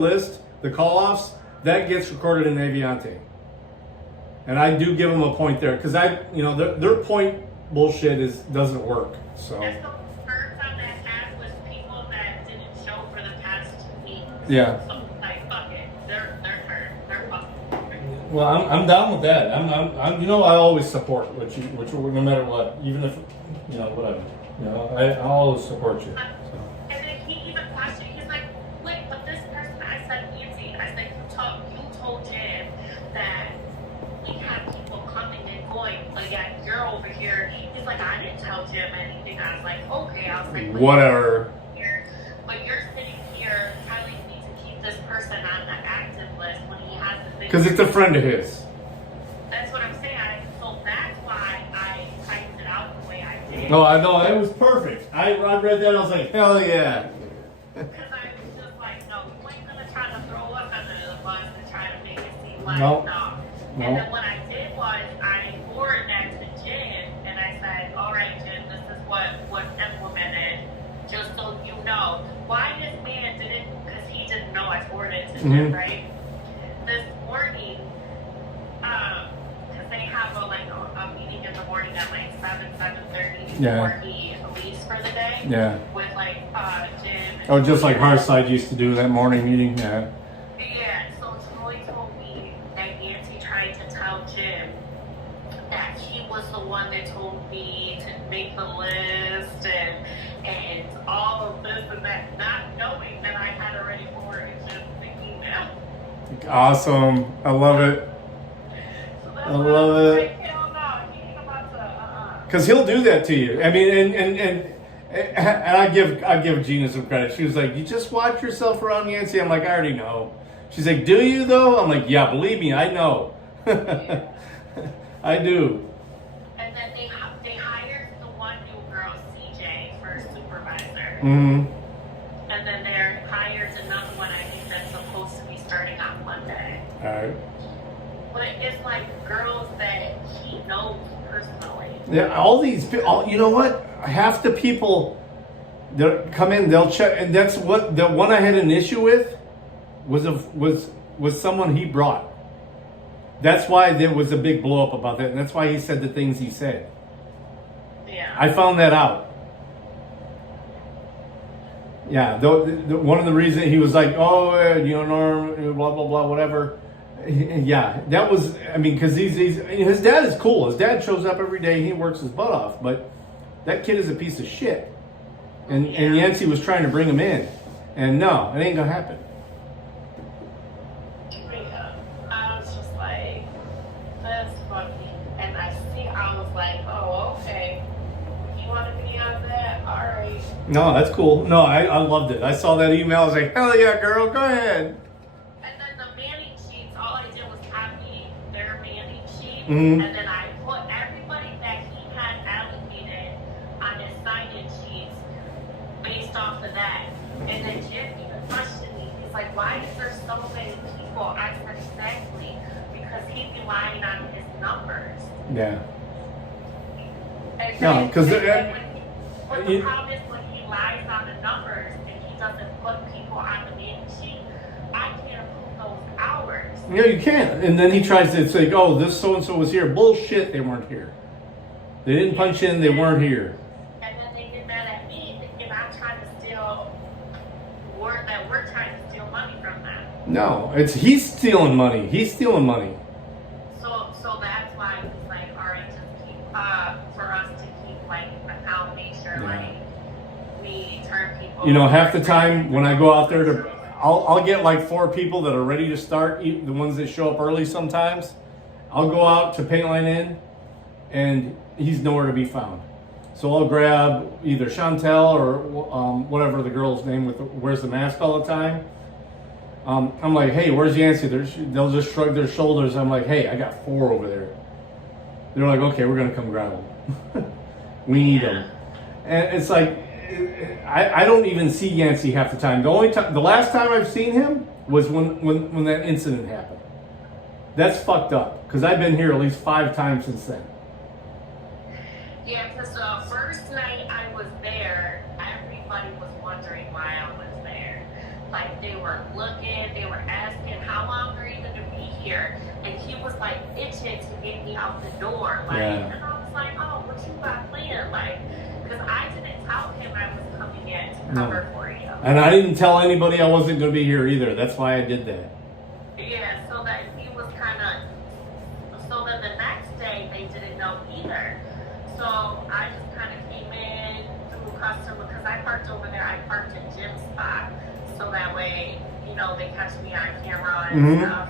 list, the call-offs, that gets recorded in Aviante. And I do give them a point there because their point bullshit doesn't work. So That's the first time that happened was people that didn't show for the past 2 weeks. yeah. So like fuck it, they're hurt, they're fucking. Well, I'm down with that. I always support which no matter what, even if whatever. I'll always support you. So. And then he even questioned. He's like, "Wait, but this person," I said, "Easy." I said, "You told Jim that we had people coming and going, but yet you're over here." He's like, "I didn't tell Jim anything." I was like, "Okay." I was like, Whatever. But you're sitting here telling me to keep this person on the active list when he hasn't been. Because it's a friend of his. That's what I'm saying. So that's why I typed it out the way I did. No, I know it was perfect. I read that. I was like, hell yeah. Because I was just like, no, you ain't gonna try to throw us under the bus and try to make it seem like Nope. no. Nope. And then what I did was I forwarded that to Jim and I said, all right, Jim, this is what was implemented, just so you know. Why this man didn't, because he didn't know I forwarded it to Jim, right? This morning, because they have a meeting in the morning at like 7:30 before he leaves for the day. Yeah. With Jim. Oh, just like Hearthside used to do that morning meeting. Yeah. Yeah, so Troy told me that Nancy tried to tell Jim that he was the one that told me to make the list and all of this and that, not knowing that I had already forwarded Jim the email. Awesome. I love it. So that's I love it. Hell no, he ain't about to, Because he'll do that to you. I mean, and I give Gina some credit. She was like, "You just watch yourself around Yancey." I'm like, "I already know." She's like, "Do you though?" I'm like, "Yeah, believe me, I know." I do. And then they hired the one new girl, CJ, for supervisor. Mm-hmm. And then they hired another one, I think, that's supposed to be starting on Monday. All right. But it's like girls that he knows personally. Yeah, you know what? Half the people that come in, they'll check, and that's what the one I had an issue with was someone he brought. That's why there was a big blow up about that, and that's why he said the things he said. Yeah. I found that out. Yeah, one of the reasons he was like, "Oh, Norm, blah blah blah, whatever." Yeah, that was. I mean, because his dad is cool. His dad shows up every day. He works his butt off, but that kid is a piece of shit. And Yancey was trying to bring him in, and no, it ain't gonna happen. Yeah. I was just like, that's funny. And I was like, oh, okay. You want to be on that? All right. No, that's cool. No, I loved it. I saw that email. I was like, hell yeah, girl, go ahead. And then the manning sheets, all I did was copy their manning sheet, Mhm. and then I put everybody that he had allocated on his sign-in sheets based off of that. And then Jim even questioned me. He's like, why is there so many people? I said, exactly, because he's relying on his numbers. Yeah. And No, then- 'cause and it- then but the problem is when he lies on the numbers and he doesn't put people on the manning sheet, I can't approve those hours. Yeah, you can't. And then he tries to say, "Oh, this so and so was here." Bullshit. They weren't here. They didn't punch in. They weren't here. And then they get mad at me thinking I'm trying to steal, we're trying to steal money from them. No, he's stealing money. He's stealing money. So that's why he's like, all right, just keep, for us to keep like account, make sure like we turn people. Half the time when I go out there I'll get like 4 people that are ready to start, the ones that show up early sometimes. I'll go out to paint line in, and he's nowhere to be found. So I'll grab either Chantel or whatever the girl's name wears the mask all the time. I'm like, hey, where's Yancey? They'll just shrug their shoulders. I'm like, hey, I got 4 over there. They're like, okay, we're gonna come grab them. We need them. And it's like, I don't even see Yancey half the time. The last time I've seen him was when that incident happened. That's fucked up, because I've been here at least 5 times since then. Yeah, because the first night I was there, everybody was wondering why I was there. Like, they were looking, they were asking, how long are you going to be here? And he was, like, itching to get me out the door. Like, Yeah. and I was like, oh, what you got planned? Like, because I didn't tell him I was coming in to cover for you. And I didn't tell anybody I wasn't going to be here either. That's why I did that. Yeah, so that he was kind of, so then the next day they didn't know either. So I just kind of came in through customer, because I parked over there, I parked in Jim's spot. So that way, you know, they catch me on camera and stuff.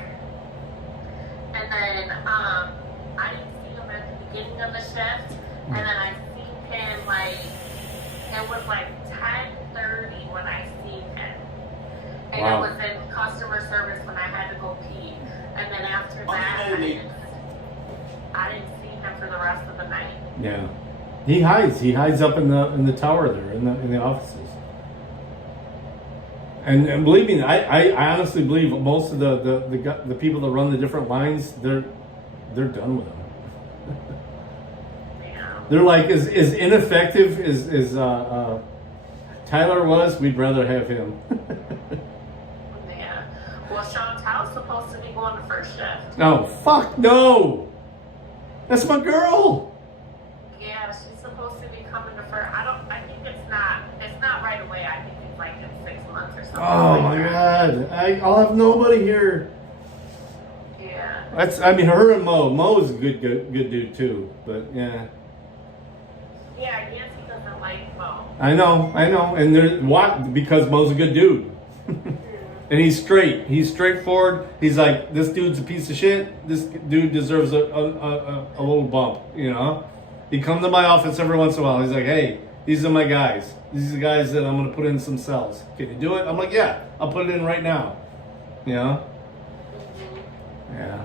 And then I didn't see him at the beginning of the shift. And then I seen him, like, it was like 10:30 when I seen him. And Wow. it was in customer service when I had to go pee. And then after that, I didn't see him for the rest of the night. Yeah. He hides up in the tower there, in the offices. And believe me, I honestly believe most of the people that run the different lines, they're done with him. Yeah. They're like as ineffective as Tyler was. We'd rather have him. Yeah. Well, Chantal's supposed to be going to first shift. No, fuck no. That's my girl. Yeah, she's supposed to be coming to first. I think it's not right away. I think it's like in 6 months or something. Oh my god. I'll have nobody here. Yeah. Her and Mo. Mo's a good dude too. But yeah. Yeah, Nancy doesn't like Mo. I know. And there's what? Because Mo's a good dude. And he's straight. He's straightforward. He's like, this dude's a piece of shit. This dude deserves a little bump, you know? He comes to my office every once in a while. He's like, hey, these are my guys. These are the guys that I'm going to put in some cells. Can you do it? I'm like, yeah, I'll put it in right now. You know? Yeah.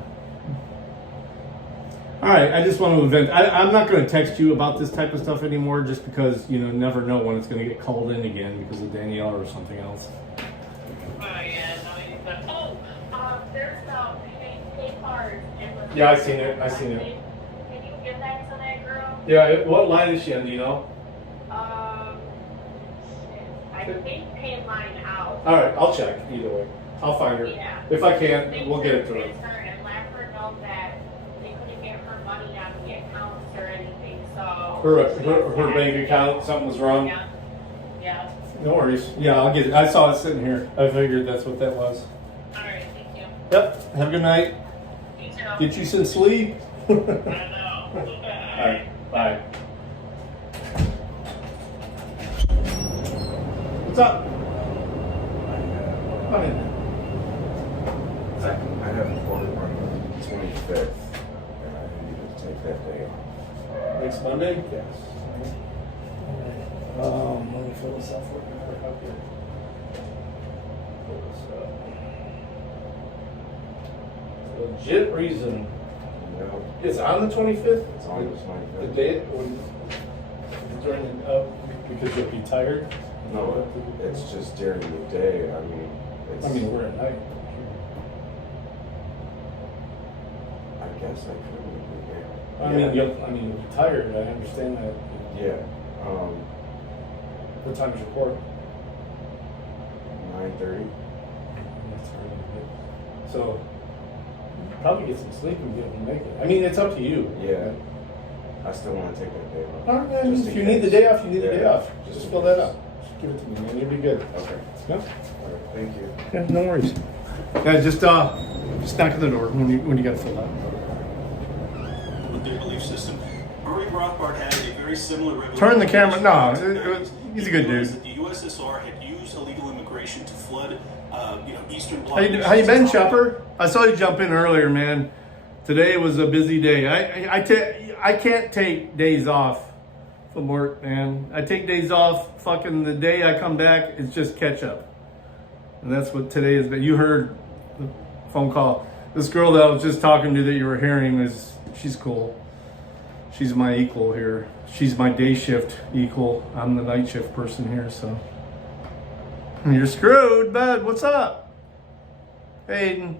All right, I just want to vent. I'm not going to text you about this type of stuff anymore just because, you know, never know when it's going to get called in again because of Danielle or something else. There's no pay cards in the. Yeah, I seen it. Can you give that to that girl? Yeah, what line is she on, do you know? I think pay line out. All right, I'll check either way. I'll find her. Yeah. If I can't, we'll get it to her. And let her know that they couldn't get her money out of the accounts or anything, so. Her bank account, something was wrong. Yeah. No worries. Yeah, I'll get it. I saw it sitting here. I figured that's what that was. All right, thank you. Yep. Have a good night. You too. Get you some sleep. I know. All right. Bye. What's up? Come in. I have a court on the 25th, and I need to take that day off. Next Monday? Yes. Let me fill this out for you. Up here. Fill this up. Legit reason. No, It's on the 25th? it's on the The 25th. day when during because you'll be tired? No, it's just during the day. I mean, we're at night. I guess I couldn't be there. You'll be tired. I understand that. Yeah. What time is your court? 9:30. That's early. So probably get some sleep and be able to make it. I mean, it's up to you. Yeah. I still want to take that day off. All right, Just if in you need the case. day off, you need the day Yeah. off. Just Just in fill that case. up. Just give it to me, man. You'll be good. Okay. Yeah. All right. Thank you. Yeah, no worries. Yeah, just knock at the door when you got to fill out. With their belief system. Murray Rothbard had a very similar revolution. Turn the camera. No, he's a good dude. That the USSR had used illegal immigration to flood, Eastern Bloc. How you been, Chopper? I saw you jump in earlier, man. Today was a busy day. I can't take days off from work, man. I take days off. Fucking the day I come back, it's just catch up, and that's what today has been. You heard the phone call. This girl that I was just talking to that you were hearing she's cool. She's my equal here. She's my day shift equal. I'm the night shift person here, so. You're screwed, bud. What's up? Aiden.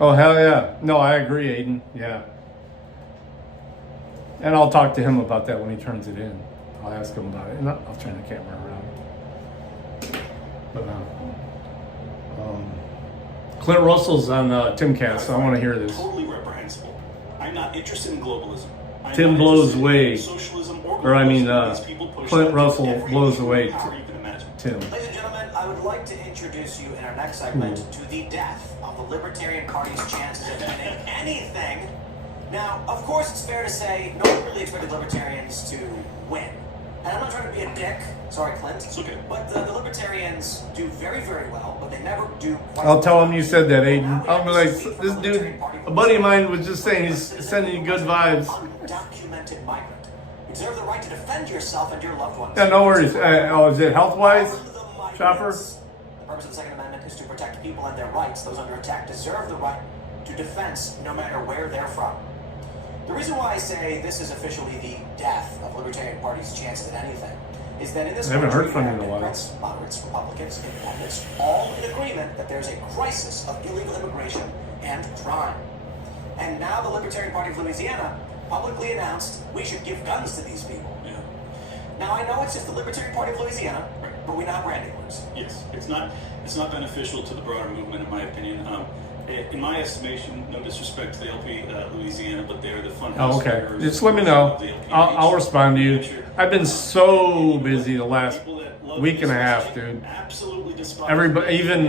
Oh, hell yeah. No, I agree, Aiden. Yeah. And I'll talk to him about that when he turns it in. I'll ask him about it. And I'll turn the camera around. But Clint Russell's on Timcast, so I want to hear this. Totally reprehensible. I'm not interested in globalism. I'm Tim not blows interested in away, socialism or I mean, globalism. These people push Clint that Russell every blows human away power you can imagine. Tim. Ladies and gentlemen, I would like to introduce you in our next segment Hmm. to the death of the Libertarian Party's chances of winning anything. Now, of course, it's fair to say no one really expected Libertarians to win. And I'm not trying to be a dick, sorry, Clint. It's okay. But the Libertarians do very, very well, but they never do quite I'll tell well. him you said that, Now Aiden. we I'll be have like, to speak for this the dude, Libertarian Party a buddy of mine was just saying he's sending you good vibes. Undocumented migrant. You deserve the right to defend yourself and your loved ones. Yeah, no worries. Oh, is it health-wise, Chopper? The purpose of the Second Amendment is to protect people and their rights. Those under attack deserve the right to defense no matter where they're from. The reason why I say this is officially the death of Libertarian Party's chances at anything is that in this I haven't heard country, from you in a while. Democrats, moderates, Republicans, independents, all in agreement that there's a crisis of illegal immigration and crime. And now the Libertarian Party of Louisiana publicly announced we should give guns to these people. Yeah. Now I know it's just the Libertarian Party of Louisiana, but we now brand dealers. Yes, it's not beneficial to the broader movement, in my opinion. In my estimation, no disrespect to the LP Louisiana, but they're the fun. Oh, okay. Just let me know. I'll respond to you. I've been so busy the last week and a half, dude. Absolutely despise Everybody, even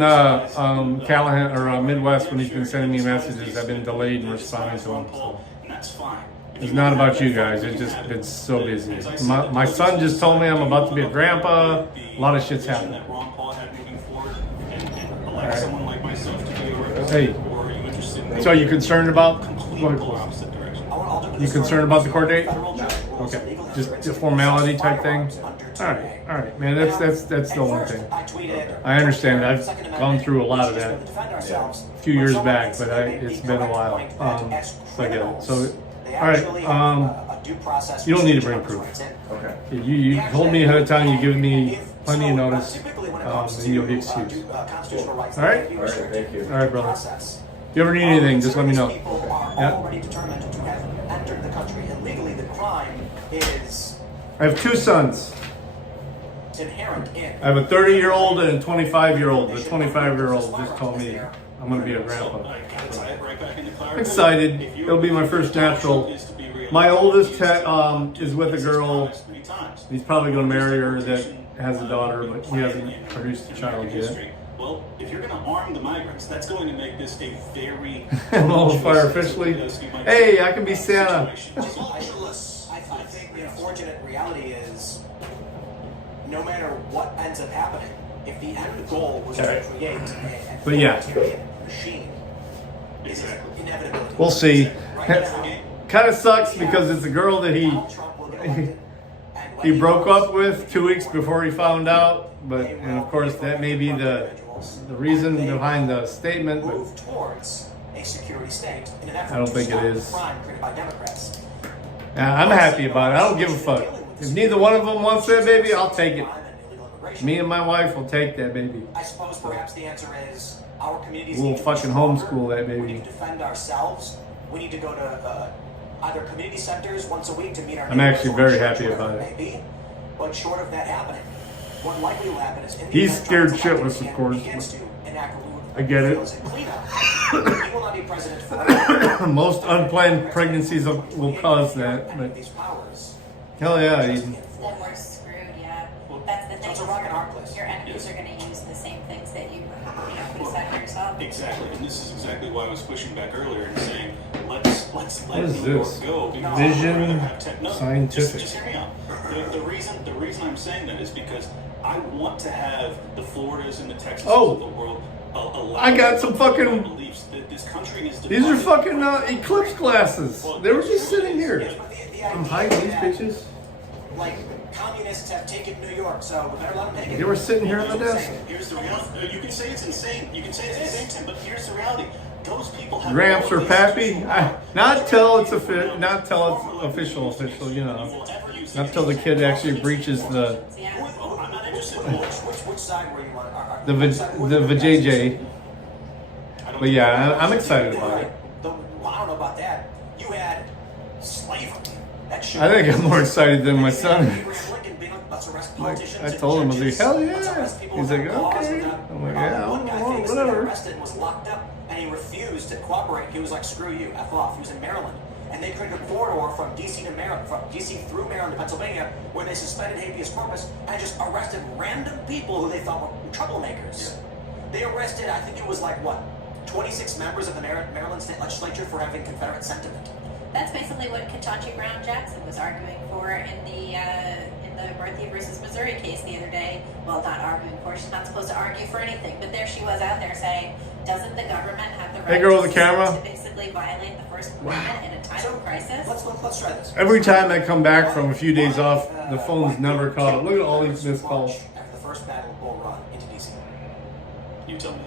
Callahan or Midwest, when he's been sending me messages, I've been delayed in responding to them. So. And that's fine. It's not about you guys. It's just been so busy. My son just told me I'm about to be a grandpa. A lot of shit's happening. That Ron Paul had moving forward, and elect someone like myself to be a representative. Hey, Or are you interested in so are you concerned about? complete Go ahead, polar Paul. opposite direction? You concerned about the court date? Okay, just a formality type thing. All right, man. That's the only thing. I understand. I've gone through a lot of that a few years back, but it's been a while. So I get it. So, all right. You don't need to bring proof. Okay. You told me ahead of time. You give me plenty of notice, and you'll be excused. All right. All right. Thank you. All right, brother. If you ever need anything, just let me know. People are Yeah. already determined to have entered the country illegally. The crime is I have two sons. inherent in. I have a 30-year-old and a 25-year-old. The 25-year-old just told me I'm going to be a grandpa. I gotta tie it right back into I'm excited. It'll be my first natural. My oldest is with a girl. He's probably going to marry her that has a daughter, but he hasn't produced a child yet. Well, if you're going to arm the migrants, that's going to make this a very I'm on fire officially. Hey, I can be Santa. I think the unfortunate reality is, no matter what ends up happening, if the end goal was to create a But yeah. authoritarian machine, it's Exactly. inevitable. We'll see. Right now, Kind of sucks because it's a girl that Donald Trump will get elected, and when he broke goes up with 2 weeks before he found out. But and of course that may be the reason behind the statement. But move towards a security state in an effort I don't to think it stop is. the crime created by Democrats. I'm happy about it. I don't give a fuck. If neither one of them wants that baby, I'll take it. Crime and illegal immigration. Me and my wife will take that baby. I suppose perhaps the answer is our communities We'll need to be fucking stronger. homeschool that baby. We need to defend ourselves. We need to go to either community centers once a week to meet our I'm neighbors actually or very church, happy whatever about it may be. But short of that happening, what likely will happen is in the He's event scared Trump's shitless, elected of course, and begins to enact what we would I get it. feel is a cleanup, he will not be president forever. Most unplanned pregnancies will cause that. But These powers. hell yeah, Eden. Then we're screwed, yeah. That's the thing. It's a rock and hard place. Your enemies are going to use the same things that you put aside for yourself. Exactly, and this is exactly why I was pushing back earlier and saying, let's let What is New York this? go. because Vision I'd rather have no, Scientific. Just hear me out. The reason I'm saying that is because I want to have the Floridas and the Texas Oh. of the world allow I got some fucking- my beliefs. This country is These are divided. fucking eclipse glasses. They were just sitting here. Yes, but the I'm idea hiding these that, bitches. Like, communists have taken New York, so we better let them take it. They were sitting here on the desk. Here's the reality. You can say it's insane. You can say it's insane, Tim, but here's the reality. Those people have Gramps no or Pappy? institutional Not till it's power. not till it's official, you know. You will ever use Not till the kid actually breaches the Yeah. I'm not interested in Which side were you on? the vajayjay. But yeah, I'm excited about it. Well, I don't know about that. You had slavery. That shit. I think I'm more excited than my son. Abraham Lincoln politicians I and told him, I was judges. like, hell Let's yeah. arrest people He's without like, cause, okay. without- I'm like, yeah, one guy famously got whatever. arrested and was locked up, and he refused to cooperate. He was like, screw you, F off. He was in Maryland. And they created a corridor from D.C. to Maryland, from D.C. through Maryland to Pennsylvania, where they suspended habeas corpus and just arrested random people who they thought were troublemakers. They arrested, I think it was like, what, 26 members of the Maryland State Legislature for having Confederate sentiment. That's basically what Ketanji Brown Jackson was arguing for in the Murphy versus Missouri case the other day. Well, not arguing for. She's not supposed to argue for anything, but there she was out there saying, "Doesn't the government have the right Hey, girl with the camera. to basically violate the First Amendment in a time of crisis?" Let's try this. Every time I come back from a few days off, the phone's never caught up. Look at all these missed calls. After the first Battle Bull Run into D.C. You tell me.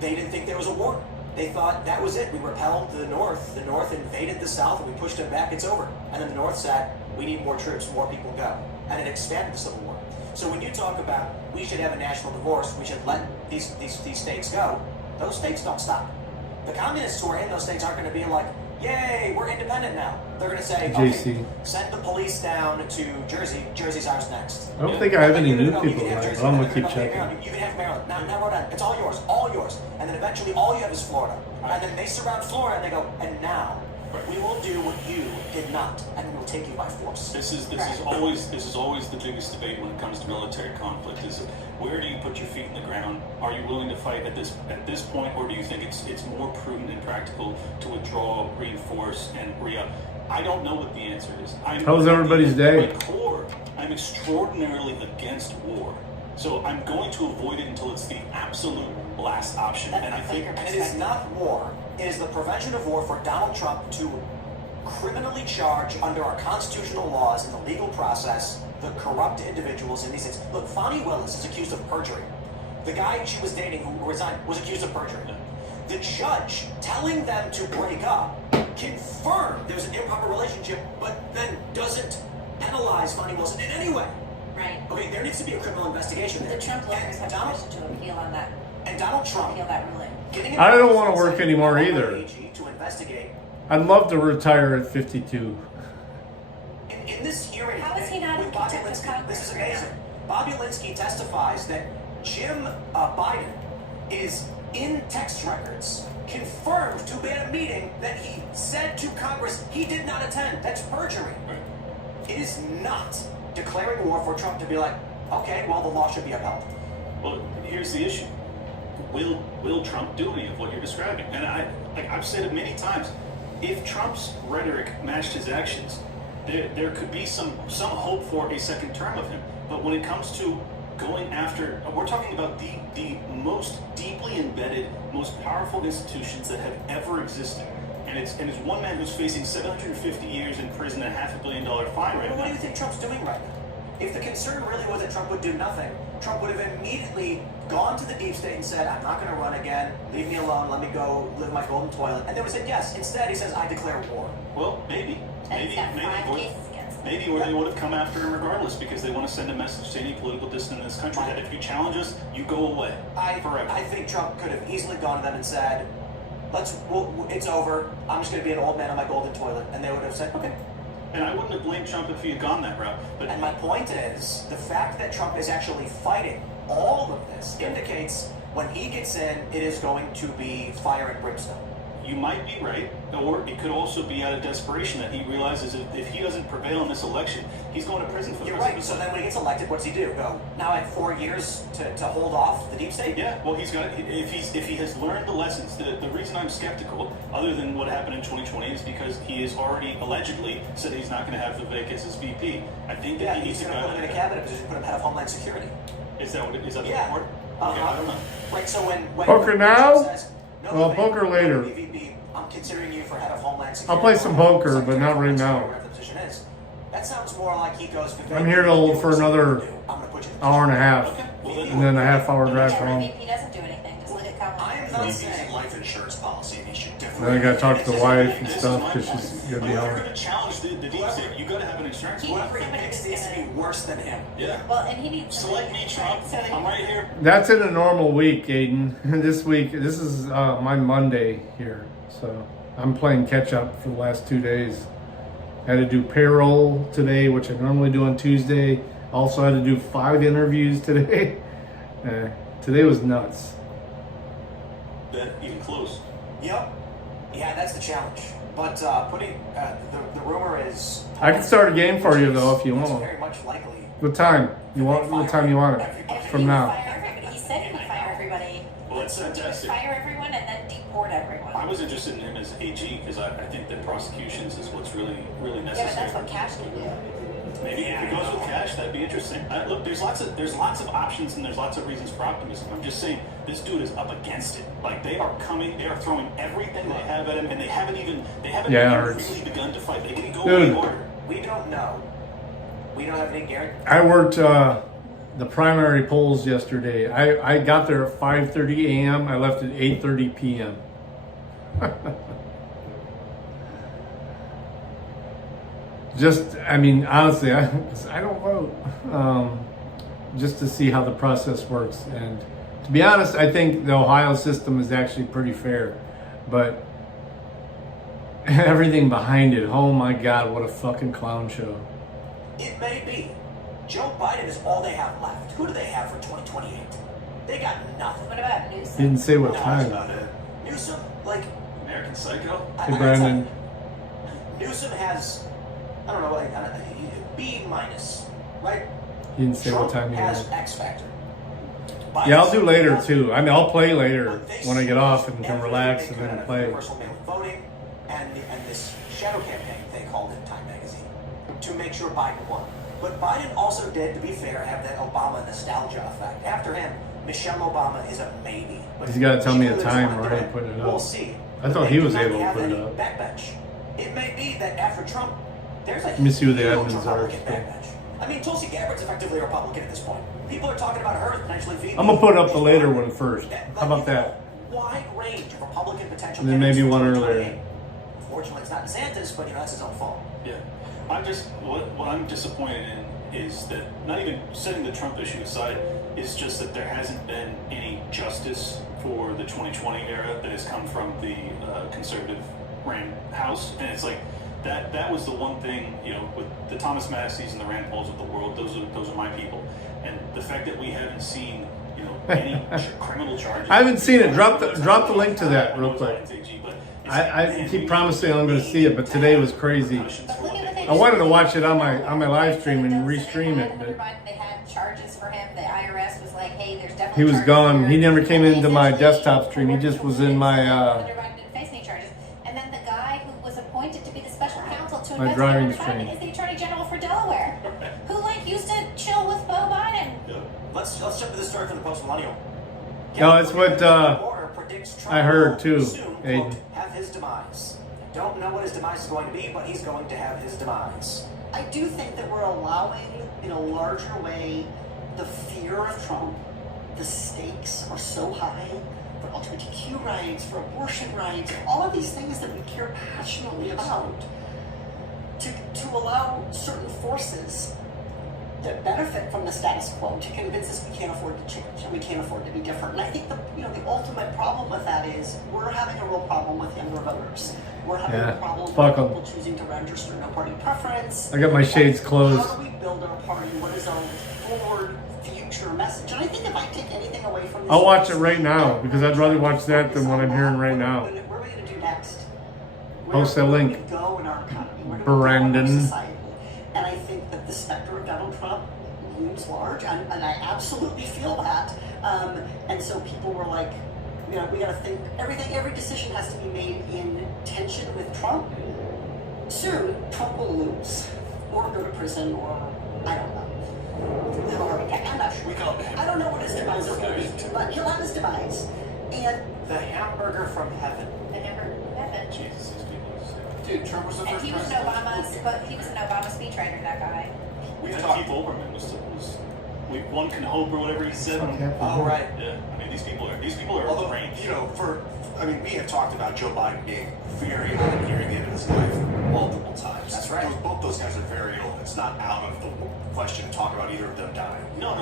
They didn't think there was a war. They thought that was it. We repelled the North. The North invaded the South, and we pushed them back. It's over. And then the North said, we need more troops, more people go. And it expanded the Civil War. So when you talk about we should have a national divorce, we should let these states go, those states don't stop. The communists who are in those states aren't going to be like, yay, we're independent now. They're going to say, JC. okay, send the police down to Jersey. Jersey's ours next. I don't think I have any new You people can have on, Jersey, but I'm no, gonna keep no, no, checking. Maryland. You can have Maryland. Now Rhode Island. It's all yours. All yours. And then eventually all you have is Florida. And then they surround Florida and they go, and now we will do what you did not, and we will take you by force. This is always the biggest debate when it comes to military conflict. Is where do you put your feet in the ground? Are you willing to fight at this point, or do you think it's more prudent and practical to withdraw, reinforce, and re-up? I don't know what the answer is. How's everybody's day? At my core, I'm extraordinarily against war. So I'm going to avoid it until it's the absolute last option. And I think And it is not war. It is the prevention of war for Donald Trump to criminally charge under our constitutional laws and the legal process the corrupt individuals in these things. Look, Fonnie Willis is accused of perjury. The guy she was dating who resigned was accused of perjury. The judge telling them to break up confirmed there's an improper relationship, but then doesn't penalize Fonnie Willis in any way. Right. Okay, there needs to be a criminal investigation there. The Trump lawyers have Donald, permission to appeal on that. and Donald Trump Appeal that ruling. getting I don't wanna work anymore either. AG to investigate. I'd love to retire at 52. In this hearing, How is he not with in Bobby contempt of Linsky, Congress this is right amazing. Bobby Linsky testifies that Jim Biden is in text records confirmed to be at a meeting that he said to Congress he did not attend. That's perjury. It is not declaring war for Trump to be like, okay, well, the law should be upheld. Well, here's the issue. Will Trump do any of what you're describing? And I've said it many times. If Trump's rhetoric matched his actions, there could be some hope for a second term of him. But when it comes to going after, we're talking about the most deeply embedded, most powerful institutions that have ever existed. And it's one man who's facing 750 years in prison and $500 million fine right Well, what do now. you think Trump's doing right now? If the concern really was that Trump would do nothing, Trump would have immediately gone to the deep state and said, I'm not going to run again, leave me alone, let me go live my golden toilet. And they would have said yes. Instead, he says, I declare war. Well, maybe And he's got 5 cases against him. Maybe where they would have come after him regardless because they want to send a message to any political dissident in this country that if you challenge us, you go away forever. I think Trump could have easily gone to them and said, it's over, I'm just going to be an old man on my golden toilet. And they would have said, okay. And I wouldn't have blamed Trump if he had gone that route. But And my point is, the fact that Trump is actually fighting all of this indicates when he gets in, it is going to be fire and brimstone. you might be right, or it could also be out of desperation that he realizes if he doesn't prevail in this election, he's going to prison for the You're rest of right. his So life. then when he gets elected, what does he do? Go, now I have 4 years to hold off the deep state? Yeah, well, he's got. If he has learned the lessons, the reason I'm skeptical, other than what happened in 2020, is because he has already allegedly said he's not going to have Vivek as his VP. I think that Yeah, he he's needs to going to put him in a cabinet position, put him head of Homeland Security. Is that what it is? That Yeah. the report? Okay, I don't know. Right, so when Poker when now? Trump says, no, Well, Vivek, poker you're later. gonna be VP, I'm considering you for head of Homeland I'll Security. play some poker, Secretary but of not right Homeland now. Security, whatever the position is. That sounds more like he goes, Vivek, I'm here you do for what you another do. I'm gonna put you in the hour and a position. half, Okay, well then. and then a half-hour drive Yeah, home. VP doesn't do anything. Just look at Kamala. I am Harris. not Maybe saying his life insurance policy, and he should Then I differentiate. gotta talk to the wife and This is stuff my because point. she's gonna be When you're home. going to challenge the deep state, you got to have an insurance He- plan. whoever he somebody picks was needs to be gonna- worse than him. Yeah. Well, and he needs Select me, Trump. So then- I'm right here. That's in a normal week, Aiden. This week, this is my Monday here, so I'm playing catch up for the last 2 days. I had to do payroll today, which I normally do on Tuesday. Also had to do 5 interviews today. Today was nuts. That even close. Yep. Yeah, that's the challenge. But the rumor is I can start a game for you though if you it's want. very much likely. What time? What time you want it? From now. Fire everybody. He said he would fire everybody. Well, that's fantastic. Fire everyone and then deport everyone. I was interested in him as AG because I think that prosecutions is what's really Yeah, but necessary. that's what Cash can do. Maybe if he goes with cash, that'd be interesting. Look, there's lots of options and there's lots of reasons for optimism. I'm just saying this dude is up against it. Like they are throwing everything they have at him, and they haven't even really begun to fight. They can go in order. We don't know. We don't have any guarantee. I worked the primary polls yesterday. I got there at 5:30 a.m. I left at 8:30 p.m. Just, I mean, honestly, I don't vote. Just to see how the process works. And to be honest, I think the Ohio system is actually pretty fair. But everything behind it, oh my God, what a fucking clown show. It may be. Joe Biden is all they have left. Who do they have for 2028? They got nothing. What about Newsom? Didn't say what No, time. about it. Newsom, like, American Psycho. Hey, Brandon. Newsom has, I don't know, like B minus, right? He didn't say Trump what time he has was. X factor. Yeah, I'll do later Biden's- too. I mean, I'll play later But they when I get off and can everything relax they and could then out of play. Universal mail-in voting and this shadow campaign they called it Time Magazine to make sure Biden won. But Biden also did, to be fair, have that Obama nostalgia effect. After him, Michelle Obama is a maybe. But He's gotta tell she me a lives time on where the he put it up. We'll see. I But thought they he do was not able to have put it any up. backbench. It may be that after Trump, there's a Let me see who the huge admins are. Republican backbench. I mean, Tulsi Gabbard's effectively a Republican at this point. People are talking about her potentially VP. I'm gonna put up the later one first. How about Like, that? Wide range of Republican potential. And then maybe candidates for one 2028. earlier. Unfortunately, it's not DeSantis, but that's his own fault. Yeah, I'm just what I'm disappointed in is that not even setting the Trump issue aside is just that there hasn't been any justice for the 2020 era that has come from the conservative ran House, and it's like that was the one thing, you know, with the Thomas Massey's and the Rand Pauls of the world. Those are my people, and the fact that we haven't seen, you know, any criminal charges. I haven't seen it. Drop the link to that real quick. But I keep promising I'm going to see it, but today was crazy. But look at what they I wanted to watch it on my live stream and restream it, but They had charges for him. The IRS was like, hey, there's definitely he was charges gone. here. He never came And into my essentially, desktop stream. He just was in my Hunter Biden didn't face any charges. And then the guy who was appointed to be the special counsel to My investigate driving Hunter Biden stream. is the Attorney General for Delaware, who like used to chill with Beau Biden. Let's jump to the story from the Post Millennial. No, it's what, I heard, too, Soon, Aiden. quote, have his demise. Don't know what his demise is going to be, but he's going to have his demise. I do think that we're allowing, in a larger way, the fear of Trump. The stakes are so high for LGBTQ rights, for abortion rights, all of these things that we care passionately about, to allow certain forces that benefit from the status quo to convince us we can't afford to change and we can't afford to be different. And I think the ultimate problem with that is we're having a real problem with younger voters. We're having Yeah, a problem fuck with 'em. people choosing to register no party preference. I got my shades closed. How do we build our party? What is our forward future message? And I think if I take anything away from this, I'll watch it right now because I'd rather watch that than what I'm hearing right now. What are we going to do next? Post that Where do link. we go in our economy? Where do we Brandon. go in our society? And I think that the specter of Donald Trump looms large, and I absolutely feel that. And so people were like, you know, we got to think every decision has to be made in tension with Trump. Soon, Trump will lose, or go to prison, or I don't know. However, I'm not sure. I don't know what his demise is going to be, but he'll have his demise. And The hamburger from heaven. I never met him. Jesus, these people. Dude, Trump was the And first he was an Obama speechwriter, that guy. We had Keith Olbermann was one can hope or whatever he said. Oh, right. Yeah, I mean these people are Although, range. you know, we have talked about Joe Biden being very odd nearing the end of his life. multiple times. That's right. Both those guys are very ill. It's not out of the question to talk about either of them dying. No.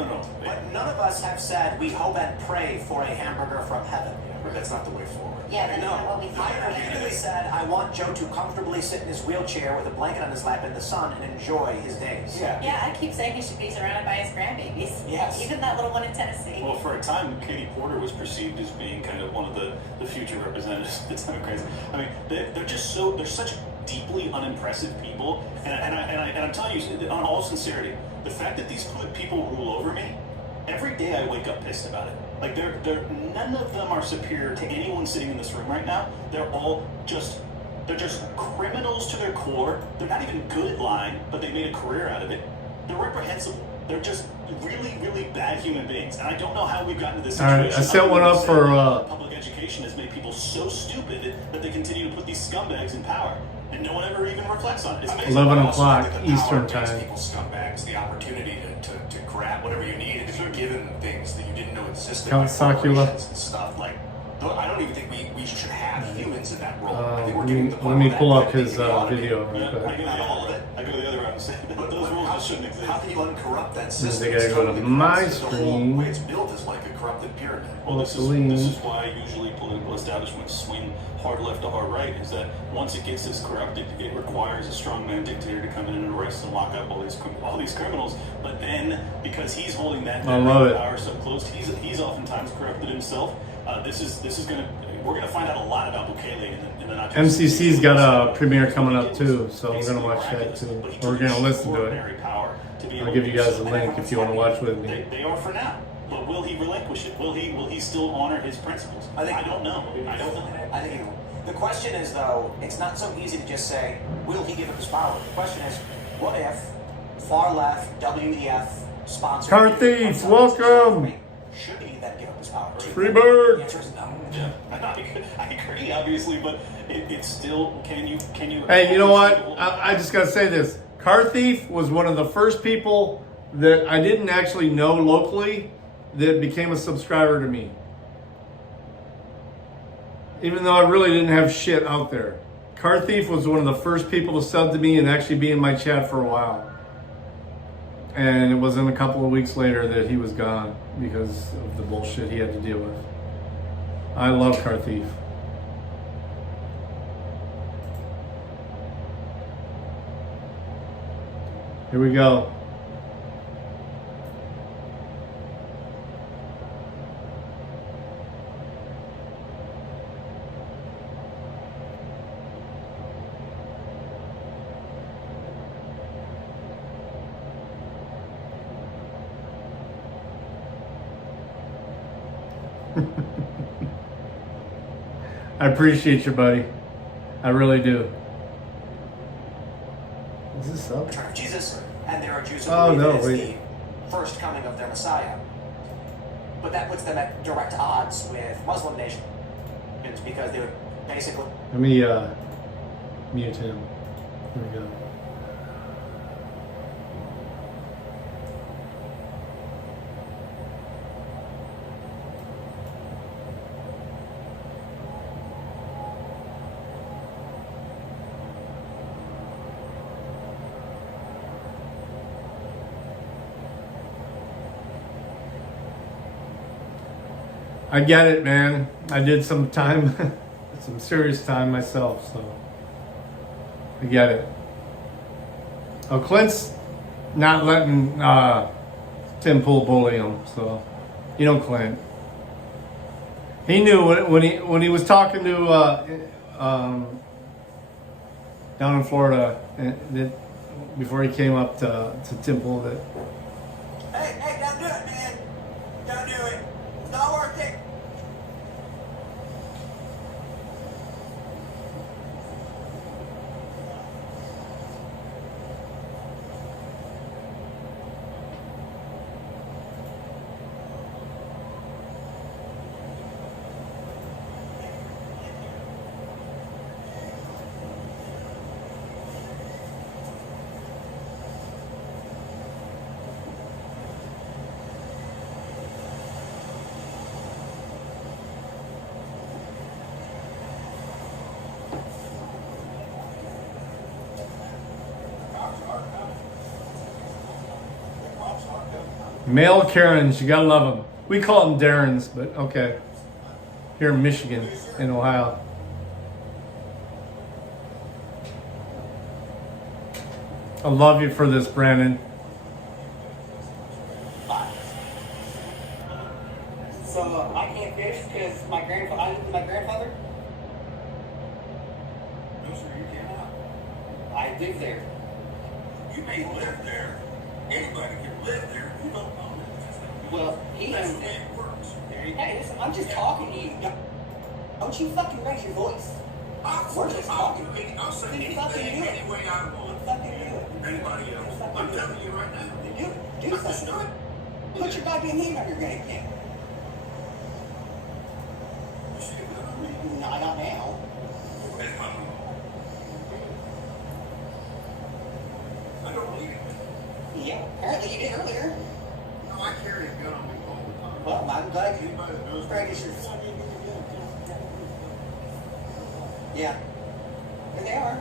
But none of us have said we hope and pray for a hamburger from heaven. But that's not the way forward. Yeah, that's No, not what we thought. I repeatedly said I want Joe to comfortably sit in his wheelchair with a blanket on his lap in the sun and enjoy his days. Yeah, I keep saying he should be surrounded by his grandbabies. Yes. Even that little one in Tennessee. Well, for a time, Katie Porter was perceived as being kind of one of the future representatives of the Democrats. I mean, they're just they're such deeply unimpressive people. And I'm telling you, on all sincerity, the fact that these people rule over me, every day I wake up pissed about it. Like none of them are superior to anyone sitting in this room right now. They're just criminals to their core. They're not even good at lying, but they made a career out of it. They're reprehensible. They're just really, really bad human beings. And I don't know how we've gotten to this All situation. right, I set one up for public education has made people so stupid that they continue to put these scumbags in power, and no one ever even reflects on it. It's amazing. 11 I also o'clock think that the Eastern power makes time. people scumbags, the opportunity to grab whatever you need and to be given things that you didn't know existed. Count like Sakula. corporations and stuff. Like, I don't even think we should have humans in that role. I think we're getting to the Let point me where pull that up his can be automated. video Yeah, real quick. Not all of it. I go the other route and say that But those rules how, just shouldn't exist. how can you uncorrupt that I system? gotta It's go to totally my corrupt. The whole screen. way it's built is like a corrupted pyramid. Well, this Celine. is why usually political establishments swing hard left to hard right, is that once it gets this corrupted, it requires a strongman dictator to come in and arrest and lock up all these criminals. But then, because he's holding that I love it. power so close, he's oftentimes corrupted himself. We're gonna find out a lot about Bukele in the not too MCC's got a future. premiere coming up too, so we're Basically gonna watch that miraculous. too. But he We're took gonna listen to it. extraordinary power to be I'll able give to you do guys a so. link if you want to watch with me. They are for now. But will he relinquish it? Will he still honor his principles? I don't know. I think the question is, though, it's not so easy to just say, will he give up his power? The question is, what if far left WEF sponsored Car thief, welcome. Should he then give up his power? Free bird. The answer is no. Yeah, I agree, obviously, but it's still, can you? Hey, you know what? I just gotta say this. Car Thief was one of the first people that I didn't actually know locally that became a subscriber to me. Even though I really didn't have shit out there. Car Thief was one of the first people to sub to me and actually be in my chat for a while. And it wasn't a couple of weeks later that he was gone because of the bullshit he had to deal with. I love Car Thief. Here we go. I appreciate you, buddy. I really do. Is this up? Return of Jesus, and there are Jews who Oh, believe no, it is wait. the first coming of their Messiah. But that puts them at direct odds with Muslim nations because they would basically Let me mute him. Here we go. I get it, man. I did some time, some serious time myself, so I get it. Oh, Clint's not letting Tim Pool bully him, so you know Clint. He knew when he was talking to down in Florida that before he came up to Tim Pool that. Hey, don't do it, man. Don't do it. It's not worth it. Male Karens, you gotta love them. We call them Darrens, but okay. Here in Michigan, in Ohio. I love you for this, Brandon. So I can't fish because I lived with my grandfather. No, sir, you cannot. I lived there. You may live there. Anybody can live there. You don't own it. Well, he That's owned the way it. it works. Okay? Hey, listen, I'm just talking to you. Don't you fucking raise your voice. We're just talking. I'll say Then anything fucking do it. any way I want. Fucking do it. Anybody else? I'm telling you right now. Do something. Put your goddamn hand on your game. No, not now. I don't believe it. Yeah, apparently you did earlier. No, I carry a gun on me all the time. Well, I'm glad you Anybody that knows me- practice your. Yeah. There they are.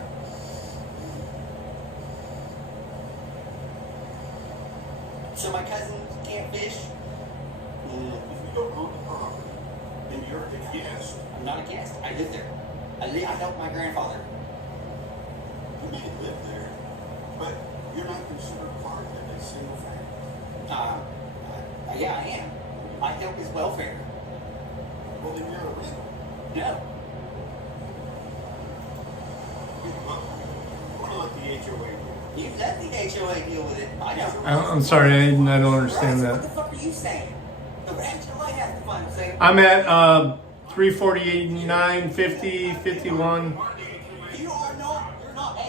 So my cousin can't fish? If you don't own the property, then you're a guest. I'm not a guest. I live there. I helped my grandfather. You may live there, but you're not considered part of a single family. Yeah, I am. I help his welfare. Well, then you're a rental. No. I'm gonna let the HOA do You let the HOA deal with it. I don't. I'm sorry, I don't understand What the that. fuck are you saying? The HOA has to find a say. I'm at 349, 50, 51. You are not. You're not a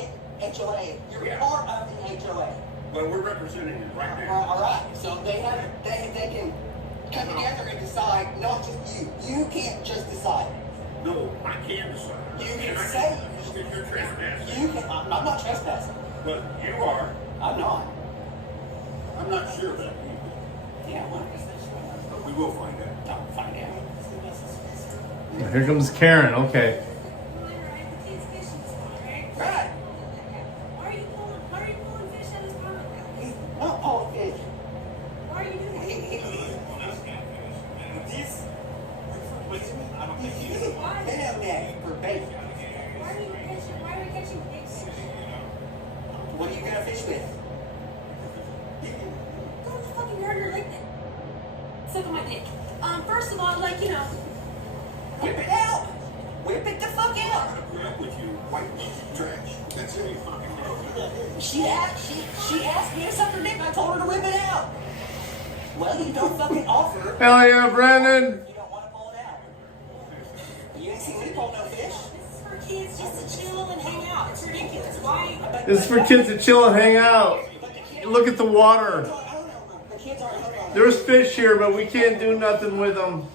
HOA. You're part of the HOA. Well, we're representing you right now. All right. So they can come together and decide. Not just you. You can't just decide. No, I can decide. You can And I say. If you're trespassing. You can. I'm not trespassing. But you are. I'm not. I'm not sure of that either. Yeah. Well, But we will find out. I'll find out. Here comes Karen, okay. Right. Why are you pulling fish out of his pond now? He's not pulling fish. Why are you doing that? This. I don't think he is. Venom net for bait. Why are you catching fish? What are you gonna fish with? Go to the fucking yard or like that. Suck on my dick. First of all, like, you know, Whip it out. Whip it the fuck out. I grew up with you, white trash. That's any fucking thing. She asked me to suck her dick. And I told her to whip it out. Well, you don't fucking offer. Hell yeah, Brandon! You don't want to pull it out. You ain't seen me pull no fish. this is for kids just to chill and hang out. It's ridiculous. Why? This is for kids to chill and hang out. Look at the water. I don't know. The kids aren't hung on. There's fish here, but we can't do nothing with them.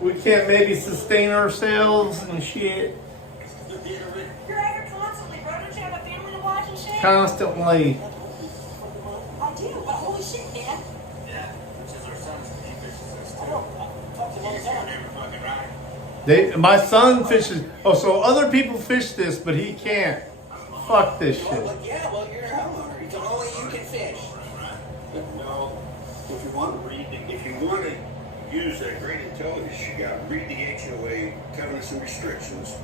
We can't maybe sustain ourselves and shit. You're at her constantly, bro. Don't you have a family to watch and shit? Constantly. I do, but holy shit, man. Yeah, which is our son's he fishes this I too. don't. I talk to He's them. never fucking right. My son fishes. Oh, so other people fish this, but he can't. Fuck this shit. Well, yeah, well, you're a homeowner. So only you can fish. No, if you want to use that great intelligence you got, read the HOA covenants and restrictions,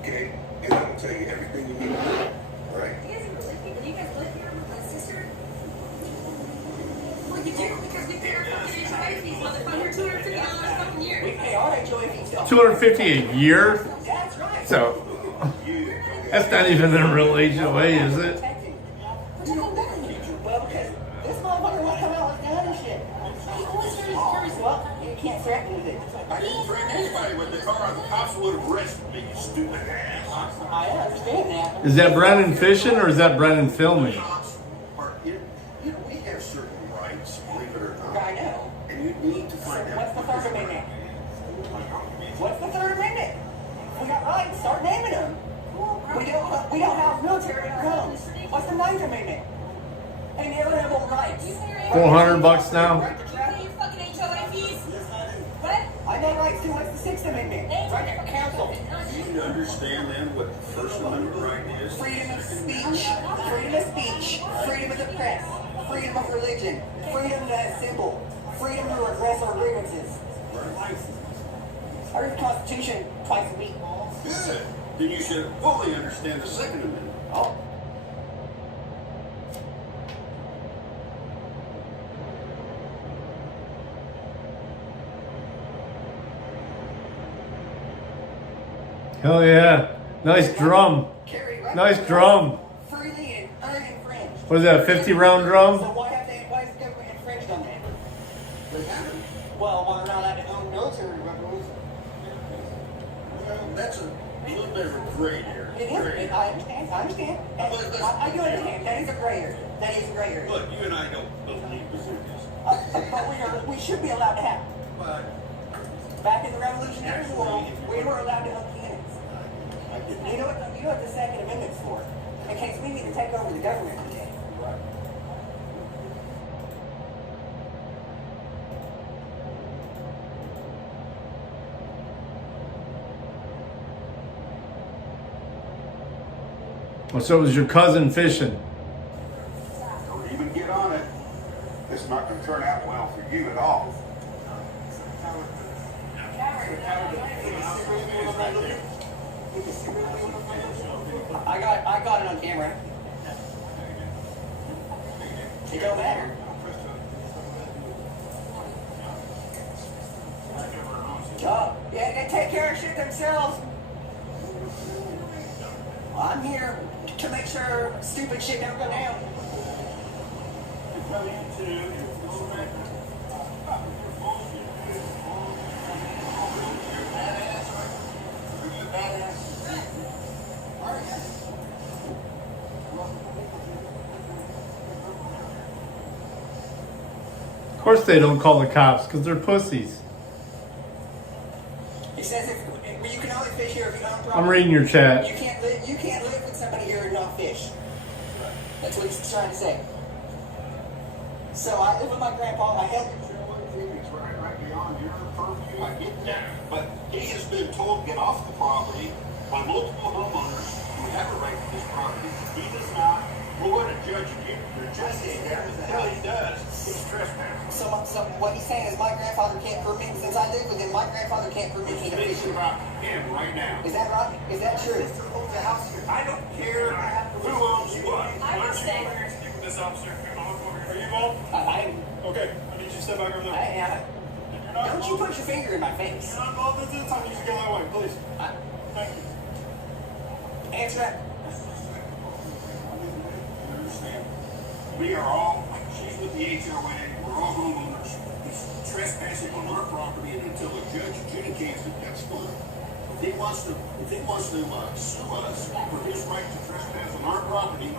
okay? And that'll tell you everything you need to know, all right? You guys are really people. Do you guys live here with my sister? Well, you do because we pay our fucking HOA fees, motherfucker. $250 a fucking We year. pay our HOA fees. Don't. $250 a year? That's right. So, that's not even a real HOA, is it? Well, because this motherfucker won't come out with gun and shit. Well, you can't threaten with it. I didn't threaten anybody with the car. The cops would have arrested me, you stupid ass. I understand that. Is that Brandon fishing or is that Brandon filming? Cops are in, we have certain rights, believe it or not. I know. And you need to find out. What's the Third Amendment? What's the Third Amendment? We got rights. Start naming them. We don't have military in our homes. What's the Ninth Amendment? Inalienable rights. $400 now? Right to You travel. pay your fucking HOA fees? What? I know rights too. What's the Sixth Amendment? Right to counsel. Do you understand then what the First Amendment right is? Freedom of speech. Freedom of speech. Freedom of the press. freedom of religion, freedom to assemble, freedom to redress our grievances. I read the Constitution twice a week. Good. Then you should fully understand the Second Amendment. Oh. Hell yeah. Nice drum. Carry Nice drum. freely and uninfringed. What is that, 50-round drum? So why is the government infringed on that? Well, why they're not allowed to own military weapons? Well, that's a little bit of a gray area. It is. I understand. I do understand. That is a gray area. That is a gray area. Look, you and I don't both need to do this. But we should be allowed to have. But Back in the Revolutionary War, we were allowed to own cannons. You know what the Second Amendment's for? In case we need to take over the government one day. right. Oh, so it was your cousin fishing. Don't even get on it. It's not going to turn out well for you at all. I got it on camera. It don't matter. Yeah, they take care of shit themselves. Well, I'm here to make sure stupid shit don't go down. Of course they don't call the cops, because they're pussies. It says if you can only fish here if you own property. I'm reading your chat. You can't live with somebody here and not fish. That's what he's trying to say. So I live with my grandpa. I help. It's right beyond your purview. I get that. But he has been told to get off the property by multiple homeowners who have a right to this property. He does not. We're going to judge him. You're judging him until he does. He's trespassing. So what he's saying is my grandfather can't permit, since I live with him, my grandfather can't permit me to fish. Speaking about him right now. Is that right? Is that true? I don't care who owns what. I would say. Speak with this officer. Are you involved? I Okay, I need you to step back over there. am. Don't you put your finger in my face. You're not involved this time. You should go that way, please. Thank you. Answer that. You understand? We are all, she's with the HOA, we're all homeowners. He's trespassing on our property, and until a judge adjudicates it, that's fine. If he wants to sue us for his right to trespass on our property,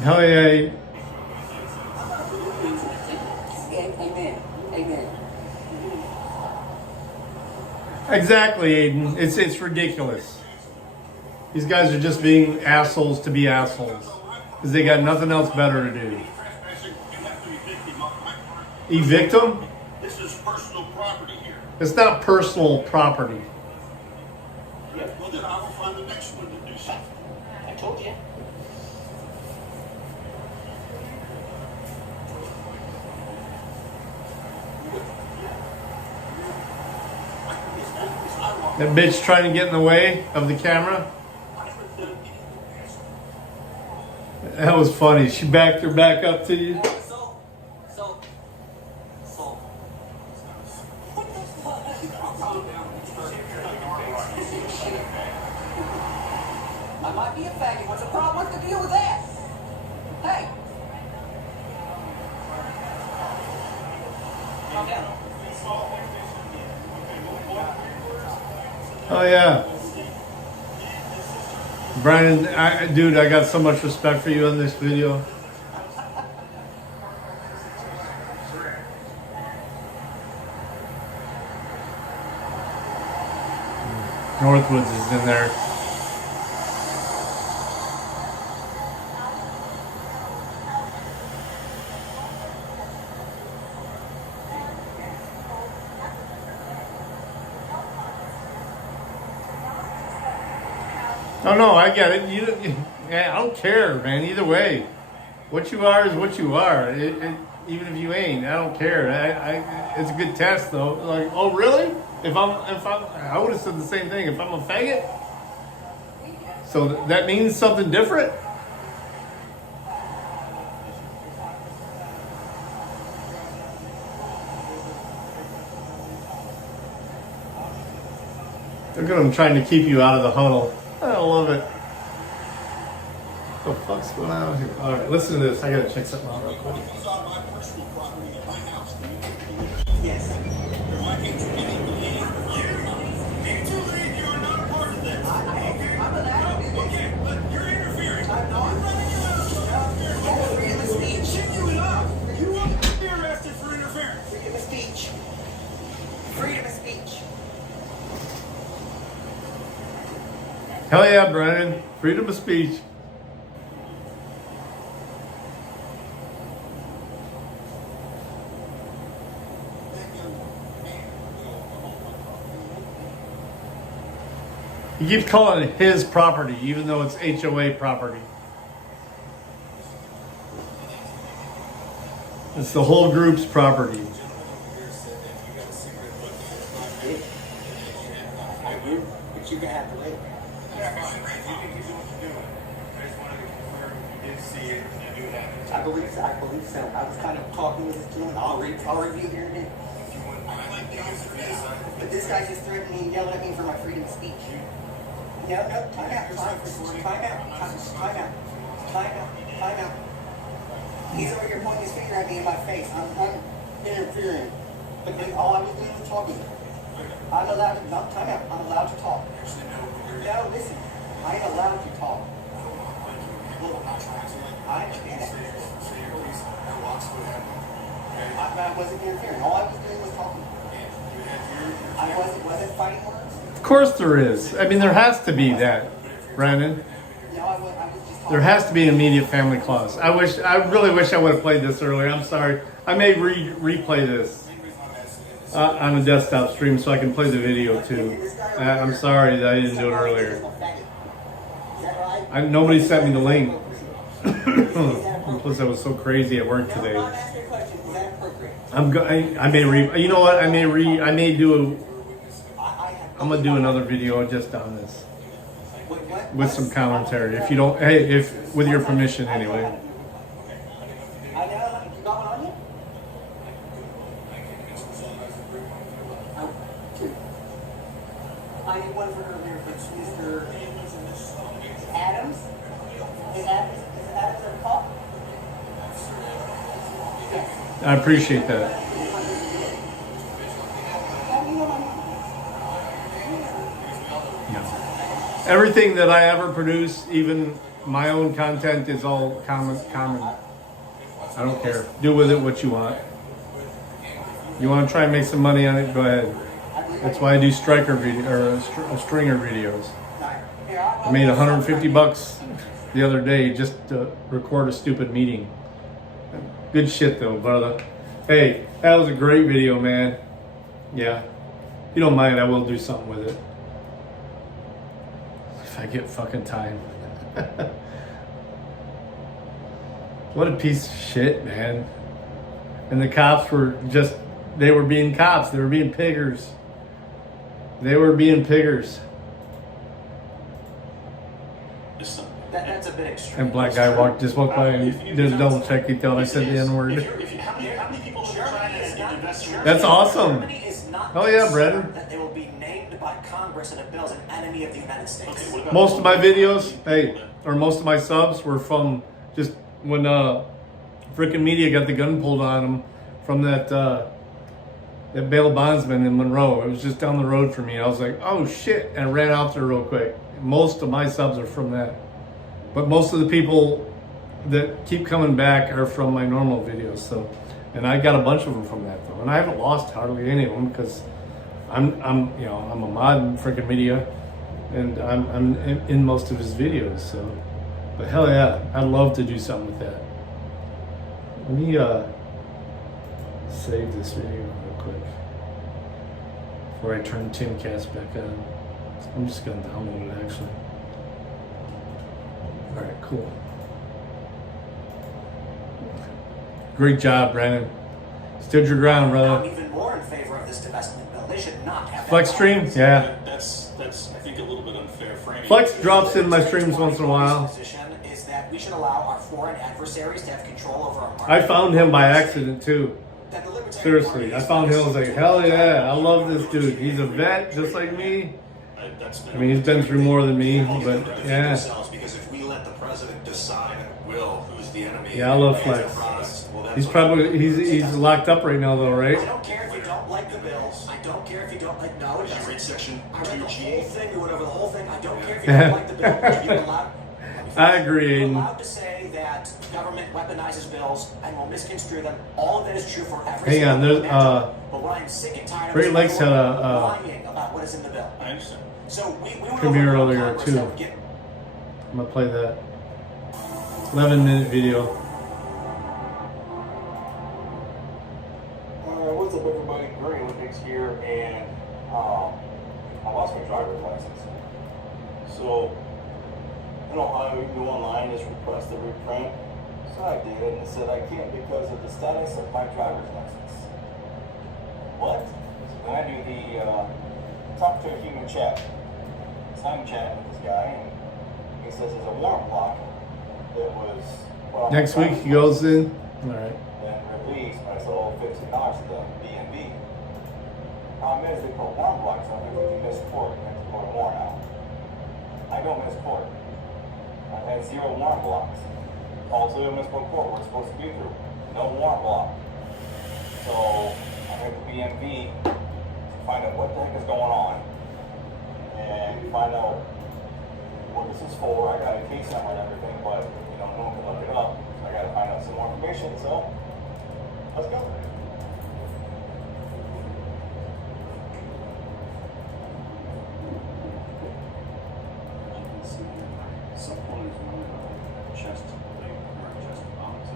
Hell yeah. Amen. Amen. Exactly, Aiden. It's ridiculous. These guys are just being assholes to be assholes. Because they got nothing else better to do. trespassing, you have to evict him off my property. Evict them? This is personal property here. It's not personal property. Well, then I will find the next one to do something. I told you. That bitch trying to get in the way of the camera. That was funny. She backed her back up to you. So. I might be a faggot. What's the problem? What's the deal with that? Hey. Calm down. Oh yeah. Brandon, dude, I got so much respect for you in this video. Northwoods is in there. No, I get it. I don't care, man. Either way, what you are is what you are. Even if you ain't, I don't care. It's a good test, though. Like, oh, really? I would have said the same thing. If I'm a faggot, so that means something different. Look at them trying to keep you out of the huddle. I love it. What the fuck's going on here? All right, listen to this. I gotta check something out real quick. Yes. Freedom of speech. Hell yeah, Brennan. Freedom of speech. He keeps calling it his property, even though it's HOA property. It's the whole group's property. I do, but you can have to wait. I believe so. I was kind of talking with this gentleman. I'll review here in a minute. But this guy's just threatening me, yelling at me for my freedom of speech. No, time out. Time out. He's over here pointing his finger at me in my face. I'm interfering. But then all I was doing was talking. I'm allowed to, no, time out. I'm allowed to talk. No, listen. I am allowed to talk. I understand that. I wasn't interfering. All I was doing was talking. I wasn't fighting words. Of course there is. I mean, there has to be that, Brandon. No, I was just talking. There has to be an immediate family clause. I really wish I would have played this earlier. I'm sorry. I may replay this on a desktop stream so I can play the video too. I'm sorry that I didn't do it earlier. Nobody sent me the link. Plus, I was so crazy at work today. I'm gonna do another video just on this with some commentary. If you don't, with your permission, anyway. I know. You got one on you? Oh, two. I need one for earlier, but Mr. Adams? Is Adams a cop? Yes. I appreciate that. Everything that I ever produce, even my own content, is all common. I don't care. Do with it what you want. You want to try and make some money on it? Go ahead. That's why I do stringer videos. I made $150 the other day just to record a stupid meeting. Good shit though, brother. Hey, that was a great video, man. Yeah. If you don't mind, I will do something with it. If I get fucking time. What a piece of shit, man. And the cops were they were being cops. They were being piggers. That's a bit extreme. And black guy just walked by and did a double check. He thought I said the N-word. How many people are trying to invest? That's awesome. Germany is not Oh yeah, Brennan. that they will be named by Congress in a bill as an enemy of the United States. Okay, Most of my videos, most of my subs were from just when frickin' media got the gun pulled on them from that bail bondsman in Monroe. It was just down the road from me. I was like, oh shit, and I ran out there real quick. Most of my subs are from that. But most of the people that keep coming back are from my normal videos. So, and I got a bunch of them from that though, and I haven't lost hardly any of them because I'm a mod in frickin' media, and I'm in most of his videos. So, but hell yeah, I'd love to do something with that. Let me save this video real quick before I turn Timcast back on. I'm just gonna download it actually. All right, cool. Great job, Brandon. Stood your ground, I'm brother. even more in favor of this divestment bill. They should not have Flex that stream? Yeah. That's I think a little bit unfair framing. Flex drops in my streams once in a while. Position is that we should allow our foreign adversaries to have control over our market. I found him by accident too. That the Libertarian Seriously, Party I is found him. I was like, doing hell yeah, I love this dude. He's a vet just like me. I mean, he's been through more than me, but yeah. Because if we let the president decide at will who's the enemy, Yeah, I love Flex. He's probably he's locked up right now though, I right? don't care if you don't like the bills. I don't care if you don't like. No, it Did you read section I read the 2G? whole thing or whatever, the whole thing. I don't care if you don't like the bill. You're allowed. I agree, You're Aiden. allowed to say that government weaponizes bills and will misconstrue them. All of that is true for every Hang on, single there's, amendment. But what I'm sick and tired of Great is Lakes had everyone a, lying about what is in the bill. I understand. So we went premiere over earlier, Congress too. that would get I'm gonna play that 11-minute video. What's up, everybody? Great Olympics here, and I lost my driver's license. So, you know how you go online, just request a reprint. So I did, and it said I can't because of the status of my driver's license. What? So then I do the talk to a human chat. So I'm chatting with this guy, and he says there's a warrant block that was put on my Next week driver's he goes license. in. All right. Then released, I sold $15 to the B&B. Problem is, they put warrant blocks on it if you miss court. You have to put a warrant out. I don't miss court. I had 0 warrant blocks. Also, I missed court we're supposed to be through. No warrant block. So, I went to B&B to find out what the heck is going on and find out what this is for. I got a case number and everything, but no one can look it up. So I got to find out some more information. So, let's go. Some point is one chest plate or chest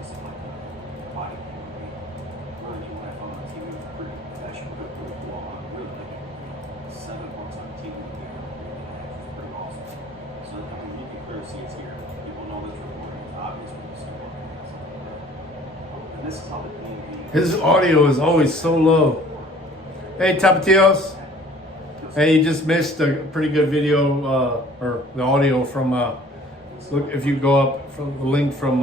system like a body can be. Really, when I found my TV was pretty, it actually looked pretty cool. I really like it. 7 bucks on TV there, it's pretty awesome. So I mean, you can clearly see it's here. People know this recording is obvious when you see what it is. And this is how the DMV. His audio is always so low. Hey, Tapatios. Hey, you just missed a pretty good video, or the audio from, look, if you go up from the link from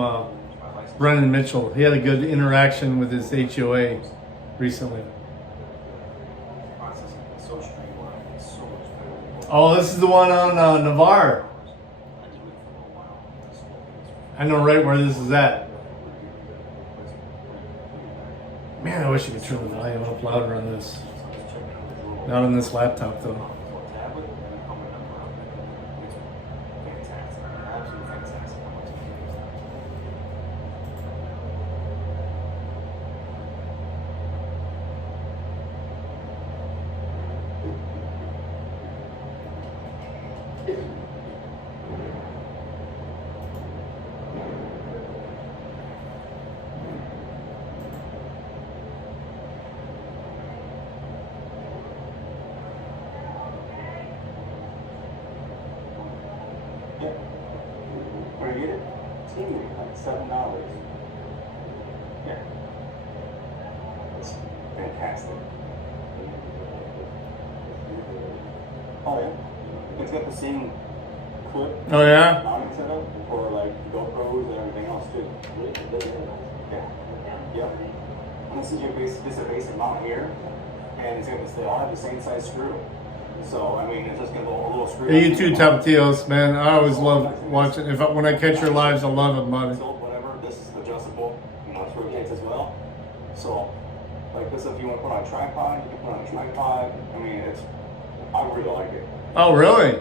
Brennan Mitchell. He had a good interaction with his HOA recently. Processing is so streamlined, it's so much better. Oh, this is the one on Navarre. I did it for a while. I know right where this is at. Man, I wish you could turn the volume up louder on this. Not on this laptop, though. Tablet and a comment number on it. It's fantastic. Absolutely fantastic how much it gives. Yeah. Where do you get it? TV, like $7. Yeah. It's fantastic. Oh yeah. It's got the same clip Oh, yeah? mounting setup for like GoPros and everything else too. Yeah. Yep. And this is this is a basic mount here, and it's got this. They all have the same size screw. So I mean, it's just gonna a little screw. Hey, you too, Tapatios, man. I always love watching. When I catch your lives, I love it, buddy. So whatever, this is adjustable. It rotates as well. So, like this, if you want to put on a tripod, you can put on a tripod. I mean, I really like it. Oh, really?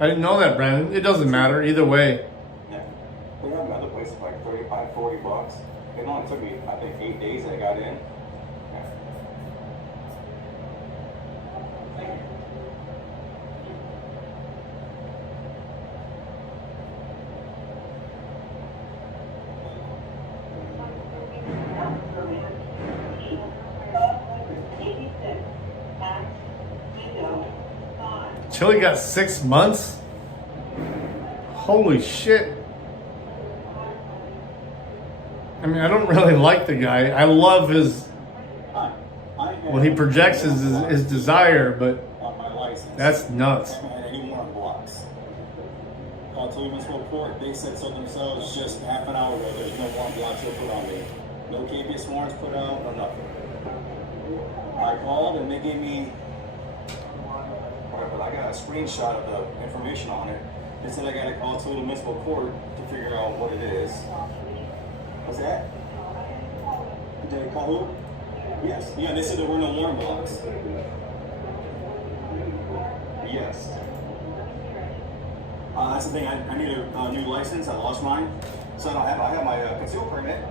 I didn't know that, Brandon. It doesn't matter either way. Yeah. They have another place for like $35, $40. It only took me, I think, 8 days I got in. Yeah. Chili got 6 months? Holy shit. I mean, I don't really like the guy. I love his, what he projects as his desire, but on my license. that's nuts. I haven't had any warrant blocks. Called Toledo Municipal Court. They said so themselves just half an hour ago. There's no warrant blocks they put on me. No habeas warrants put out, no nothing. I called and they gave me, whatever, I got a screenshot of the information on it. They said I got to call Toledo Municipal Court to figure out what it is. What's that? Did I call who? Yes. Yeah, they said there were no warrant blocks. Yes. That's the thing. I need a new license. I lost mine, so I have my concealed permit.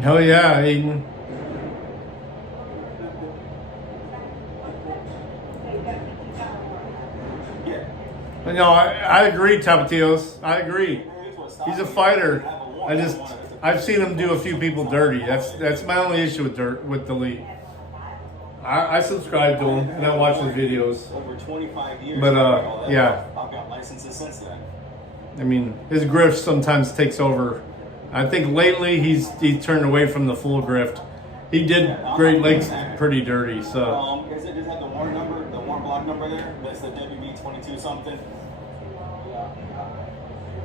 Hell yeah, Aiden. But no, I agree, Tapatios. I agree. He's a fighter. I've seen him do a few people dirty. That's my only issue with Delete. I subscribe to him and I watch his videos. Over 25 years. But yeah. I've got licenses since then. I mean, his grift sometimes takes over. I think lately he's turned away from the full grift. He did Great Lakes pretty dirty, so. Does it have the warrant number, the warrant block number there? That's the WB22 something?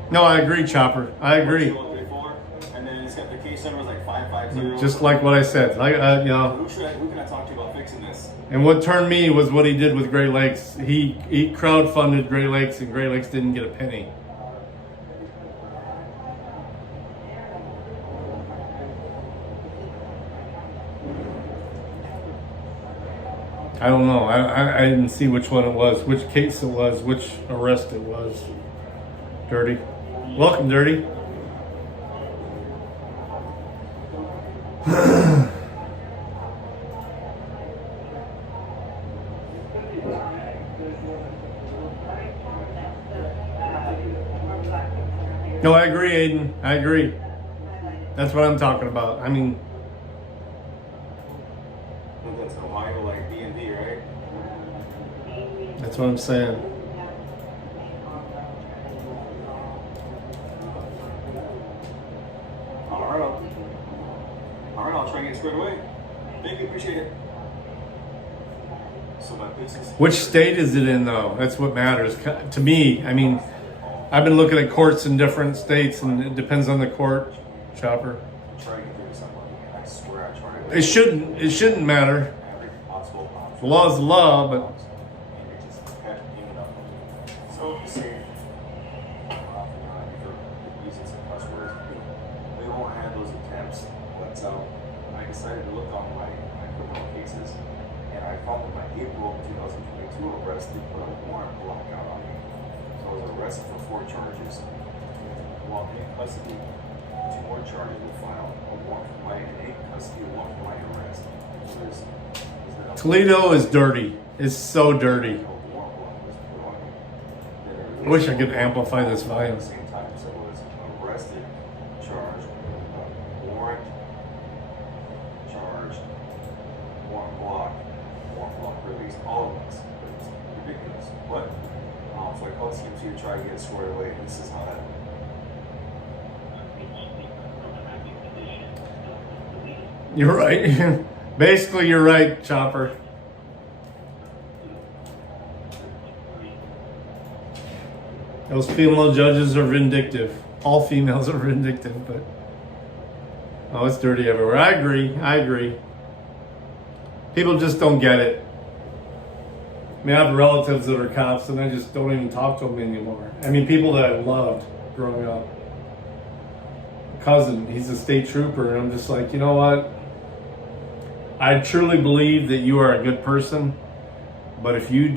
No, I agree, Chopper. I agree. 2034, and then it's got the case number like 550. Just like what I said. You know. Who can I talk to about fixing this? And what turned me was what he did with Great Lakes. He crowdfunded Great Lakes, and Great Lakes didn't get a penny. I don't know. I didn't see which one it was, which case it was, which arrest it was. Dirty. Welcome, Dirty. No, I agree, Aiden. I agree. That's what I'm talking about. I mean, That's Ohio, like B&B, right? that's what I'm saying. All right, I'll try and get it squared away. Thank you, appreciate it. So my business. Which state is it in, though? That's what matters to me. I mean, I've been looking at courts in different states, and it depends on the court, Chopper. Try and get something. I swear I tried. It shouldn't matter. The law is the law, but So you see, using some cuss words, we won't have those attempts. But I decided to look on my criminal cases, and I found that my April 2022 arrest, they put a warrant block out on me. So I was arrested for 4 charges. While in custody, 2 more charges were filed. A warrant for my in custody, a warrant for my arrest. Toledo is dirty. It's so dirty. I wish I could amplify this volume. At the same time, so I was arrested, charged, warrant, charged, warrant block release, all of us. It's ridiculous. But so I called CMC to try to get it squared away, and this is how that. You're right. Basically, you're right, Chopper. Those female judges are vindictive. All females are vindictive, but oh, it's dirty everywhere. I agree. People just don't get it. I mean, I have relatives that are cops, and I just don't even talk to them anymore. I mean, people that I loved growing up. Cousin, he's a state trooper, and I'm just like, you know what? I truly believe that you are a good person, but if you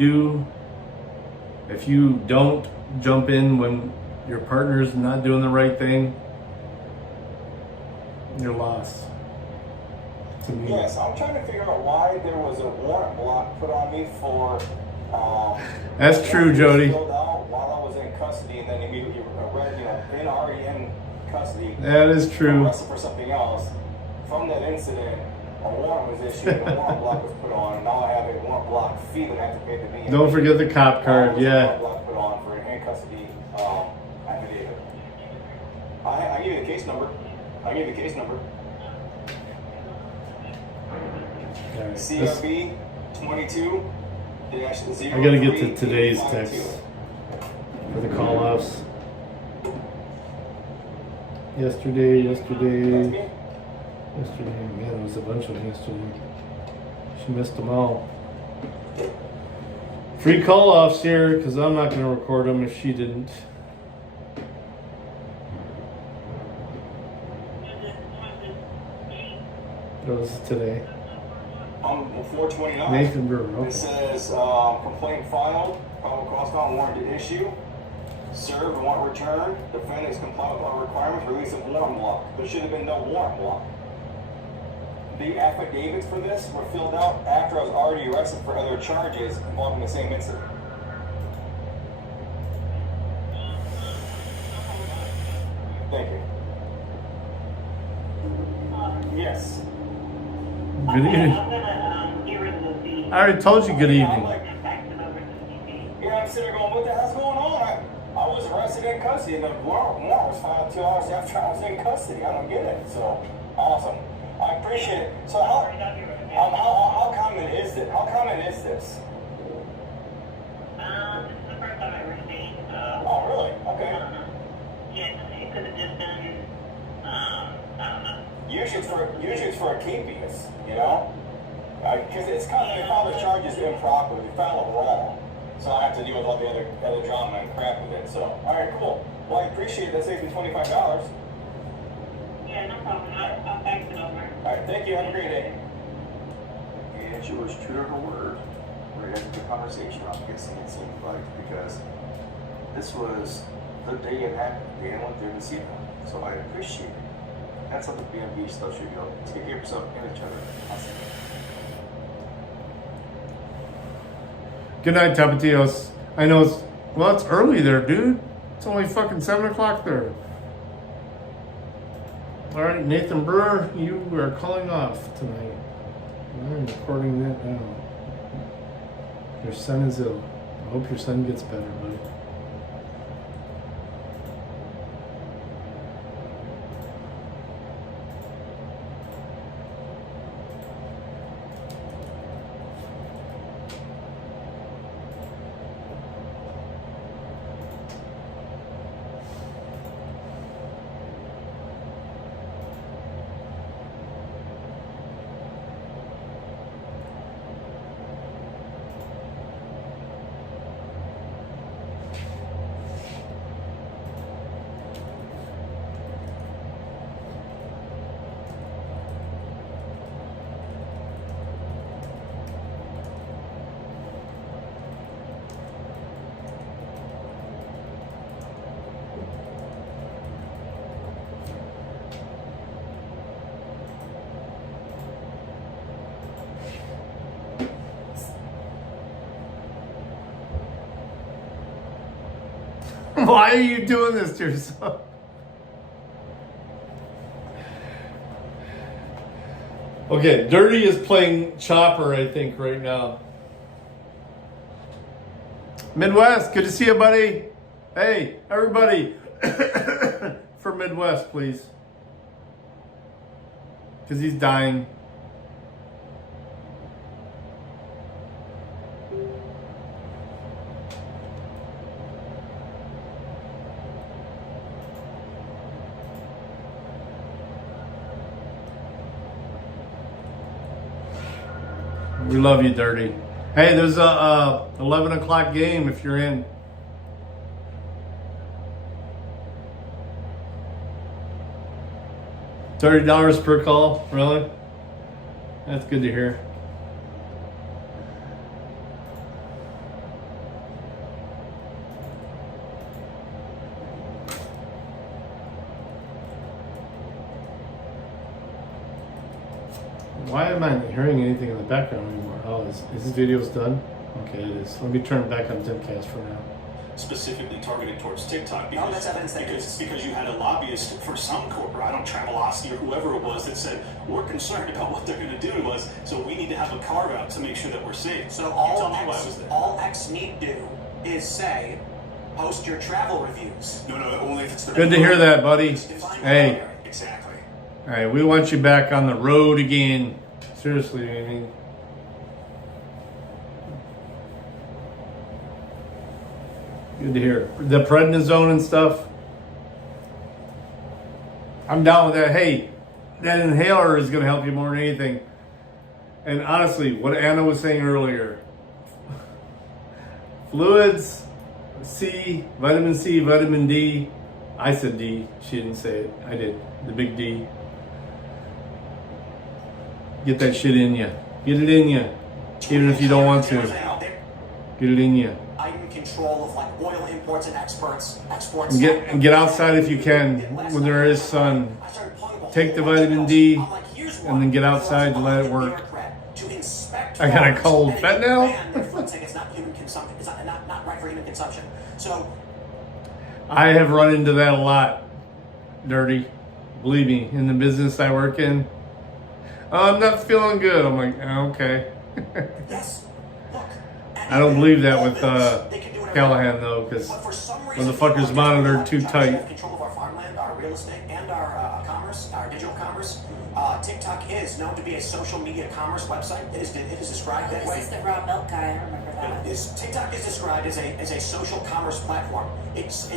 don't jump in when your partner's not doing the right thing, you're lost. To me. Yes, I'm trying to figure out why there was a warrant block put on me for That's true, Jody. Filled out while I was in custody, and then immediately already in custody. That is true. Arrested for something else. From that incident, a warrant was issued, and a warrant block was put on, and now I have a warrant block fee that I have to pay the DMV. Don't forget the cop card, yeah. Warrant block put on for an in custody affidavit. I give you the case number. CRB 22-0. I gotta get to today's text for the call offs. Yesterday. Man, there was a bunch of them yesterday. She missed them all. Free call offs here, because I'm not going to record them if she didn't. This is today. 429. Nathan Brewer. Okay. It says complaint filed, probable cause found, warrant to issue, served, warrant returned, defendants comply with all requirements, release of warrant block. There should have been no warrant block. The affidavits for this were filled out after I was already arrested for other charges involving the same incident. Thank you. Yes. Good evening. I already told you good evening. Yeah, I'm sitting there going, what the hell's going on? I was arrested in custody, and the warrant was filed 2 hours after I was in custody. I don't get it. So, awesome. I appreciate it. So how common is it? How common is this? This is the first time I've ever seen. Oh, really? Okay. Yeah, it could have just been, I don't know. Usually it's for a keepius, you know? Because it's kind of, they file the charges improperly, they file it wrong. So I have to deal with all the other drama and crap with it. So, all right, cool. Well, I appreciate it. That saves me $25. Yeah, no problem. I'll fax it over. All right, thank you. Have a great day. And she was true to her word. Right after the conversation, I'm guessing it seemed like, because this was the day it happened. Dan went there to see them. So I appreciate it. That's how the BNB stuff should go. Take care of yourself and each other. Awesome. Good night, Tapatios. I know it's early there, dude. It's only fucking 7 o'clock there. All right, Nathan Brewer, you are calling off tonight. I'm recording that now. Your son is ill. I hope your son gets better, buddy. Why are you doing this to yourself? Okay, Dirty is playing Chopper, I think, right now. Midwest, good to see you, buddy. Hey, everybody, for Midwest, please. Because he's dying. We love you, Dirty. Hey, there's a 11 o'clock game if you're in. $30 per call, really? That's good to hear. Why am I not hearing anything in the background anymore? Oh, is this video's done? Okay, it is. Let me turn it back on Dimcast for now. Specifically targeted towards TikTok No, that's evidence that because you had a lobbyist for some corporate, I don't Travelocity or whoever it was, that said we're concerned about what they're going to do to us, so we need to have a carve out to make sure that we're safe. So all X need do is say, post your travel reviews. No, only if it's the Good to hear that, buddy. Hey. Exactly. All right, we want you back on the road again. Seriously, I mean. Good to hear. The prednisone and stuff. I'm down with that. Hey, that inhaler is going to help you more than anything. And honestly, what Anna was saying earlier, fluids, vitamin C, vitamin D. I said D. She didn't say it. I did. The big D. Get that shit in you. Get it in you. Even if you don't want to. Get it in you. Control of like oil imports and exports. And get outside if you can when there is sun. Take the vitamin D and then get outside and let it work. I got a cold. Fentanyl? It's not human consumption. It's not right for human consumption. So I have run into that a lot. Dirty. Believe me, in the business I work in. Oh, I'm not feeling good. I'm like, okay. yes. Look, I don't believe that with Callahan though, because motherfuckers monitored too tight. Control of our farmland, our real estate, and our commerce, our digital commerce. TikTok is known to be a social media commerce website. It is described that way. This is the raw milk guy. I remember that. TikTok is described as a social commerce platform. It's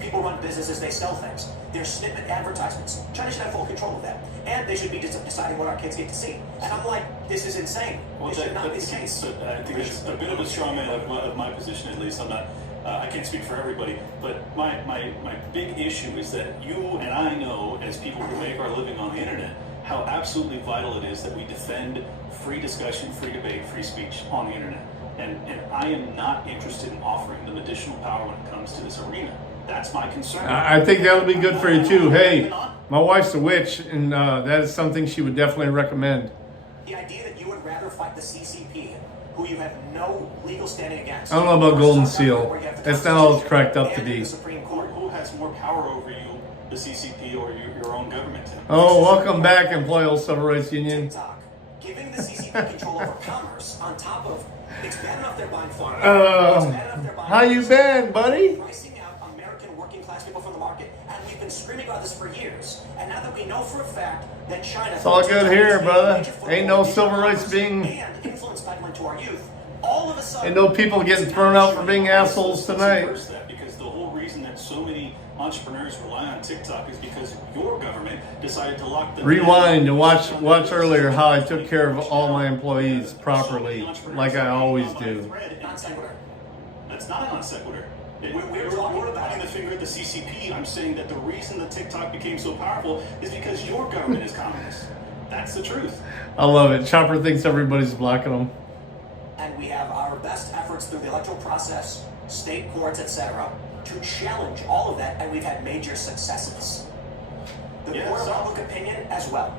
people run businesses, they sell things. They're snippet advertisements. China should have full control of that, and they should be deciding what our kids get to see. And I'm like, this is insane. Well, it should not be the case. I think it's a bit of a straw man of my position, at least. I'm not. I can't speak for everybody, but my big issue is that you and I know, as people who make our living on the internet, how absolutely vital it is that we defend free discussion, free debate, free speech on the internet. And I am not interested in offering them additional power when it comes to this arena. That's my concern. I think that would be good for you too. Hey, my wife's a witch, and that is something she would definitely recommend. The idea that you would rather fight the CCP, who you have no legal standing against. I don't know about Golden Seal. That's not all it's cracked up to be. Who has more power over you, the CCP or your own government? Oh, welcome back, Employee Civil Rights Union. TikTok, giving the CCP control over commerce on top of it's bad enough they're buying farmland. How you been, buddy? Pricing out American working class people from the market, and we've been screaming about this for years. And now that we know for a fact that China, it's all good here, brother. Ain't no civil rights being. And influence peddling to our youth. All of a sudden, ain't no people getting thrown out for being assholes tonight. Because the whole reason that so many entrepreneurs rely on TikTok is because your government decided to lock them. Rewind and watch earlier how I took care of all my employees properly, like I always do. That's not a non sequitur. We're pointing the finger at the CCP. I'm saying that the reason that TikTok became so powerful is because your government is communist. That's the truth. I love it. Chopper thinks everybody's blocking them. And we have our best efforts through the electoral process, state courts, etc., to challenge all of that, and we've had major successes. The court of public opinion as well.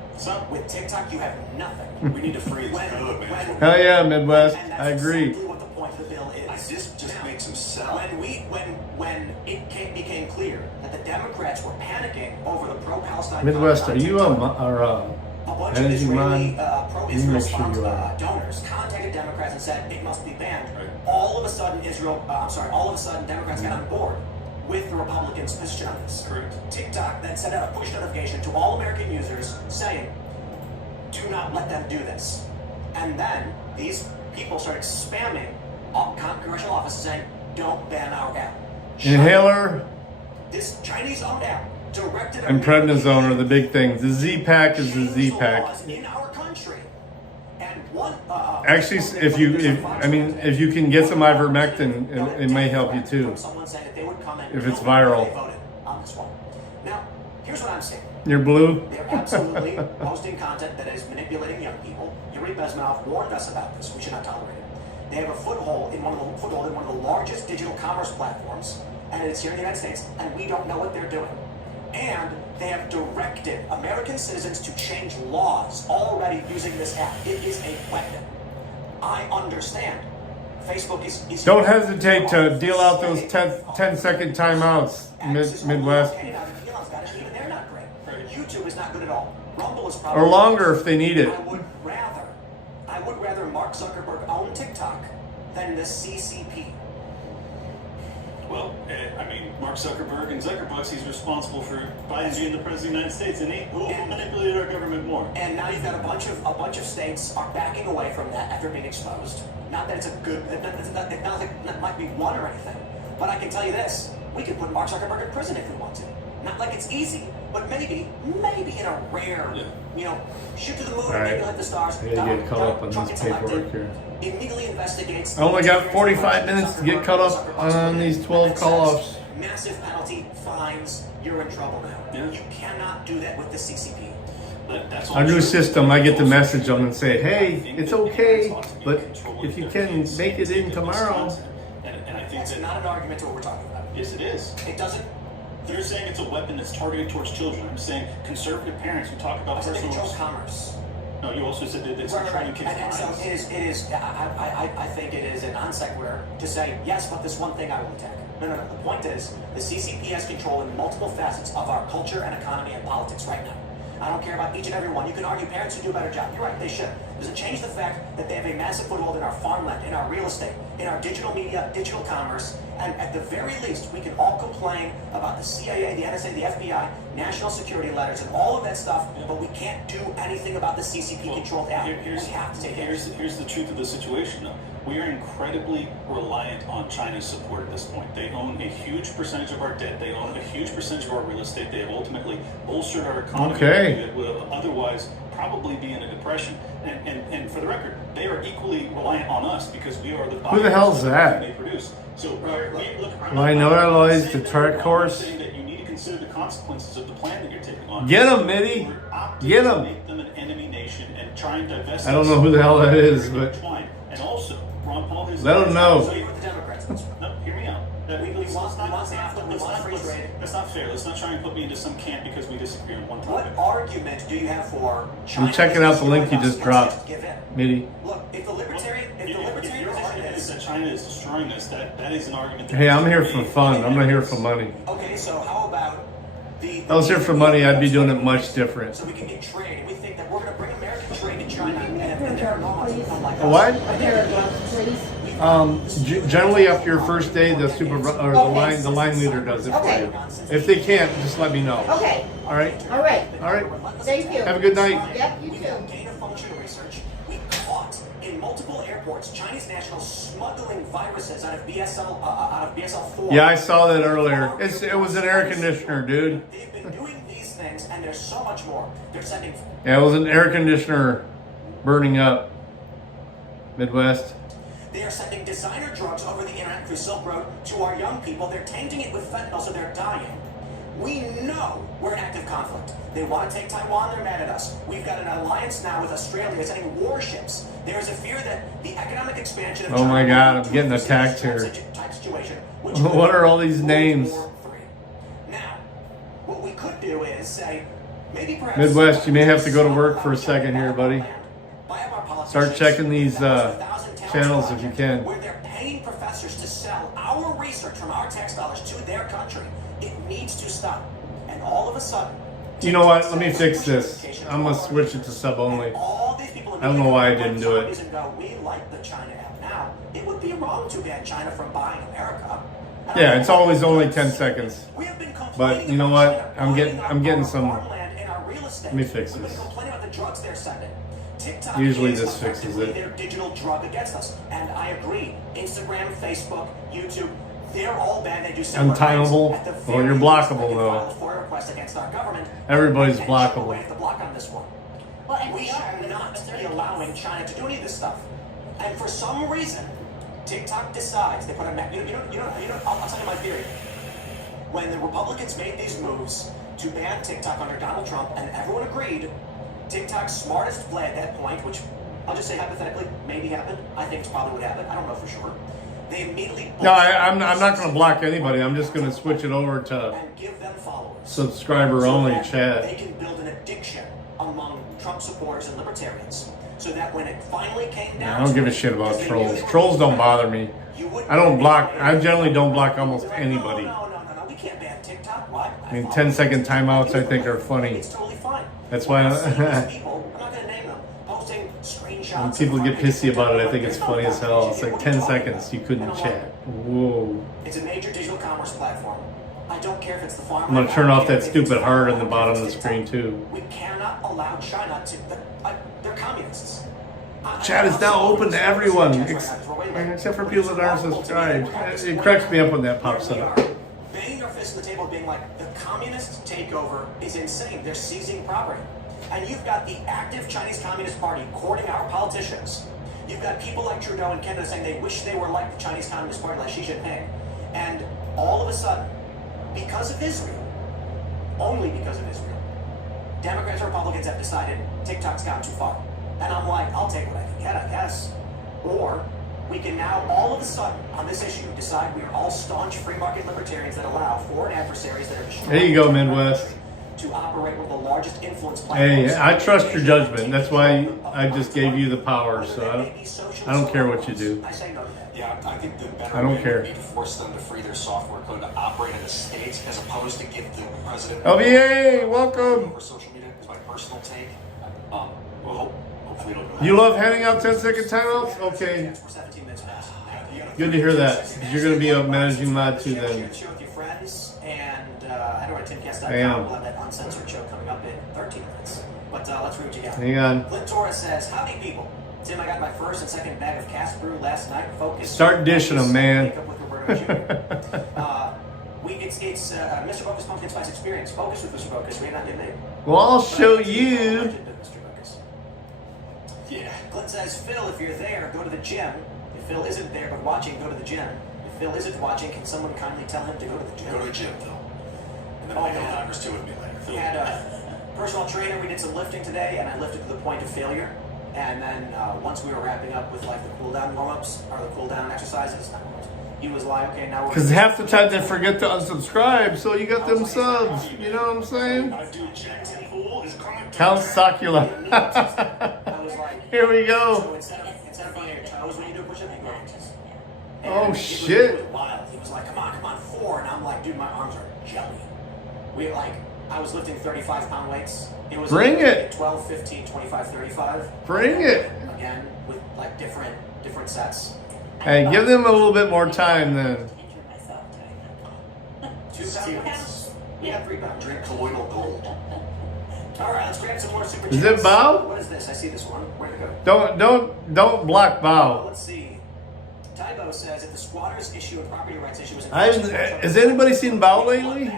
With TikTok, you have nothing. We need to free this code, man. Hell yeah, Midwest. I agree. Exactly what the point of the bill is. This just makes them sell. When it became clear that the Democrats were panicking over the pro-Palestine Midwest, are you a bunch of Israeli pro-Israel donors contacted Democrats and said it must be banned. Right. All of a sudden, Democrats got on board with the Republicans' position on this. Correct. TikTok then sent out a push notification to all American users saying, "Do not let them do this." And then these people started spamming congressional offices saying, "Don't ban our app." Inhaler. This Chinese-owned app directed and prednisone are the big things. The Z-Pack is the Z-Pack. In our country. And one, actually, if you can get some ivermectin, it may help you too. If it's viral. Now, here's what I'm saying. You're blue? They're absolutely posting content that is manipulating young people. Yuri Bezmenov warned us about this. We should not tolerate it. They have a foothold in one of the largest digital commerce platforms, and it's here in the United States, and we don't know what they're doing. And they have directed American citizens to change laws already using this app. It is a weapon. I understand Facebook is Don't hesitate to deal out those 10-second timeouts, Midwest. Even they're not great. YouTube is not good at all. Rumble is probably Or longer if they need it. I would rather Mark Zuckerberg own TikTok than the CCP. Well, I mean, Mark Zuckerberg and Zuckerbucks, he's responsible for Biden being the president of the United States, and he will manipulate our government more. And now you've got a bunch of states are backing away from that after being exposed. Not that it's a good, not like that might be one or anything, but I can tell you this: we could put Mark Zuckerberg in prison if we want to. Not like it's easy, but maybe in a rare, shoot to the moon, maybe hit the stars. I gotta get caught up on this paperwork here. Immediately investigates. I only got 45 minutes to get caught up on these 12 call-offs. Massive penalty, fines, you're in trouble now. Yeah. You cannot do that with the CCP. That's Our new system, I get the message on and say, hey, it's okay, but if you can make it in tomorrow. And I think That's not an argument to what we're talking about. yes, it is. It doesn't. They're saying it's a weapon that's targeted towards children. I'm saying conservative parents who talk about It personal controls commerce. No, you also said that it's controlling kids' And so minds. it is. I think it is a non sequitur to say yes, but this one thing I will attack. No. The point is, the CCP has control in multiple facets of our culture and economy and politics right now. I don't care about each and every one. You can argue parents who do a better job. You're right, they should. Doesn't change the fact that they have a massive foothold in our farmland, in our real estate, in our digital media, digital commerce, and at the very least, we can all complain about the CIA, the NSA, the FBI, national security letters, and all of that stuff, but we can't do anything about the CCP-controlled app. We have to take action. Here's the truth of the situation, though. We are incredibly reliant on China's support at this point. They own a huge percentage of our debt. They own a huge percentage of our real estate. They have ultimately bolstered our economy that would otherwise probably be in a depression. And for the record, they are equally reliant on us because we are the Who the hell's that? they produce. So Minoritize the track course. saying that you need to consider the consequences of the plan that you're taking on. Get him, Mitty. We're opting Get to him. make them an enemy nation and try and divest I don't us know who the hell that is, from their but twine. And also, Ron Paul has let him know. So you're with the Democrats. No, hear me out. Free That's not fair. Let's not try and put me into some camp because we disagree on one What topic. argument do you have for China? I'm checking out the link you just dropped, Just give in. Mitty. Look, if the libertarian If your position argument is that China is destroying us, that is an argument. That Hey, I'm here for fun. I'm not here for money. okay, so how about the? If I was here for money, I'd be doing it much different. So we can get trade, and we think that we're going to bring American trade to China, and they're not like A what? A pair of gloves, please. Generally, after your first day, the the line leader does it for you. If they can't, just let me know. Okay. All right. All right. All right. Thank you. Have a good night. Yep, you We too. did gain of function research. We caught in multiple airports Chinese nationals smuggling viruses out of BSL-4. Yeah, I saw that earlier. It was an air conditioner, dude. They've been doing these things, and there's so much more. They're sending. Yeah, it was an air conditioner burning up. Midwest. They are sending designer drugs over the internet through Silk Road to our young people. They're tainting it with fentanyl, so they're dying. We know we're in active conflict. They want to take Taiwan, they're mad at us. We've got an alliance now with Australia sending warships. There's a fear that the economic expansion of Oh my God, China I'm getting attacked here. type situation, which What are all these names? Now, what we could do is say, maybe perhaps Midwest, you may have to go to work for a second here, buddy. Start checking these channels if you can. Where they're paying professors to sell our research from our tax dollars to their country. It needs to stop. And all of a sudden, You know what? Let me fix this. I'm gonna switch it to sub only. I don't know why I didn't do it. We like the China app now. It would be wrong to ban China from buying America. Yeah, it's always only 10 seconds. But you know what? I'm getting some. Let me fix this. TikTok Usually is this fixes it. Their digital drug against us, and I agree. Instagram, Facebook, YouTube, they're all bad. They do similar Untimeable? things. At the Well, very you're least, blockable, they can though. file a FOIA request against our government. Everybody's And blockable. We have to block on this one. Well, and We should not be allowing China to do any of this stuff. And for some reason, TikTok decides they put a I'll tell you my theory. When the Republicans made these moves to ban TikTok under Donald Trump, and everyone agreed, TikTok's smartest play at that point, which I'll just say hypothetically maybe happened. I think it's probably what happened. I don't know for sure. They immediately No, I'm not going to block anybody. I'm just going to switch it over to and give them followers. subscriber only So that chat. They can build an addiction among Trump supporters and libertarians. so that when it finally came down, I don't give a shit about trolls. Trolls don't bother me. I don't block. I generally don't block almost anybody. No, we can't ban TikTok. Why? I mean, 10-second timeouts I think are funny. It's totally fine. That's why People, I'm not going to name them, posting screenshots. when people get pissy about it, I think it's funny as hell. It's like 10 seconds you couldn't chat. Whoa. It's a major digital commerce platform. I don't care if it's the farmer. I'm gonna turn off that stupid heart on the bottom of the screen too. We cannot allow China to. They're communists. Chat is now open to everyone, except for people that aren't subscribed. It cracks me up when that pops up. Banging our fist on the table, being like, the communist takeover is insane. They're seizing property, and you've got the active Chinese Communist Party courting our politicians. You've got people like Trudeau and Canada saying they wish they were like the Chinese Communist Party, like Xi Jinping, and all of a sudden, because of Israel, only because of Israel, Democrats and Republicans have decided TikTok's gone too far. And I'm like, I'll take what I can get, I guess. Or we can now, all of a sudden, on this issue, decide we are all staunch free market libertarians that allow foreign adversaries that are destroying There you go, Midwest. to operate with the largest influence platforms. Hey, I trust your judgment. That's why I just gave you the power. So I don't care what you do. I say no to that. Yeah, I think the better I don't way care. would be to force them to free their software code to operate in the States as opposed to give the president LVA, welcome. over social media is my personal take. Well, hopefully it'll You love handing out 10-second timeouts? Okay. We're 17 minutes past. Good to hear that. 'Cause you're going to be a managing mod too Share then. the show with your friends, and I know at timcast.com I am. we'll have that uncensored show coming up in 13 minutes. But let's read what you got. Hang on. Clint Torres says, howdy people. Tim, I got my first and second bag of cast brew last night. Focus. Start dishing 'em, man. Wake up with Roberto Jr. It's Mr. Focus Pumpkin Spice Experience. Focus with Mr. Focus. We're not getting it. Well, I'll show you. Yeah. Clint says, Phil, if you're there, go to the gym. If Phil isn't there but watching, go to the gym. If Phil isn't watching, can someone kindly tell him to go to the gym? go to the gym, Phil. And then I'll make Congress 2 with me later. We had a personal trainer. We did some lifting today, and I lifted to the point of failure. And then once we were wrapping up with like the cool down warm-ups or the cool down exercises, he was like, "Okay, now we're." Because half the time they forget to unsubscribe, so you got them subs. You know what I'm saying? Count Sakula. Here we go. So instead of being on your toes when you do a push-up, you go on your toes. Oh And shit! It was wild. He was like, "Come on, 4," and I'm like, "Dude, my arms are jelly." I was lifting 35-pound weights. It was Bring it. 12, 15, 25, 35. Bring it. Again, with like different sets. Hey, give them a little bit more time then. Injure myself doing that. 2 pounds. We got 3 pounds. Drink colloidal gold. All right, let's grab some more super Is chats. it Bao? What is this? I see this one. Where'd it go? Don't block Bao. Let's see. Tybo says if the squatters issue and property rights issue was Has anybody seen Bao lately?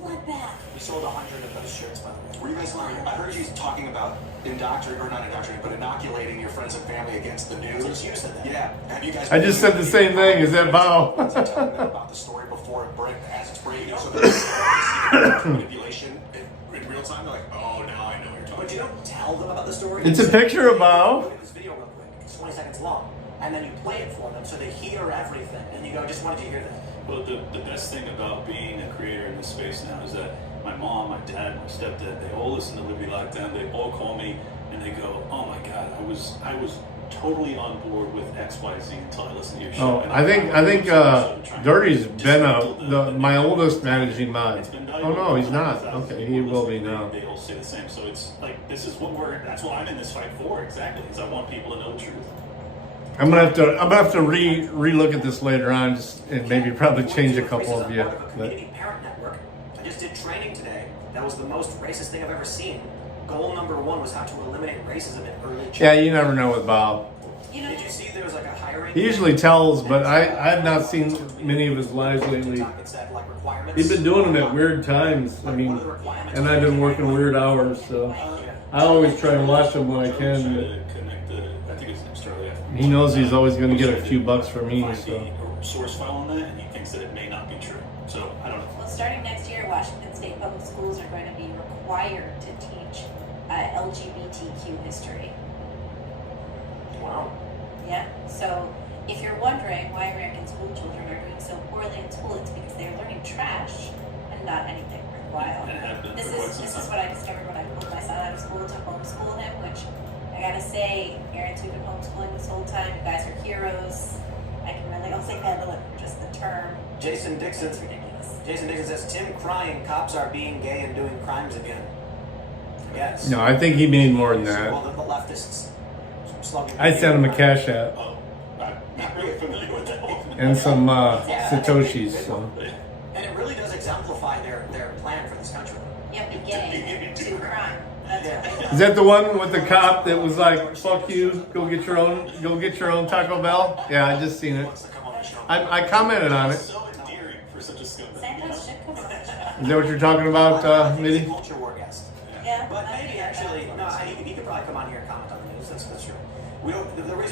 Bloodbath. We sold 100 of those shirts, by the way. Were you guys learning? I heard you talking about inoculating your friends and family against the news. You said that. Yeah. Have you guys? I just said the same thing. Is that Bao? Telling them about the story before as it's breaking, so there's manipulation in real time. They're like, oh, now I know what you're talking. But you don't tell them about the story. It's a picture of Bao. Look at this video real quick. It's 20 seconds long, and then you play it for them so they hear everything, and you go, "Just wanted you to hear that." Well, the best thing about being a creator in this space now is that my mom, my dad, my stepdad, they all listen to Liberty Lockdown. They all call me and they go, "Oh my God, I was totally on board with XYZ until I listened to your show." Oh, I think Dirty's been my oldest managing mod. Oh no, he's not. Okay, he will be now. They all say the same. So it's like that's what I'm in this fight for exactly. Is I want people to know the truth. I'm gonna have to re-look at this later on, and maybe probably change a couple of you. But Community Parent Network. I just did training today. That was the most racist thing I've ever seen. Goal number 1 was how to eliminate racism in early childhood. yeah, you never know with Bob. You know, Did you see there was like a hiring? He usually tells, but I've not seen many of his lives lately. It said like requirements. He's been doing them at weird times. I mean, and I've been working weird hours, so I always try and watch him when I can. But I think it's Australia. he knows he's always going to get a few bucks from me, Find so. the source file on that, and he thinks that it may not be true. So I don't know. well, starting next year, Washington State public schools are going to be required to teach LGBTQ history. Wow. Yeah. So if you're wondering why American school children are doing so poorly in school, it's because they're learning trash and not anything worthwhile. And have been This for quite is some this time. is what I discovered when I pulled my son out of school to homeschool him, which I gotta say, parents who've been homeschooling this whole time, you guys are heroes. I can really only handle it for just the term. Jason Dixon. It's ridiculous. Jason Dixon says, Tim crying, cops are being gay and doing crimes again. Yes. No, I think he mean more than that. Well, the leftists. slugging I sent him a people. cash app Oh, I'm not really familiar with that one. and some Satoshis. So. And it really does exemplify their plan for this country. Yeah, be gay, do crime. That's what they Is that the one with the cop that was like, "Fuck you, go get your own Taco Bell"? Yeah, I just seen it. Wants to come on the show. I commented on it. It's so endearing for such a scumbag. Santa should come on the show. Is that what you're talking about, He's a Mitty? culture war guest. Yeah, But maybe actually, no, he could probably come on here and comment on the news. That's true. We don't,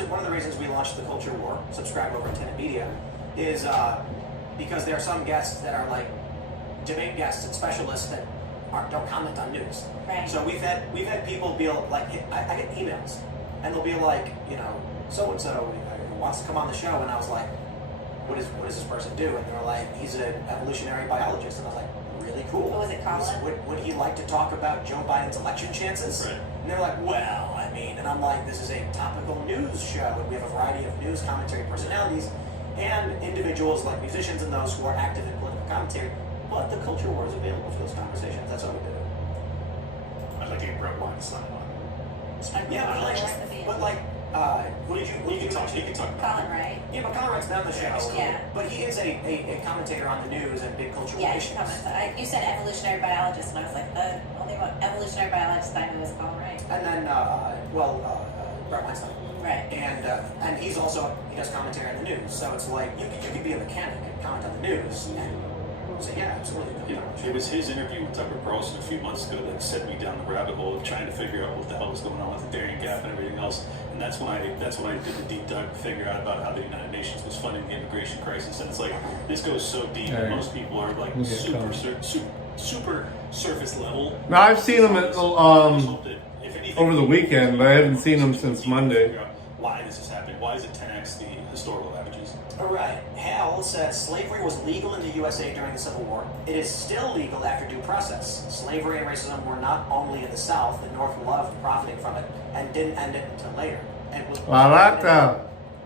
one of the reasons we launched the Culture War, subscribe over at Tenet Media, is because there are some guests that are like debate guests and specialists that don't comment on news. Right. So we've had people be like, I get emails, and they'll be like, so and so wants to come on the show, and I was like, what does this person do? And they're like, he's an evolutionary biologist, and I was like, really cool. What was it called? Would he like to talk about Joe Biden's election chances? Right. And they're like, well, I mean, and I'm like, this is a topical news show, and we have a variety of news commentary personalities and individuals like musicians and those who are active in political commentary. But the Culture War is available for those conversations. That's how we did it. I'd like to get Brett Weinstein on. Yeah, but You can talk about Colin, right? yeah, but Colin Wright's been on the show. Yeah. But he is a commentator on the news and big cultural Yeah, issues. you said evolutionary biologist, and I was like, the only one evolutionary biologist I know is Colin Wright. And then, Brett Weinstein. Right. And he does commentary on the news. So it's like, you could be a mechanic and comment on the news. And so, yeah, absolutely. Yeah, it was his interview with Tucker Carlson a few months ago that set me down the rabbit hole of trying to figure out what the hell was going on with the Darien Gap and everything else. And that's when I did the deep dive to figure out about how the United Nations was funding the immigration crisis. And it's like, this goes so deep that most people are like super surface level. Now I've seen him at over the weekend, but I haven't seen him since Monday. Why this is happening? Why is it 10x the historical averages? All right. Hal says slavery was legal in the USA during the Civil War. It is still legal after due process. Slavery and racism were not only in the South. The North loved profiting from it and didn't end it until later. And it was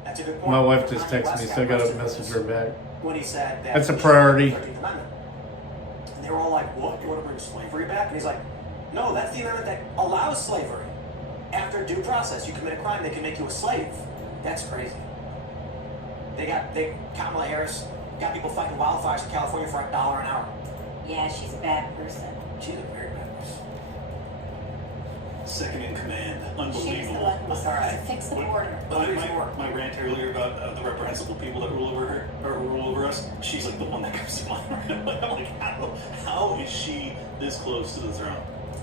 that's a good point. My wife just texted me, so I got to message her back. When he said that That's a priority. 13th Amendment. And they were all like, what? You want to bring slavery back? And he's like, no, that's the amendment that allows slavery. After due process, you commit a crime, they can make you a slave. That's crazy. Kamala Harris got people fighting wildfires in California for $1 an hour. Yeah, she's a bad person. She's a very bad person. Second in command, She's the unbelievable. one who's All supposed right. to fix the border. My rant earlier about the reprehensible people that rule over her or rule over us, she's like the one that comes to mind. I'm like, how is she this close to the throne?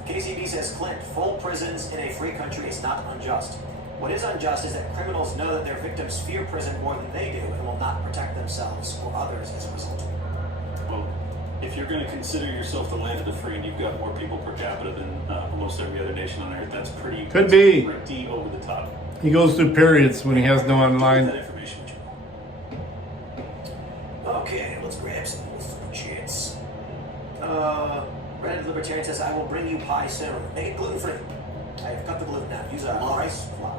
KCB says, Clint, full prisons in a free country is not unjust. What is unjust is that criminals know that their victims fear prison more than they do and will not protect themselves or others as a result. Well, if you're going to consider yourself the land of the free and you've got more people per capita than almost every other nation on earth, that's pretty over the top. He goes through periods when he has no online. That information, Okay, let's grab some chats. Reddit Libertarian says, I will bring you pie soon. Make it gluten-free. I've cut the gluten now. Use a rice flour.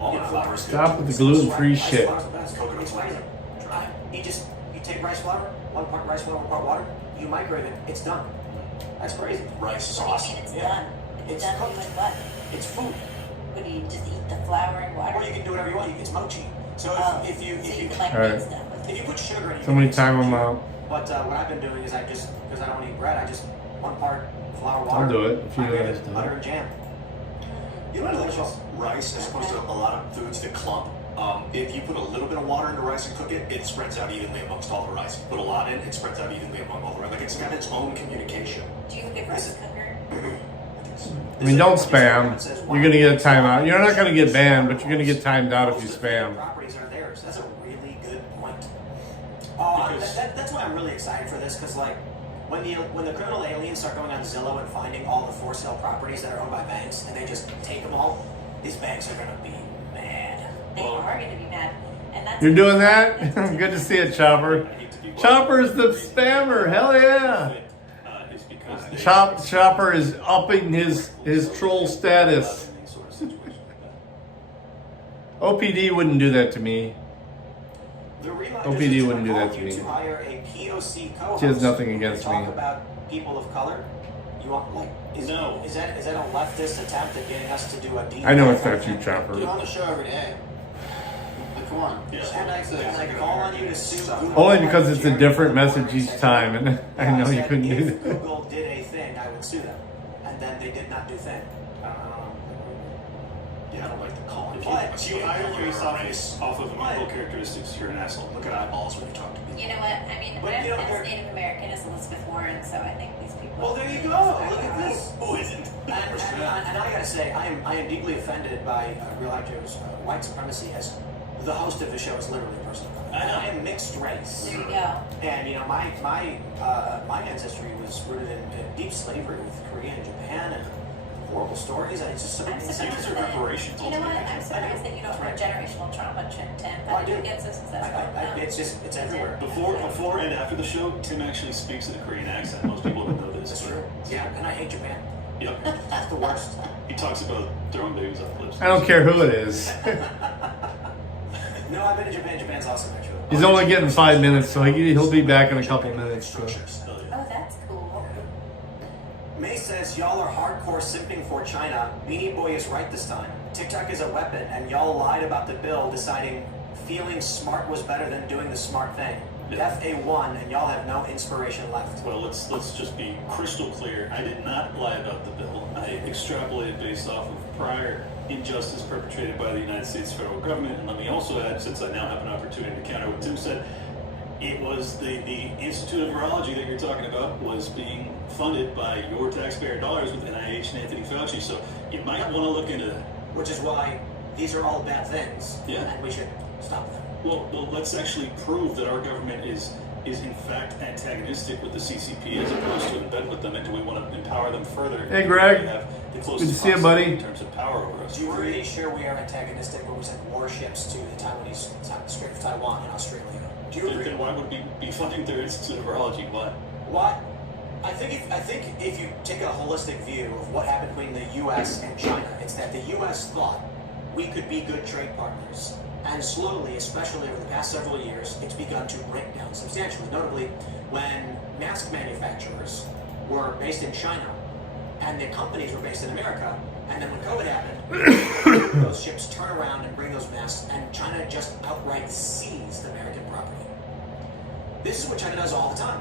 Almond flour is good. Stop with the gluten-free shit. Coconut flour. Try it. You take rice flour, 1 part rice flour, 1 part water, you microwave it, it's done. That's crazy. Rice is What do you awesome. mean it's Yeah. done? It's done cooked. with what? It's food. What do you just eat the flour and water? Or you can do whatever you want. It's mochi. So if so you you can like All right. mix them with if you put sugar in it, Somebody time him out. But what I've been doing is because I don't eat bread, I just 1 part flour, water. I'll do it if you microwave guys it, do butter it. and jam. You know what I like about rice as opposed to a lot of foods that clump? If you put a little bit of water into rice and cook it, it spreads out evenly amongst all the rice. Put a lot in, it spreads out evenly among all the rice. Like it's got its own communication. Do you have a good rice cooker? I mean, don't spam. You're gonna get a timeout. You're not gonna get banned, but you're gonna get timed out if you spam. Properties are theirs. That's a really good point. That's why I'm really excited for this, because like when the criminal aliens start going on Zillow and finding all the for sale properties that are owned by banks, and they just take them all, these banks are gonna be mad. They are going to be mad. And that's You're doing that? Good to see it, Chopper. Chopper's the spammer. Hell yeah. Is because Chopper is upping his troll status. in these sort of situations. OPD wouldn't do that to me. The real OPD wouldn't do that to me. To hire a POC co-host She has nothing against to talk me. about people of color. You want like is that a leftist attempt at getting us to do a deep? I know it's not you, Chopper. You're on the show every day. But come on. And I call on you to sue Google. Only because it's a different message each time, and I know you couldn't do If that. Google did a thing, I would sue them, and then they did not do thing. Yeah, I don't like the call. If you hire your race off of immutable characteristics, you're an asshole. Look at eyeballs when you talk to people. You know what? I mean, But, I'm you know, as Native American as Elizabeth Warren, so I think these people. Well, there you go. Look at this. Who isn't? And I gotta say, I am deeply offended by Real Actors white supremacy. As the host of the show is literally a person of color. I am mixed race. There you go. And you know, my ancestry was rooted in deep slavery with Korea and Japan and horrible stories. And it's just I'm surprised These are reparations. You know what? I'm surprised that you don't have generational trauma to Oh, I do. empathic against so successful. It's everywhere. Before and after the show, Tim actually speaks in a Korean accent. Most people don't know this. It's true. Yeah, and I hate Japan. Yep. That's the worst. He talks about throwing babies off cliffs. I don't care who it is. No, I've been to Japan. Japan's awesome, actually. He's only getting 5 minutes, so he'll be back in a couple minutes. So. Oh, that's cool. May says y'all are hardcore simping for China. Beanie Boy is right this time. TikTok is a weapon, and y'all lied about the bill, deciding feeling smart was better than doing the smart thing. FA1, and y'all have no inspiration left. Well, let's just be crystal clear. I did not lie about the bill. I extrapolated based off of prior injustice perpetrated by the United States federal government. And let me also add, since I now have an opportunity to counter what Tim said, it was the Institute of Virology that you're talking about was being funded by your taxpayer dollars with NIH and Anthony Fauci. So you might want to look into that. Which is why these are all bad things. Yeah. And we should stop them. Well, let's actually prove that our government is in fact antagonistic with the CCP as opposed to in bed with them, and do we want to empower them further? Hey, Greg. We have the Good closest to see you, proximity buddy. In terms of power over us. Do you really sure we are antagonistic when we send warships to the Taiwanese Strait of Taiwan and Australia? Do you agree? Then why would we be funding their Institute of Virology? Why? What? I think if you take a holistic view of what happened between the U.S. and China, it's that the U.S. thought we could be good trade partners. And slowly, especially over the past several years, it's begun to break down substantially. Notably, when mask manufacturers were based in China and the companies were based in America, and then when COVID happened, those ships turn around and bring those masks, and China just outright seized American property. This is what China does all the time.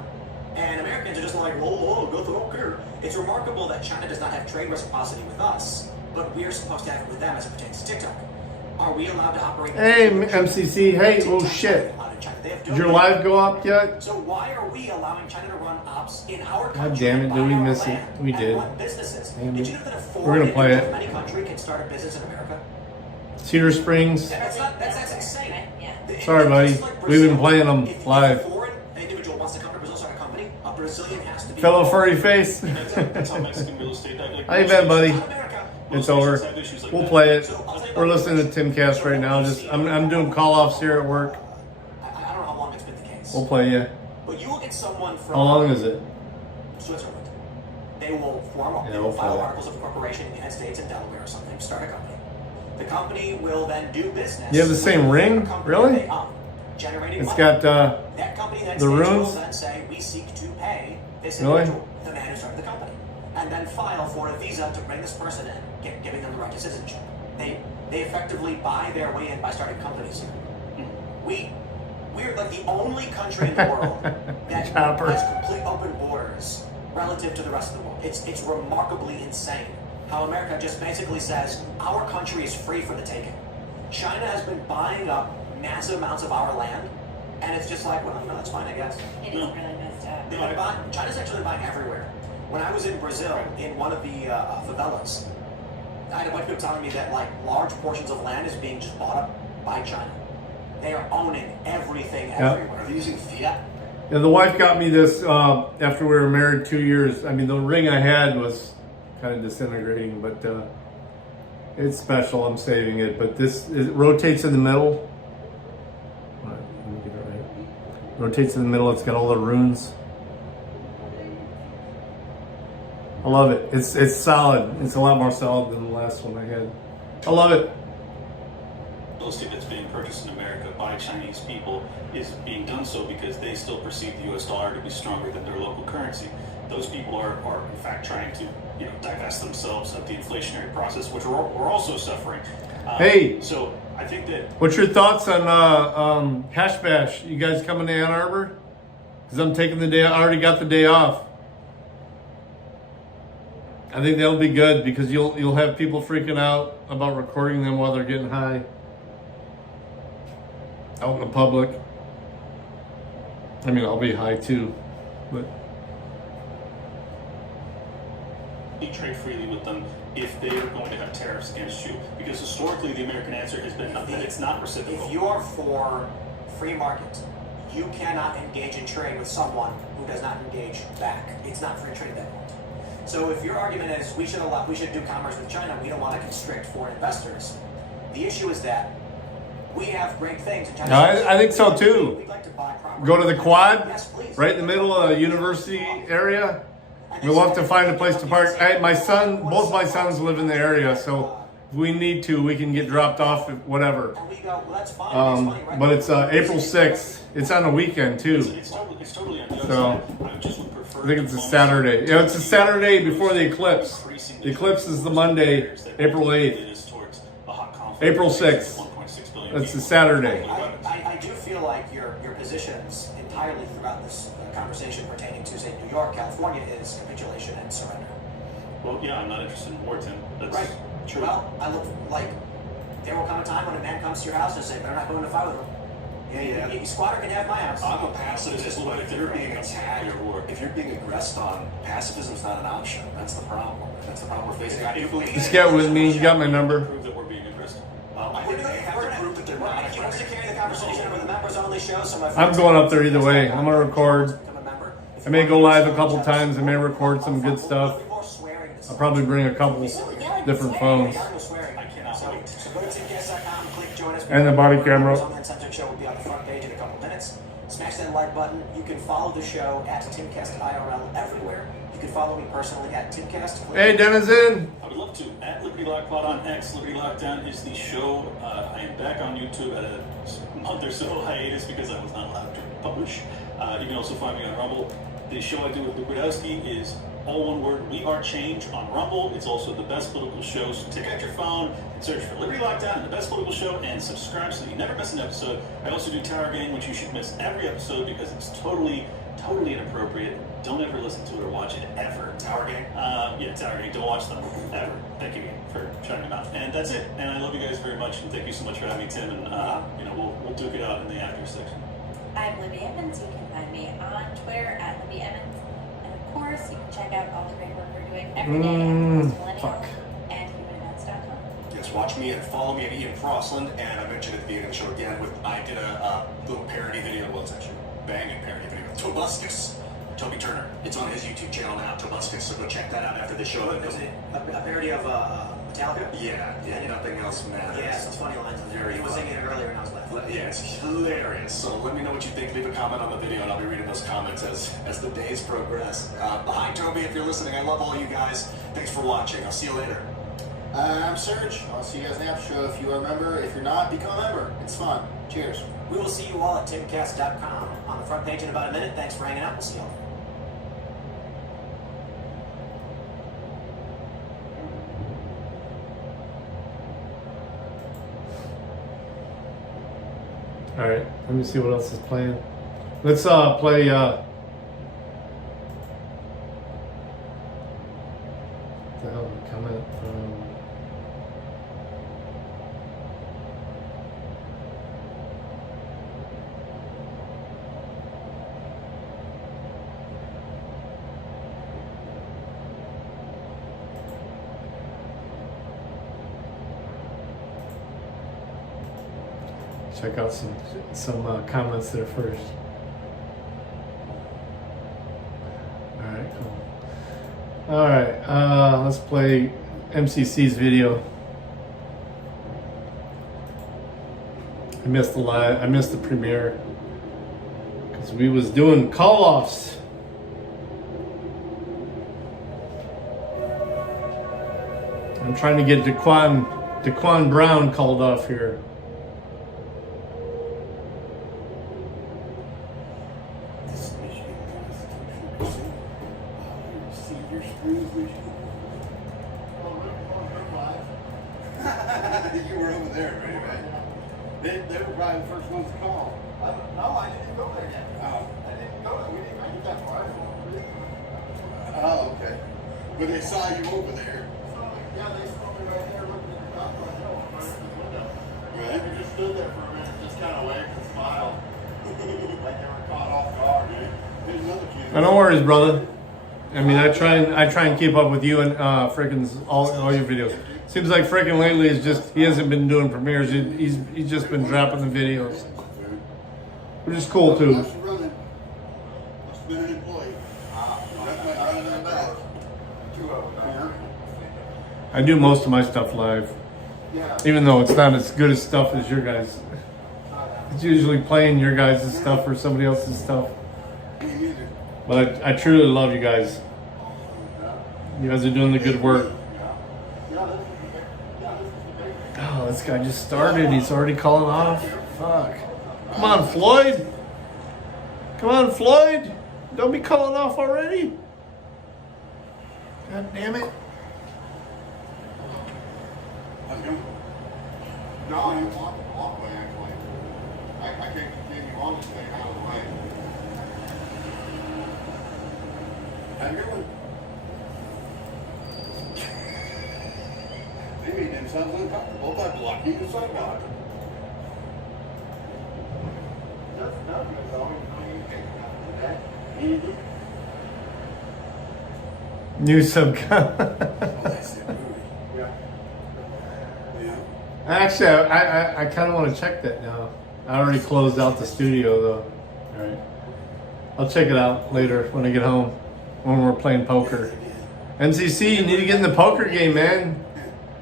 And Americans are just like, whoa, I don't care. It's remarkable that China does not have trade reciprocity with us, but we're supposed to have it with them as it pertains to TikTok. Are we allowed to operate? Hey, MCC. Hey, oh shit. Did your live go up yet? So why are we allowing China to run ops in our country? God damn it, did we by our miss it? land We and did. run businesses? Damn Did it. you know that a We're foreign gonna play individual it. from any country can start a business in America? Cedar Springs. That's insane. Yeah. Sorry, buddy. We've been playing them If live. a foreign individual wants to come to Brazil, start a company, a Brazilian has to be. Fellow furry face. That's how Mexican real estate. How you been, buddy? Not America. It's over. We'll play it. We're listening to Timcast right now. I'm doing call-offs here at work. I don't know how long it's been the case. We'll play you. But you will get someone from How long is it? Switzerland. They will form up. Yeah, They will we'll file play it. articles of incorporation in the United States and Delaware or something. Start a company. The company will then do business. You have the same with ring? the company Really? they own, generating It's money. got That company then the will runes? then say we seek to pay this Really? individual, the man who started the company, and then file for a visa to bring this person in, giving them the right to citizenship. They effectively buy their way in by starting companies here. We're like the only country in the world that Chopper. has complete open borders relative to the rest of the world. It's remarkably insane how America just basically says our country is free for the taking. China has been buying up massive amounts of our land, and it's just like, well, no, that's fine, I guess. It is really messed up. They've been buying, China's actually buying everywhere. When I was in Brazil, in one of the favelas, I had a bunch of people telling me that like large portions of land is being just bought up by China. They are owning everything everywhere. Are they using fiat? Yeah, the wife got me this after we were married 2 years. I mean, the ring I had was kind of disintegrating, but it's special. I'm saving it. But it rotates in the middle. Let me get it right. Rotates in the middle. It's got all the runes. I love it. It's solid. It's a lot more solid than the last one I had. I love it. real estate that's being purchased in America by Chinese people is being done so because they still perceive the U.S. dollar to be stronger than their local currency. Those people are in fact trying to divest themselves of the inflationary process, which we're also suffering. Hey, so I think that. What's your thoughts on Hash Bash? You guys coming to Ann Arbor? Because I'm taking the day. I already got the day off. I think that'll be good because you'll have people freaking out about recording them while they're getting high out in the public. I mean, I'll be high too, but You trade freely with them if they are going to have tariffs against you, because historically the American answer has been that it's not reciprocal. If you are for free market, you cannot engage in trade with someone who does not engage back. It's not free trade at that point. So if your argument is we should do commerce with China, we don't want to constrict foreign investors. The issue is that we have great things in China. No, I think so too. We'd like to buy property. Go to the quad, Yes, please. right in the middle of the university area. We'll have to find a place to park. Both my sons live in the area, so if we need to, we can get dropped off, whatever. And we go, well, that's fine. But it's April 6th. It's on a weekend too. It's totally on the other So, side. I just would prefer. I think it's a Saturday. Yeah, it's a Saturday before the eclipse. The eclipse is the Monday, April 8th. April 6th. That's a Saturday. I do feel like your positions entirely throughout this conversation pertaining to, say, New York, California, is capitulation and surrender. Well, yeah, I'm not interested in war, Tim. That's Right. true. Well, I look like there will come a time when a man comes to your house and say, "Better not go into fight with him." Yeah. Your squatter can have my house. I'm a pacifist, but if you're being attacked, if you're being aggressed on, pacifism's not an option. That's the problem. That's the problem we're facing. I do believe. Just get with me. You got my number. Prove that we're being aggressive. I think they have to prove that they're not. If you want to carry the conversation over the members-only show, so my I'm going up there either way. I'm gonna record. become a member. If I you may want go to live a swear couple each times. I other, may record some good stuff. before swearing this I'll probably bring a couple different phones. swearing. I cannot So, wait. so go to timcast.com, click join us. And the body camera. On the Uncensored Show will be on the front page in a couple minutes. Smash that like button. You can follow the show at Timcast IRL everywhere. You can follow me personally at Timcast. Hey, Denizen. I would love to. At Liberty Lock Pod on X, Liberty Lockdown is the show. I am back on YouTube at a month or so hiatus because I was not allowed to publish. You can also find me on Rumble. The show I do with Lukudowski is all one word, We Are Change on Rumble. It's also the best political show. So take out your phone and search for Liberty Lockdown, the best political show, and subscribe so that you never miss an episode. I also do Tower Gang, which you should miss every episode because it's totally inappropriate. Don't ever listen to it or watch it ever. Tower Gang? Yeah, Tower Gang. Don't watch them ever. Thank you for shutting them out. And that's it. And I love you guys very much. And thank you so much for having me, Tim. And we'll duke it out in the after section. I'm Libby Evans. You can find me on Twitter at Libby Evans. And of course, you can check out all the great work we're doing every day at Fuck. postmillennial and humanevents.com. Yes, watch me and follow me at Ian Crossland. And I mentioned at the beginning of the show again, I did a little parody video. Well, it's actually a banging parody video. Tobuscus. Toby Turner. It's on his YouTube channel now, Tobuscus. So go check that out after the show. Is it a parody of Metallica? Yeah, nothing else matters. Yeah, some funny lines. He was singing it earlier and I was laughing. Yeah, it's hilarious. So let me know what you think. Leave a comment on the video, and I'll be reading those comments as the days progress. Hi, Toby, if you're listening. I love all you guys. Thanks for watching. I'll see you later. I'm Serge. I'll see you guys in the after show. If you are a member, if you're not, become a member. It's fun. Cheers. We will see you all at timcast.com on the front page in about a minute. Thanks for hanging out. We'll see you all. All right, let me see what else is playing. Let's play. The hell, comment from. Check out some comments there first. All right, cool. All right, let's play MCC's video. I missed the live. I missed the premiere because we was doing call-offs. I'm trying to get Daquan Brown called off here. there, baby. They were probably the first ones to call. No, I didn't go there yet. I didn't go there. We didn't get that far. Oh, okay. But they saw you over there. Yeah, they saw me right there looking at the top of the hill. Right. We just stood there for a minute, just kind of waved and smiled. Like they were caught off guard, dude. There's another kid. No worries, brother. I mean, I try and keep up with you and frickin' all your videos. Seems like frickin' lately he hasn't been doing premieres. He's just been dropping the videos, which is cool too. Must have been an employee. That might run in back. 2 of them. I do most of my stuff live, even though it's not as good as stuff as your guys. It's usually playing your guys' stuff or somebody else's stuff. But I truly love you guys. You guys are doing the good work. Oh, this guy just started. He's already calling off. Fuck. Come on, Floyd. Come on, Floyd. Don't be calling off already. God damn it. No, I didn't walk the walkway, actually. I can't continue on this thing out of the way. How you doing? They made themselves uncomfortable by blocking the sidewalk. That's not good, though. New sub. Oh, that's it, movie. Yeah. Yeah. Actually, I kind of want to check that now. I already closed out the studio though. All right. I'll check it out later when I get home, when we're playing poker. MCC, you need to get in the poker game, man.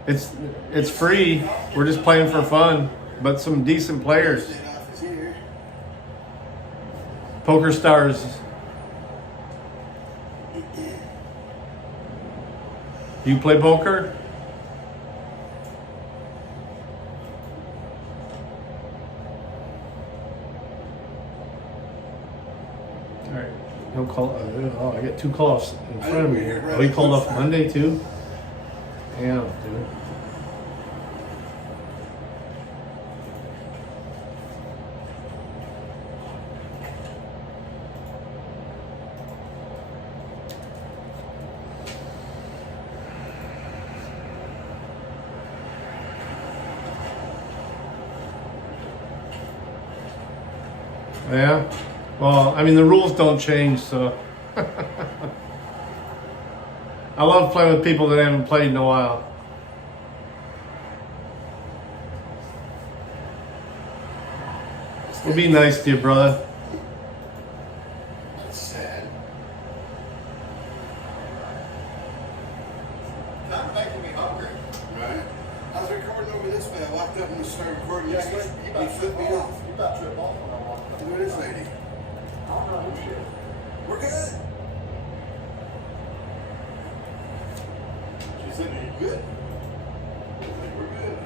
It's free. We're just playing for fun, but some decent players. Poker Stars. You play poker? All right. No call. Oh, I got 2 call-offs in front of me here. Oh, he called off Monday too? Damn, dude. Yeah. Well, I mean, the rules don't change, so. I love playing with people that haven't played in a while. We'll be nice to you, brother. That's sad. Not making me hungry. Right? I was recording over this way. I walked up and started recording. Yeah, He you about flipped me off. You about trip off when I walk up. Look at this lady. I don't know who she is. We're good. She said, "Are you good?" I think we're good.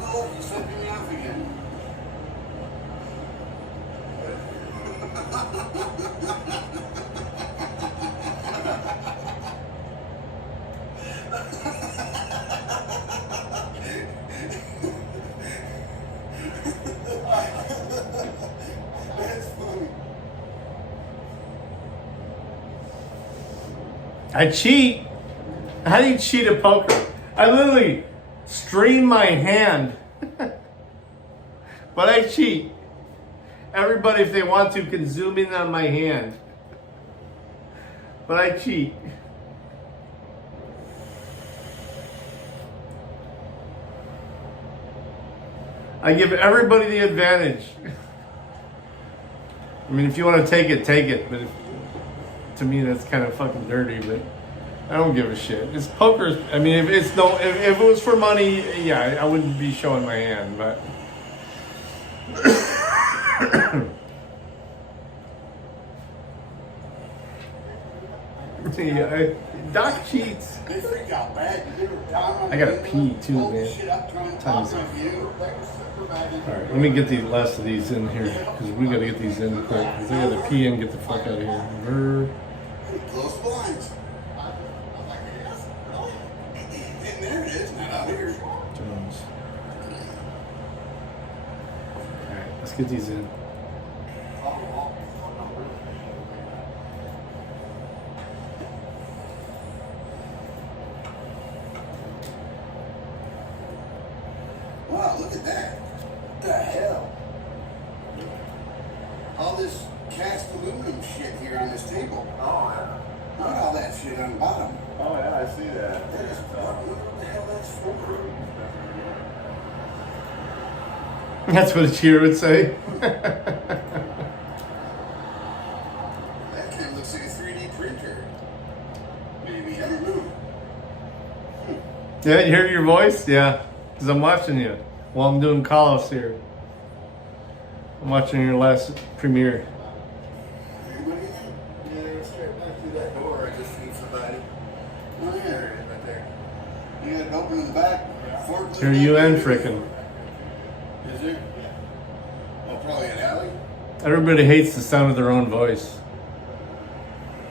Oh, you flipping me off again. That's funny. I cheat. How do you cheat at poker? I literally stream my hand. But I cheat. Everybody, if they want to, can zoom in on my hand. But I cheat. I give everybody the advantage. I mean, if you want to take it, take it. But to me, that's kind of fucking dirty. But I don't give a shit. It's poker. I mean, if it was for money, yeah, I wouldn't be showing my hand. But yeah, Doc cheats. They freak out bad. They were down on I gotta the pee end, too, holding man. shit up, trying to Time's talk up. on you. Alright, let me get the last of these in here, because we gotta get these in quick, because I gotta pee and get the fuck out of here. Brr. Close blinds. And there it is, not out here. Jones. Alright, let's get these in. Wow, look at that. What the hell? All this cast aluminum shit here on this table. Oh, yeah. Look at all that shit on the bottom. Oh, yeah, I see that. That is, what the hell that's for? That's what a cheer would say. That kind of looks like a 3D printer. Maybe, I don't know. Yeah, you hear your voice? Yeah, because I'm watching you while I'm doing call-offs here. I'm watching your last premiere. Anybody in there? Yeah, they're straight back through that door. I just seen somebody. Oh, yeah, there it is right there. You got it open in the back. Here you and frickin'. Is there? Oh, probably an alley? Everybody hates the sound of their own voice.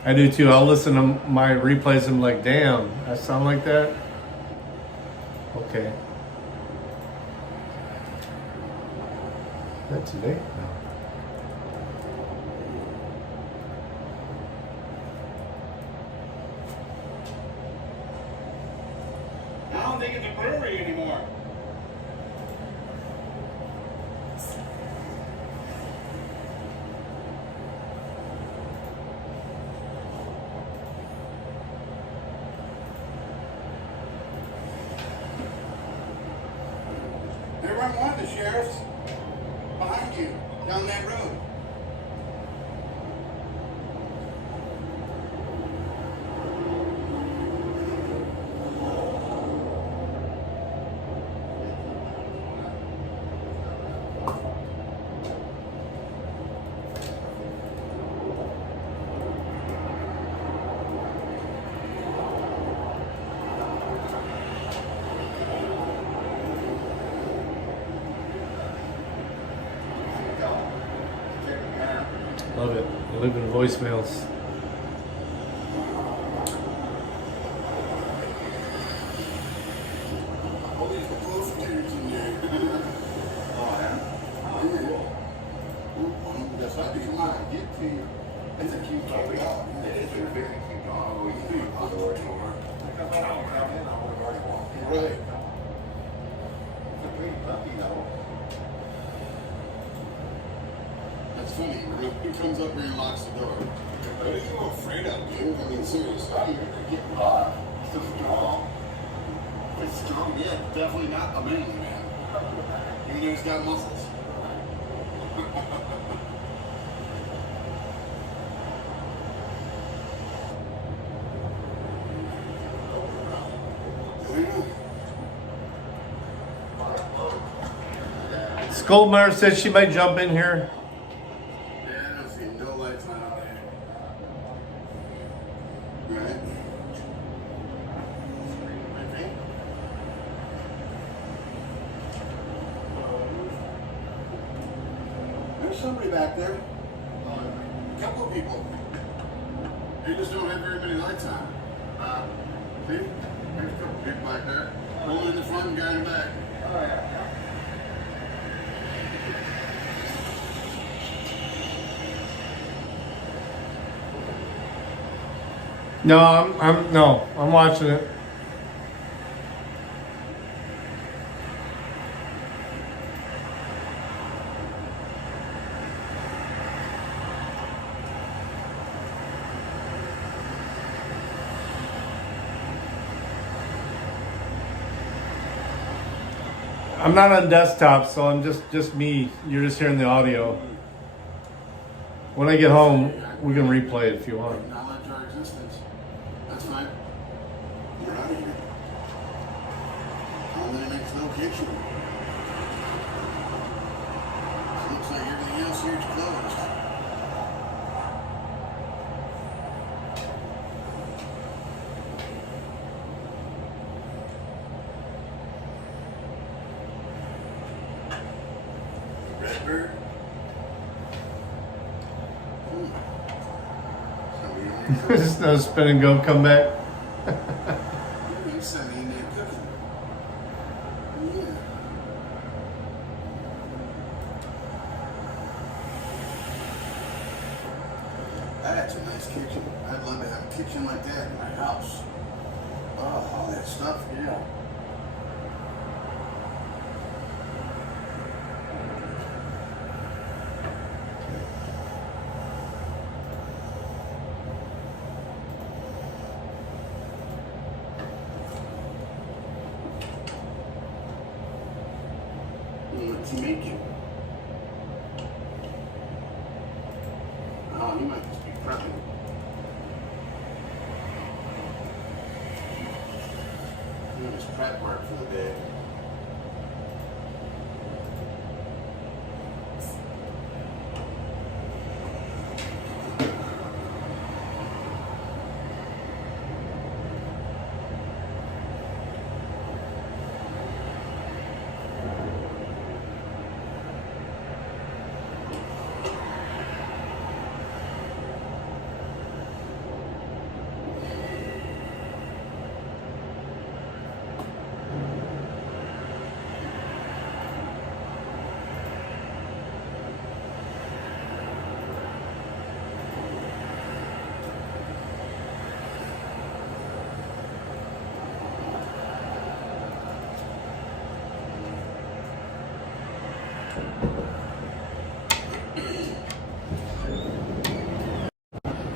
I do too. I'll listen to my replays and I'm like, damn, I sound like that? Okay. Is that today? No. I don't think it's a brewery anymore. They're on one of the sheriffs behind you down that road. Love it. I live in voicemails. All these close dudes in there. Oh, yeah? Oh, yeah. That's what I do. I get to you. It's a cute dog. It is a very cute dog. We do it on the way over. Right. It's a big puppy, though. That's funny. He comes up here and locks the door. What are you afraid of, dude? I mean, seriously. You're getting hot. So strong. It's strong, yeah. Definitely not a manly man. Even though he's got muscles. Skullmeyer said she might jump in here. Yeah, I don't see no lights on out there. Right? I think. There's somebody back there. A couple of people. They just don't have very many lights on. See? There's a couple people back there. One in the front and guy in the back. Oh, yeah. No, I'm watching it. I'm not on desktop, so I'm just me. You're just hearing the audio. When I get home, we can replay it if you want. Acknowledge our existence. That's fine. We're out of here. On the next location. Looks like everything else here is closed. Redbird. Just no spin and go, come back. Sunny in there cooking. nice kitchen. I'd love to have a kitchen like that in my house. Oh, all that stuff, yeah. What's he making? Oh, he might just be prepping. Doing his prep work for the day.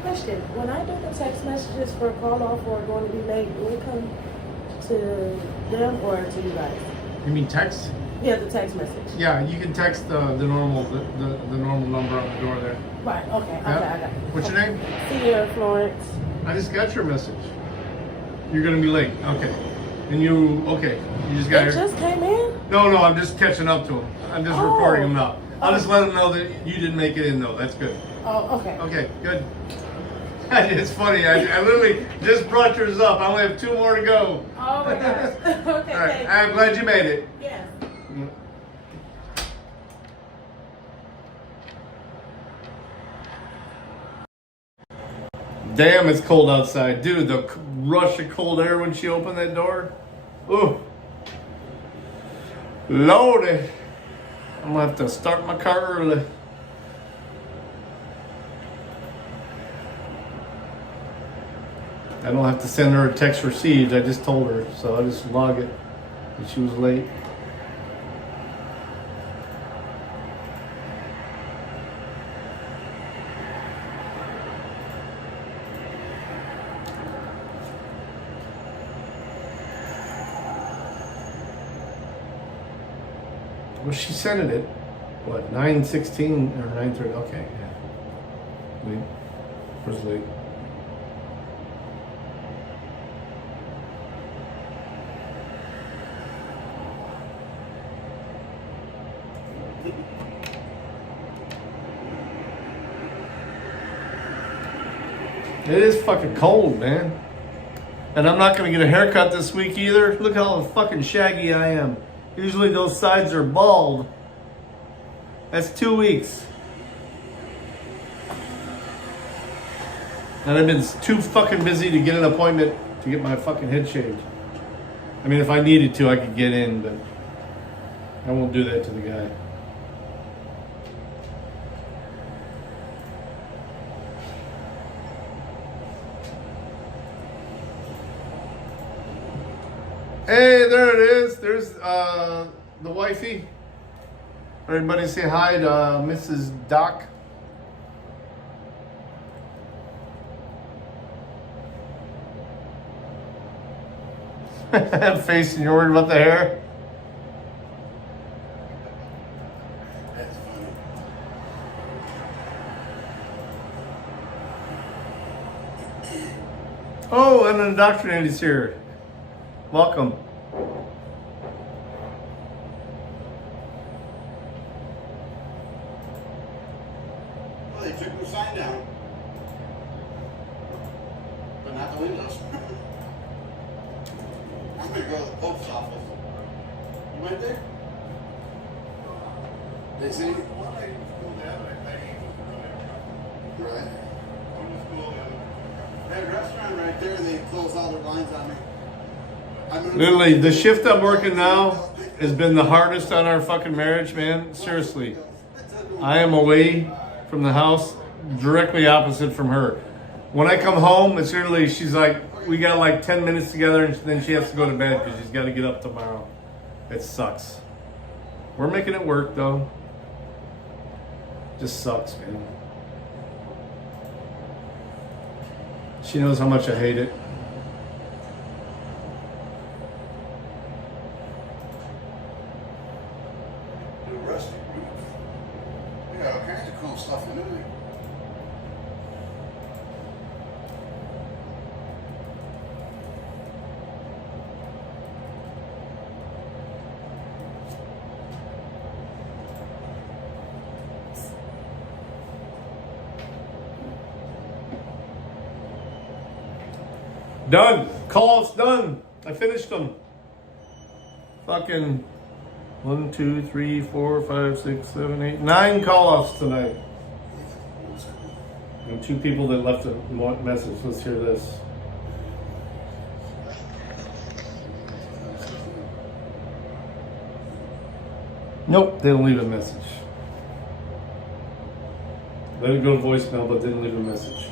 Question: when I do the text messages for call off or going to be late, will it come to them or to you guys? You mean text? Yeah, the text message. Yeah, you can text the normal number on the door there. Right. Okay. Yeah. Okay. I got it. What's your name? Sierra Florence. I just got your message. You're gonna be late. Okay. And you just got It here. just came in. No, I'm just catching up to him. I'm just Oh. recording him now. I'll just let him know that you didn't make it in though. That's good. Oh, okay. Okay, good. It's funny. I literally just brought yours up. I only have 2 more to go. Oh my gosh. Okay. All right. Thank you. I'm glad you made it. Yes. Damn, it's cold outside. Dude, the rush of cold air when she opened that door. Ooh. Loaded. I'm gonna have to start my car early. I don't have to send her a text received. I just told her, so I just log it that she was late. Well, she sent it at, what, 9:16 or 9:30? Okay, yeah. Late. Was late. It is fucking cold, man. And I'm not gonna get a haircut this week either. Look how fucking shaggy I am. Usually those sides are bald. That's 2 weeks. And I've been too fucking busy to get an appointment to get my fucking head shaved. I mean, if I needed to, I could get in, but I won't do that to the guy. Hey, there it is. There's the wifey. Everybody say hi to Mrs. Doc. Facing you, worried about the hair. That's funny. Oh, and an inDOCtriNATION's here. Welcome. Well, they took the sign down, but not the windows. I'm gonna go to the post office. You went there? They see? Right. That restaurant right there, they closed all their blinds on me. Literally, the shift I'm working now has been the hardest on our fucking marriage, man. Seriously. I am away from the house, directly opposite from her. When I come home, it's usually, she's like, we got like 10 minutes together, and then she has to go to bed because she's got to get up tomorrow. It sucks. We're making it work though. Just sucks, man. She knows how much I hate it. The rusty roof. They got all kinds of cool stuff in there. Done. Calls done. I finished them. Fucking 1, 2, 3, 4, 5, 6, 7, 8, 9 call-offs tonight. And 2 people that left a message. Let's hear this. Nope, they didn't leave a message. Let it go to voicemail, but didn't leave a message.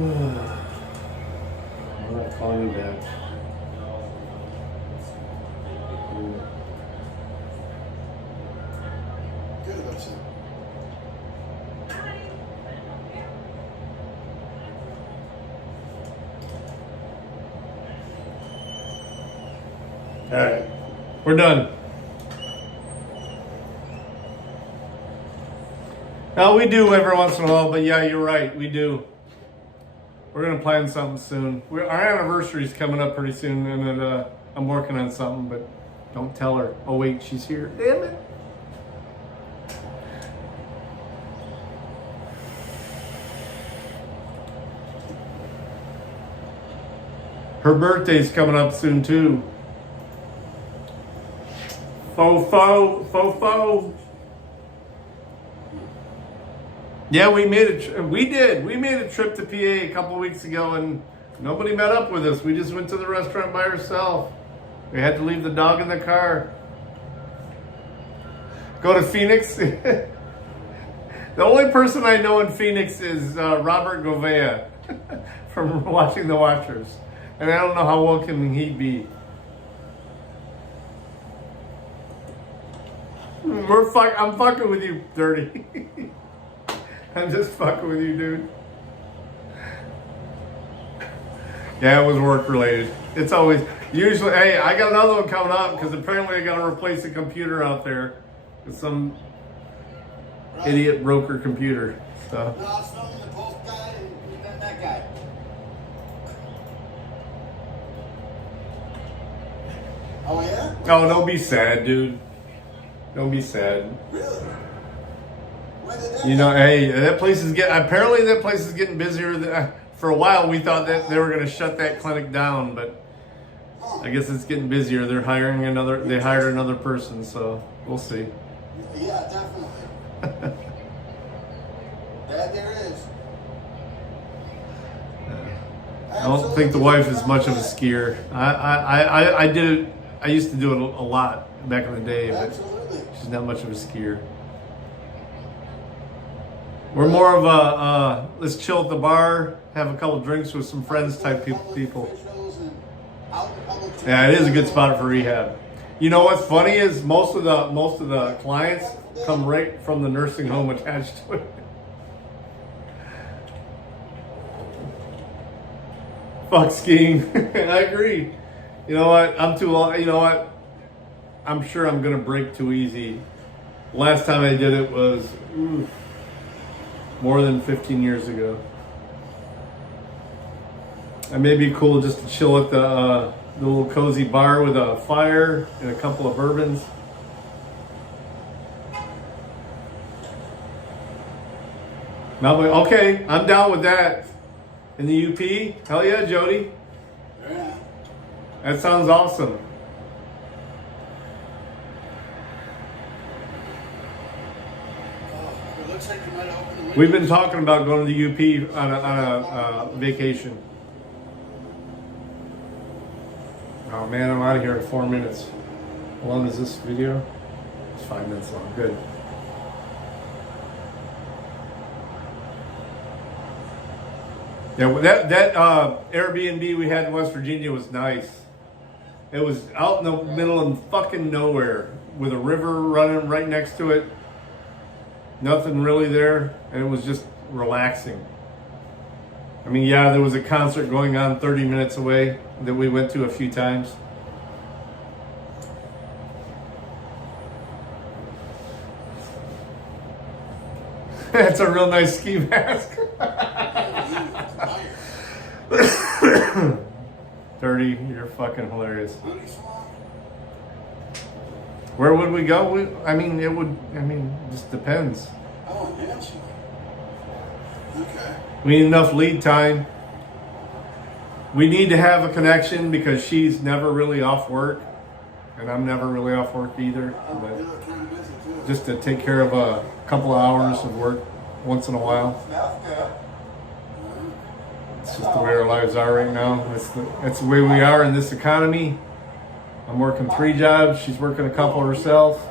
I'm not calling you back. Good about you. All right, we're done. Now we do every once in a while, but yeah, you're right, we do. We're gonna plan something soon. Our anniversary is coming up pretty soon, and I'm working on something, but don't tell her. Oh wait, she's here. Damn it. Her birthday's coming up soon too. Fo. Yeah, we made a trip to PA a couple weeks ago, and nobody met up with us. We just went to the restaurant by ourselves. We had to leave the dog in the car. Go to Phoenix. The only person I know in Phoenix is Robert Govea from Watching the Watchers, and I don't know how welcoming he'd be. I'm fucking with you, Dirty. I'm just fucking with you, dude. Yeah, it was work related. It's always, usually, hey, I got another one coming up because apparently I got to replace a computer out there with some idiot broker computer. So. No, I was filming the post guy and then that guy. Oh, yeah? Oh, don't be sad, dude. Don't be sad. Really? You know, hey, that place is getting busier. For a while, we thought that they were going to shut that clinic down, but I guess it's getting busier. They hired another person, so we'll see. Yeah, definitely. That there is. I don't think the wife is much of a skier. I did it. I used to do it a lot back in the day, but she's not much of a skier. We're more of a let's chill at the bar, have a couple drinks with some friends type people. Yeah, it is a good spot for rehab. You know what's funny is most of the clients come right from the nursing home attached to it. Fuck skiing. I agree. You know what? I'm too long. You know what? I'm sure I'm gonna break too easy. Last time I did it was more than 15 years ago. It may be cool just to chill at the little cozy bar with a fire and a couple of bourbons. Okay, I'm down with that. In the UP? Hell yeah, Jody. Yeah. That sounds awesome. It looks like you might open the window. We've been talking about going to the UP on a vacation. Oh man, I'm out of here in 4 minutes. How long is this video? It's 5 minutes long. Good. Yeah, well, that Airbnb we had in West Virginia was nice. It was out in the middle of fucking nowhere with a river running right next to it. Nothing really there, and it was just relaxing. I mean, yeah, there was a concert going on 30 minutes away that we went to a few times. That's a real nice ski mask. 30, you're fucking hilarious. Where would we go? Just depends. Oh, yes. Okay. We need enough lead time. We need to have a connection because she's never really off work, and I'm never really off work either. But just to take care of a couple of hours of work once in a while. It's just the way our lives are right now. That's the way we are in this economy. I'm working 3 jobs. She's working a couple herself.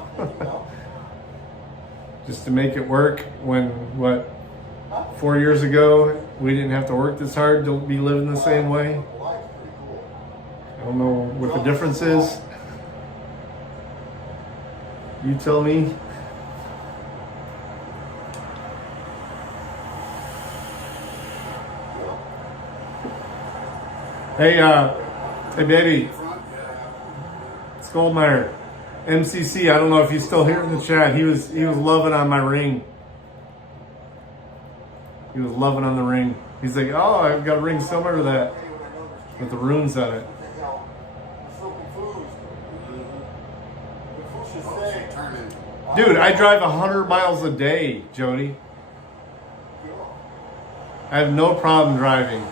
Just to make it work when, 4 years ago, we didn't have to work this hard to be living the same way. I don't know what the difference is. You tell me. Hey baby. Goldmeyer, MCC. I don't know if he's still here in the chat. He was loving on my ring. He was loving on the ring. He's like, oh, I've got a ring similar to that with the runes on it. Dude, I drive 100 miles a day, Jody. I have no problem driving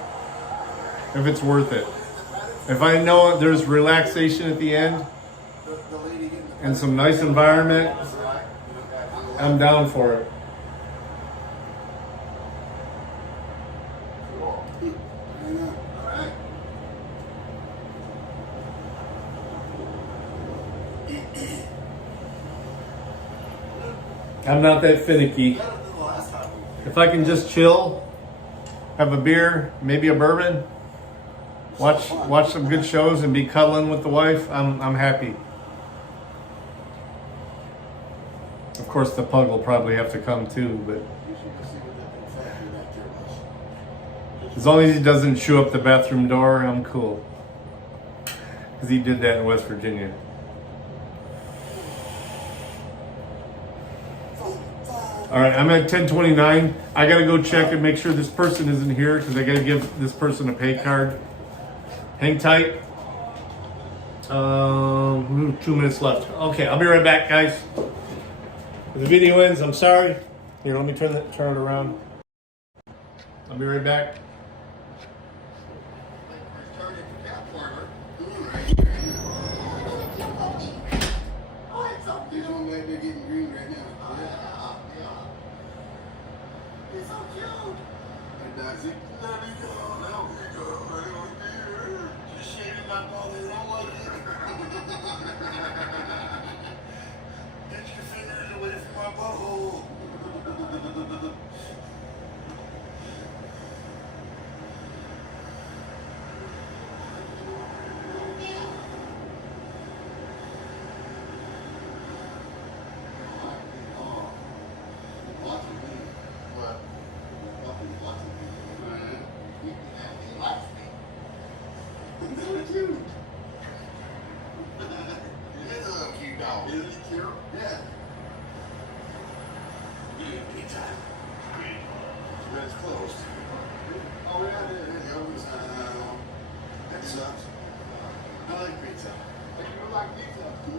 if it's worth it. If I know there's relaxation at the end and some nice environment, I'm down for it. I'm not that finicky. If I can just chill, have a beer, maybe a bourbon, watch some good shows and be cuddling with the wife, I'm happy. Of course, the pug will probably have to come too, but as long as he doesn't chew up the bathroom door, I'm cool. Because he did that in West Virginia. All right, I'm at 1029. I gotta go check and make sure this person isn't here because I gotta give this person a pay card. Hang tight. 2 minutes left. Okay, I'll be right back, guys. If the video ends, I'm sorry. Here, let me turn it around. I'll be right back.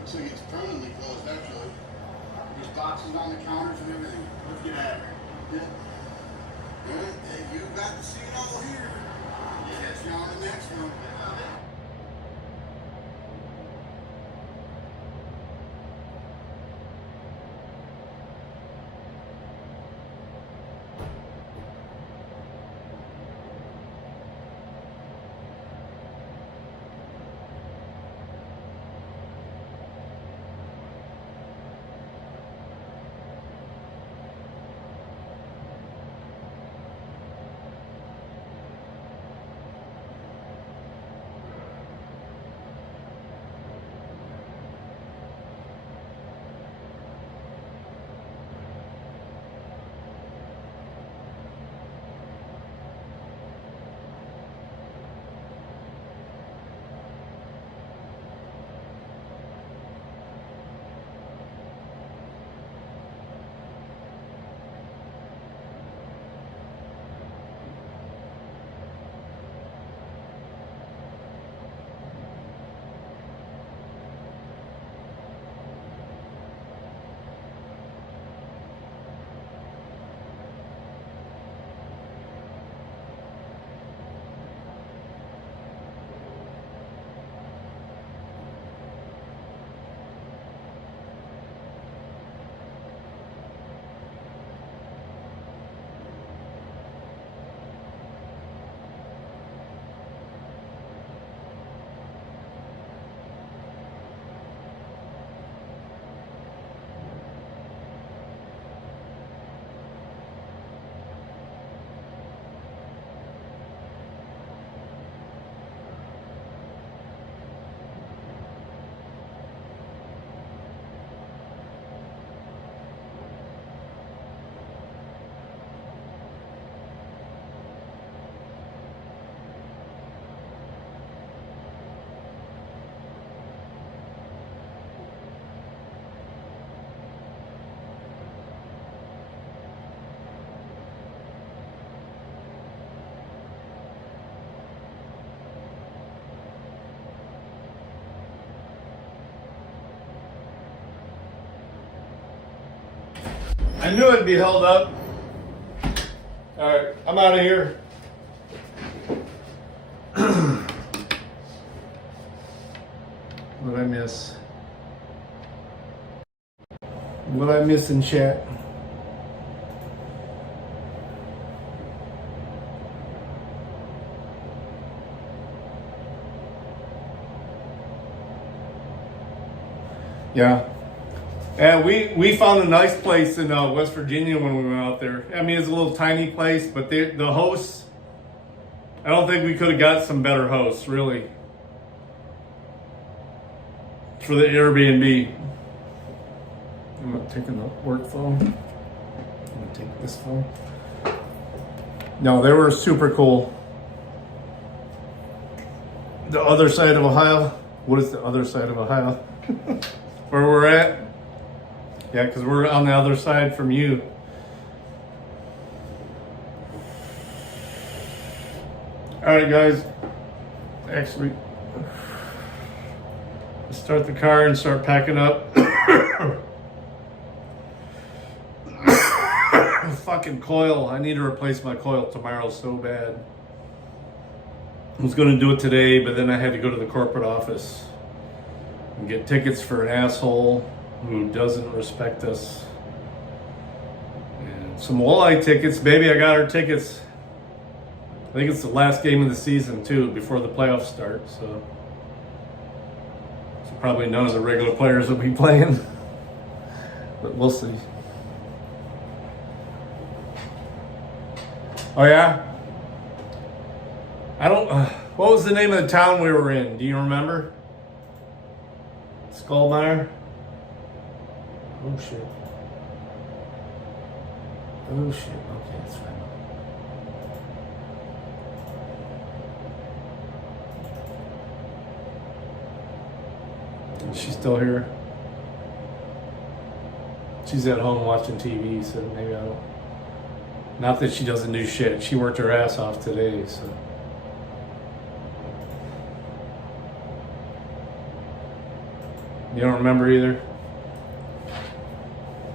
So it's permanently closed, actually. There's boxes on the counters and everything. Let's get at it. Yeah. And you got to see it all here. Catch you on the next one. I knew it'd be held up. All right, I'm out of here. What did I miss? What did I miss in chat? Yeah. And we found a nice place in West Virginia when we went out there. I mean, it's a little tiny place, but the hosts, I don't think we could have got some better hosts, really, for the Airbnb. I'm not taking the work phone. I'm gonna take this phone. No, they were super cool. The other side of Ohio. What is the other side of Ohio? Where we're at? Yeah, because we're on the other side from you. All right, guys. Actually, let's start the car and start packing up. Fucking coil. I need to replace my coil tomorrow so bad. I was going to do it today, but then I had to go to the corporate office and get tickets for an asshole who doesn't respect us. And some walleye tickets. Baby, I got her tickets. I think it's the last game of the season, too, before the playoffs start. So probably none of the regular players will be playing. But we'll see. Oh, yeah? I don't... what was the name of the town we were in? Do you remember? Skullmeyer? Oh, shit. Oh, shit. Okay, that's fine. Is she still here? She's at home watching TV, so maybe I don't... Not that she doesn't do shit. She worked her ass off today, so... You don't remember either?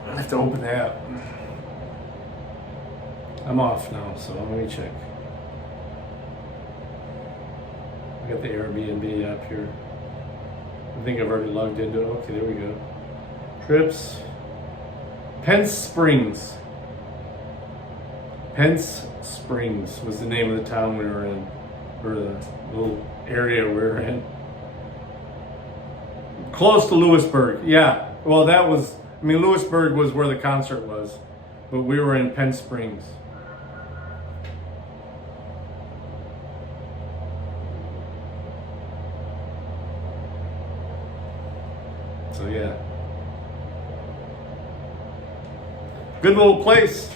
I have to open the app. I'm off now, so let me check. I got the Airbnb app here. I think I've already logged into it. Okay, there we go. Trips. Pence Springs. Pence Springs was the name of the town we were in, or the little area we were in. Close to Lewisburg, yeah. Well, that was, I mean, Lewisburg was where the concert was, but we were in Pence Springs. So, yeah. Good little place.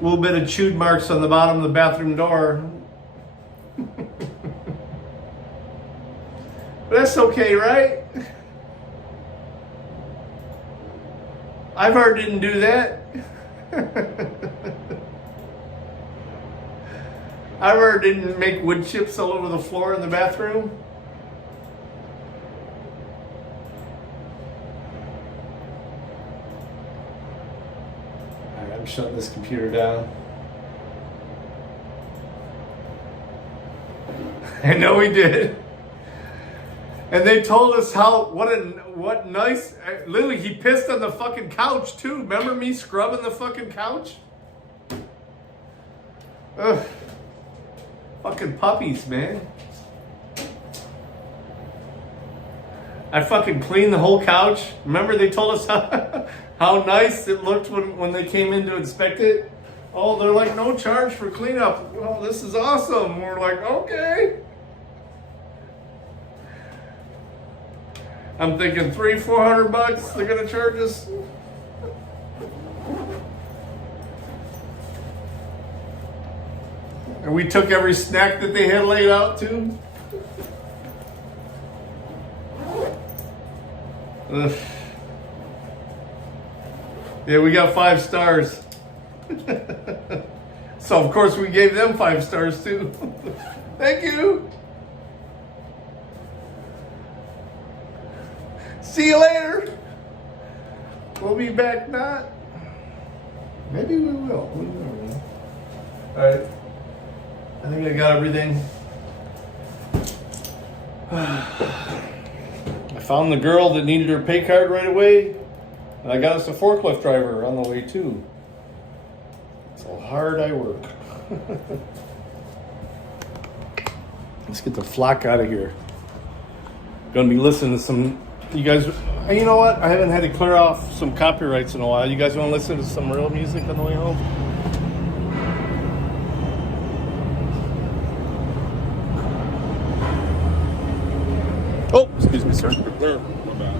A little bit of chewed marks on the bottom of the bathroom door. But that's okay, right? Ivar didn't do that. Ivar didn't make wood chips all over the floor in the bathroom. All right, I'm shutting this computer down. I know he did. And they told us how, what nice, literally he pissed on the fucking couch too. Remember me scrubbing the fucking couch? Ugh. Fucking puppies, man. I fucking cleaned the whole couch. Remember they told us how nice it looked when they came in to inspect it? Oh, they're like, no charge for cleanup. Well, this is awesome. We're like, okay. I'm thinking $300-400 they're gonna charge us. And we took every snack that they had laid out too. Ugh. Yeah, we got 5 stars. So of course we gave them 5 stars too. Thank you. See you later. We'll be back not. Maybe we will. We never know. All right. I think I got everything. I found the girl that needed her pay card right away. And I got us a forklift driver on the way too. So hard I work. Let's get the flock out of here. Gonna be listening to some, you guys, you know what? I haven't had to clear off some copyrights in a while. You guys wanna listen to some real music on the way home? Oh, excuse me, sir. There, my bad.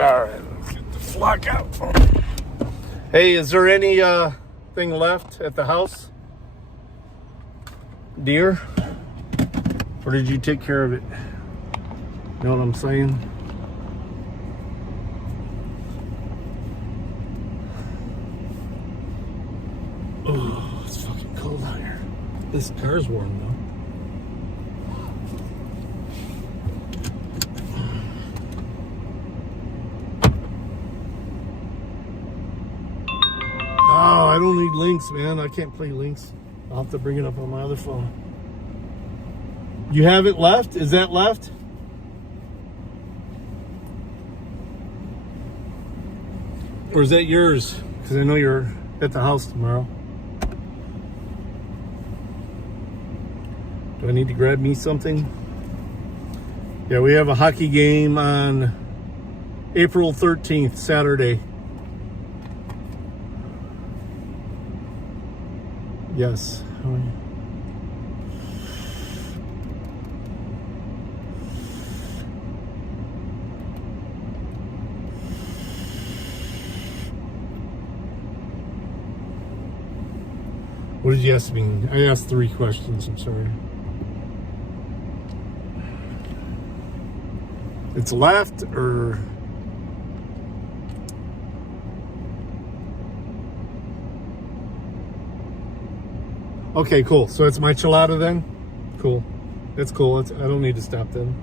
All right, let's get the flock out. Hey, is there any thing left at the house? Deer? Or did you take care of it? You know what I'm saying? Oh, it's fucking cold out here. This car's warm though. Oh, I don't need links, man. I can't play links. I'll have to bring it up on my other phone. You have it left? Is that left? Or is that yours? Because I know you're at the house tomorrow. Do I need to grab me something? Yeah, we have a hockey game on April 13th, Saturday. Yes. What did you ask me? I asked 3 questions, I'm sorry. It's left or... Okay, cool. So it's my chilada then? Cool. That's cool. I don't need to stop then.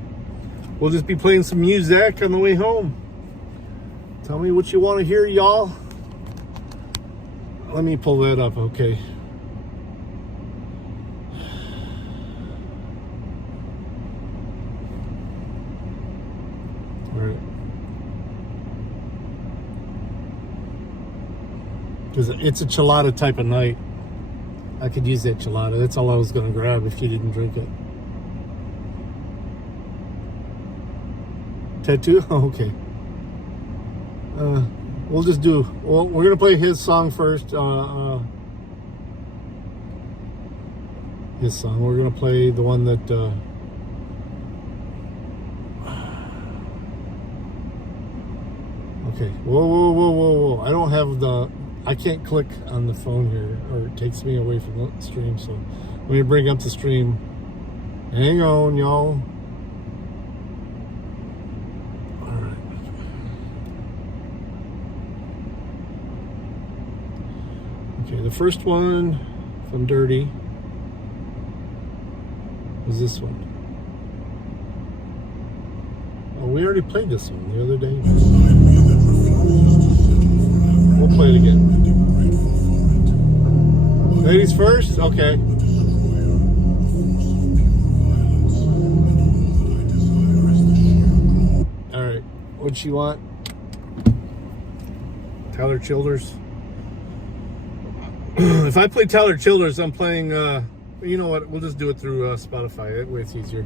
We'll just be playing some music on the way home. Tell me what you want to hear, y'all. Let me pull that up, okay. All right. Because it's a chilada type of night. I could use that chilada. That's all I was going to grab if you didn't drink it. Tattoo? Oh, okay. We'll just do... Well, we're going to play his song first. His song. We're going to play the one that... Okay. Whoa. I don't have the... I can't click on the phone here, or it takes me away from the stream, so let me bring up the stream. Hang on, y'all. Alright. Okay, the first one from Dirty was this one. Oh, we already played this one the other day. We'll play it again. Ladies first? Okay. Alright. What'd she want? Tyler Childers? If I play Tyler Childers, I'm playing, you know what? We'll just do it through Spotify. That way it's easier.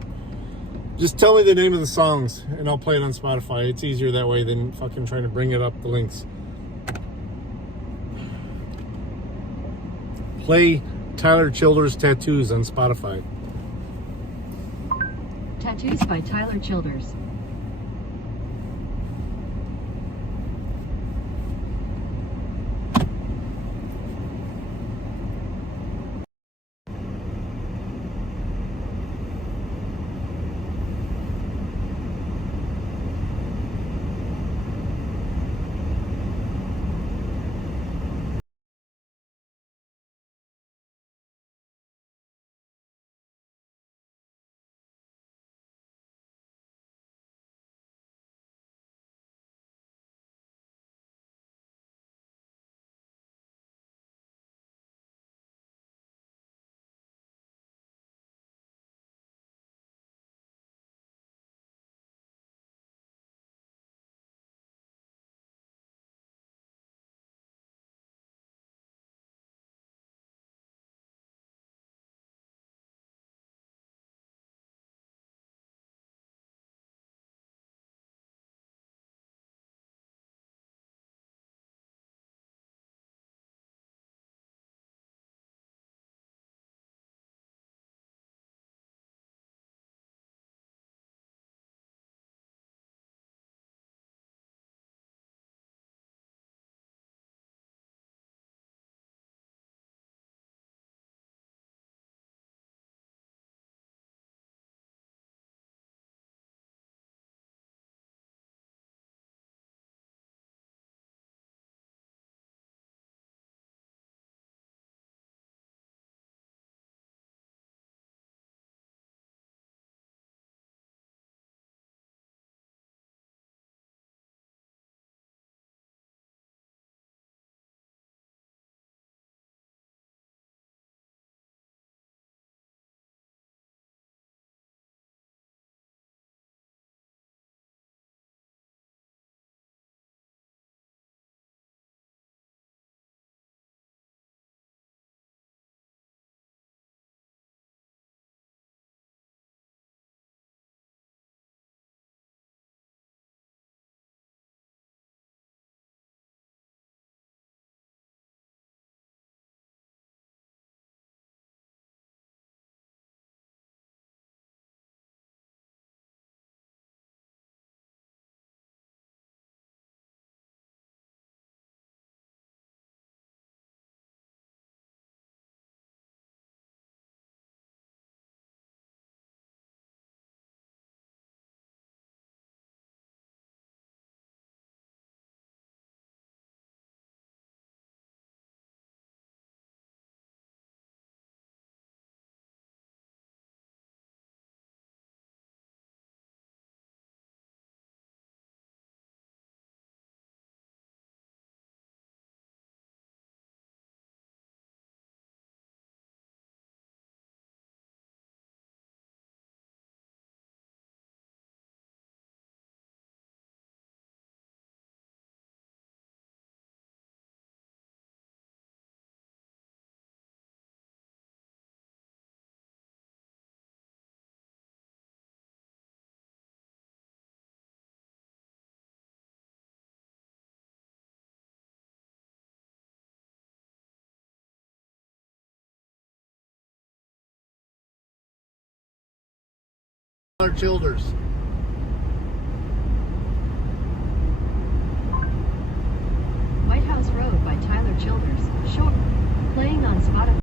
Just tell me the name of the songs, and I'll play it on Spotify. It's easier that way than fucking trying to bring it up, the links. Play Tyler Childers Tattoos on Spotify. Tattoos by Tyler Childers. Childers. White House Road by Tyler Childers. Short. Playing on Spotify.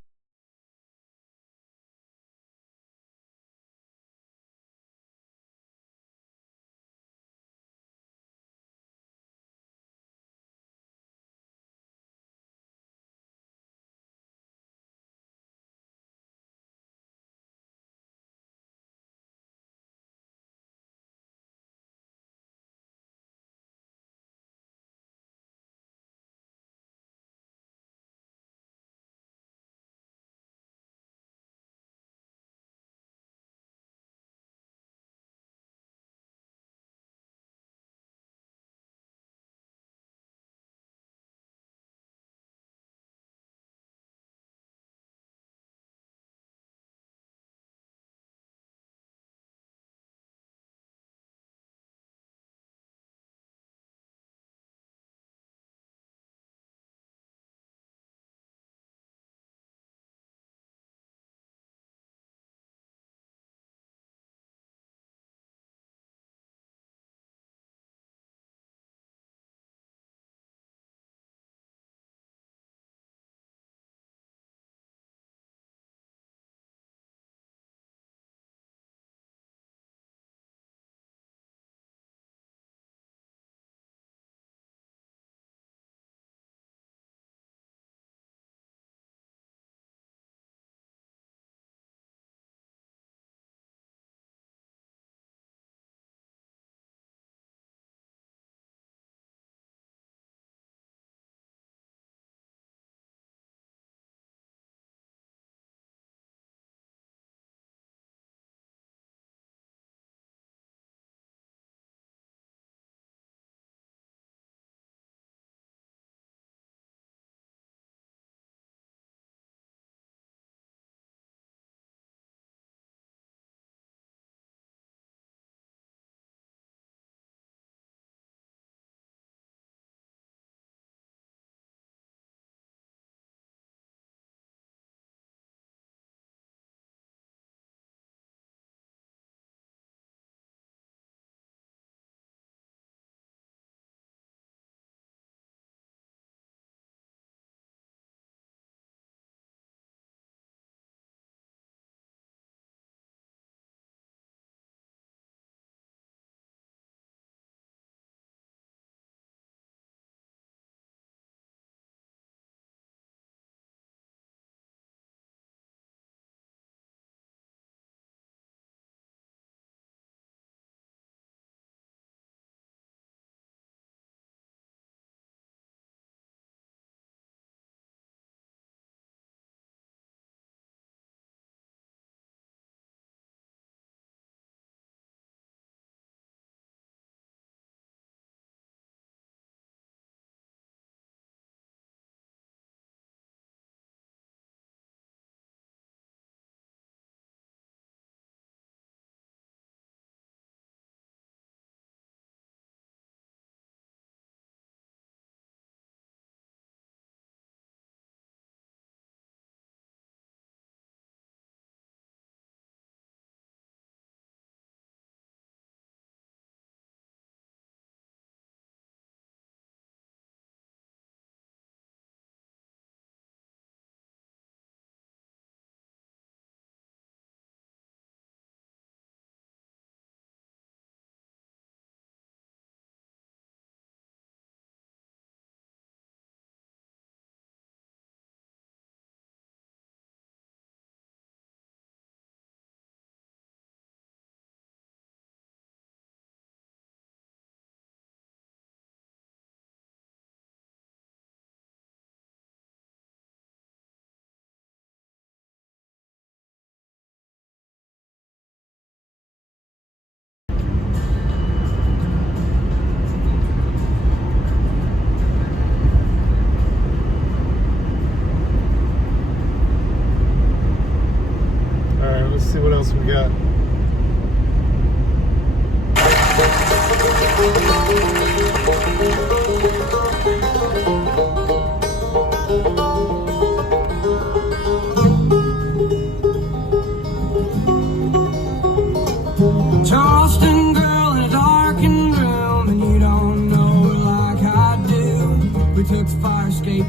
See what else we got.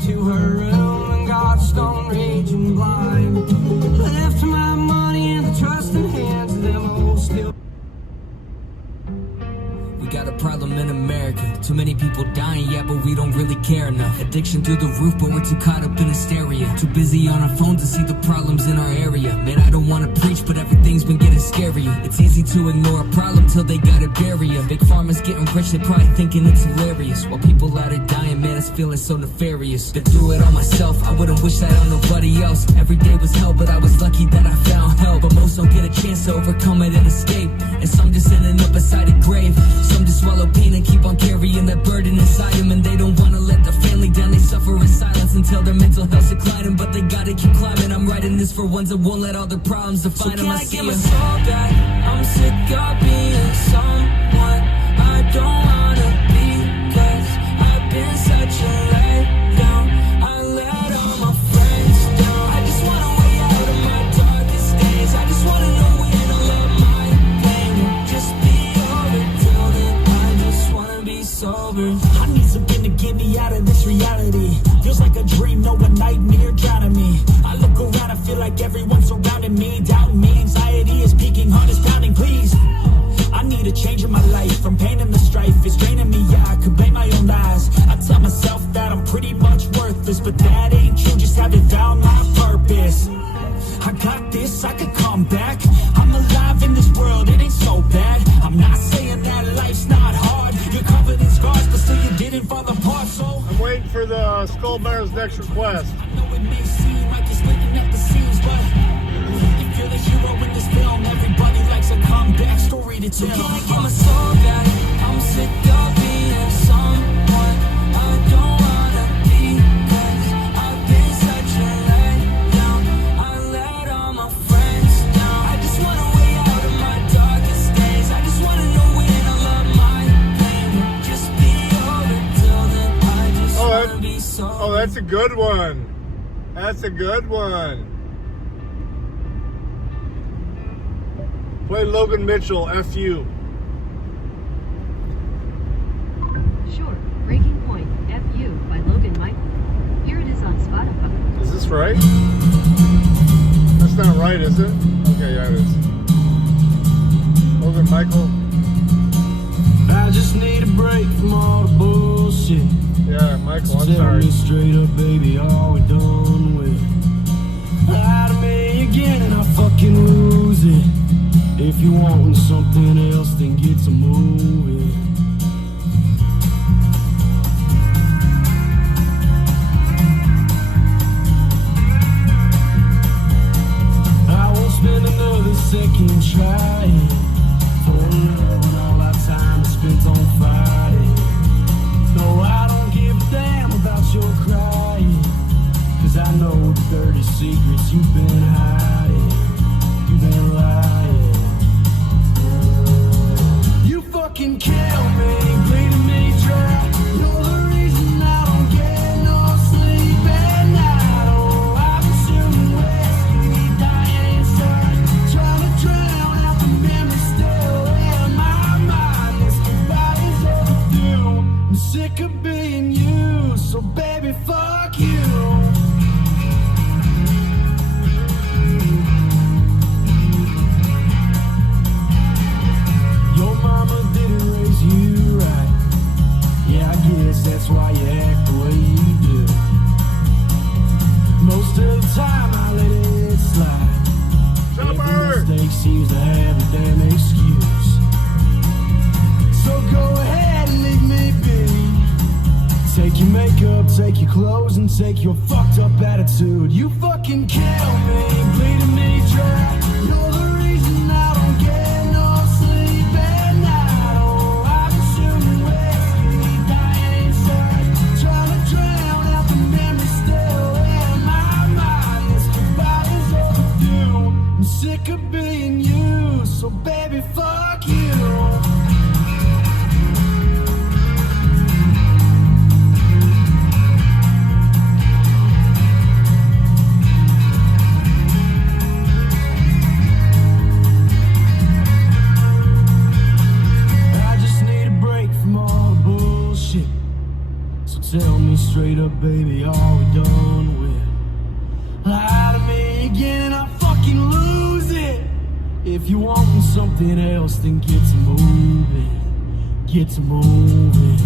to her room and got stone raging blind. Left my money in the trusting hands of them old steel. Got a problem in America. Too many people dying, yeah, but we don't really care enough. Addiction through the roof, but we're too caught up in hysteria. Too busy on our phones to see the problems in our area. Man, I don't wanna preach, but everything's been getting scarier. It's easy to ignore a problem till they gotta bury ya. Big pharma's getting rich, they probably thinking it's hilarious. While people out are dying, man, it's feeling so nefarious. Been through it all myself, I wouldn't wish that on nobody else. Every day was hell, but I was lucky that I found help. But most don't get a chance to overcome it and escape. And some just ending up beside a grave. Some just swallow pain and keep on carrying that burden inside them. And they don't wanna let their family down, they suffer in silence until their mental health's declining. But they gotta keep climbing. I'm writing this for ones that won't let all their problems define them. I get my soul back. I'm sick of being someone I don't wanna be, 'cause I've been such a letdown. I let all my friends down. I just wanna way out of my darkest days. I just wanna know when to let my pain just be over till then. I just wanna be sober. I need something to get me out of this reality. Feels like a dream, no, a nightmare drowning me. I look around, I feel like everyone's surrounding me, doubting me. Anxiety is peaking, heart is pounding, please. I need a change in my life, from pain and the strife. It's draining me, yeah, I could blame my own lies. I tell myself that I'm pretty much worthless, but that ain't true, just haven't found my purpose. I got this, I could come back. I'm alive in this world, it ain't so bad. I'm not saying that life's not hard. You're covered in scars, but still you didn't fall apart, so I'm waiting for the Skullbear's next request. I know it may seem like it's splitting up the scenes, but if you're the hero in this film, everybody likes a comeback story to tell. So can I get my soul back? I'm sick of being someone I don't wanna be, 'cause I've been such a letdown. I let all my friends down. I just wanna way out of my darkest days. I just wanna know when I love my pain just be over till then. I just wanna be sober. Oh, that's a good one. That's a good one. Play Logan Mitchell, F.U. Sure. Breaking Point, F.U. by Logan Michael. Here it is on Spotify. Is this right? That's not right, is it? Okay, yeah, it is. Logan Michael. I just need a break from all the bullshit. Yeah, Michael, I'm Tell sorry. me straight up, baby, all we done with. Lie to me again and I fucking lose it. If you wantin' something else, then get to moving. I won't spend another second trying for love when all our time is spent on fighting. No, I don't give a damn about your crying, 'cause I know the dirty secrets you've been hiding. You've been lying. You fucking kill me, bleeding me dry. You're the reason I don't get no sleep at night. Oh, I've been shooting whiskey, dying inside, trying to drown out the memories still in my mind. This goodbye is overdue. I'm sick of being you, so baby, fuck you. Your mama didn't raise you right. Yeah, I guess that's why you act the way you do. Most of the time I let it slide. Every mistake seems to have a damn excuse. So go ahead and leave me be. Take your makeup, take your clothes, and take your fucked up attitude. You fucking kill me, bleeding me dry. You're the reason I don't get no sleep at night. Oh, I've been shooting whiskey, dying inside, trying to drown out the memories still in my mind. This goodbye is overdue. I'm sick of being you, so baby, fuck you. Tell me straight straight up, baby, all we done with. Lie to me again, I fucking lose it. If you want something else, then get to moving. Get to moving.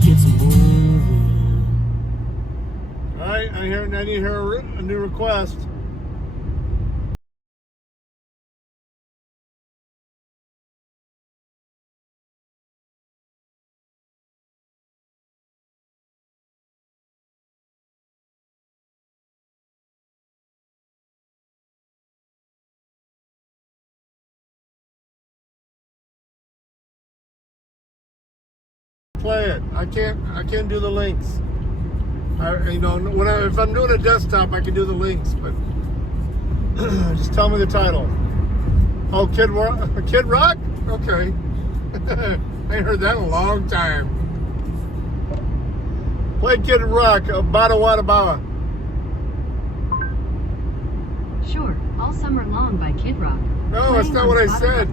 Get to moving. All right, I need to hear a new request. Play it. I can't do the links. If I'm doing a desktop, I can do the links, but just tell me the title. Oh, Kid Rock? Okay. I ain't heard that in a long time. Play Kid Rock, Bada Wada Bawa. Sure, All Summer Long by Kid Rock. No, that's not what I said.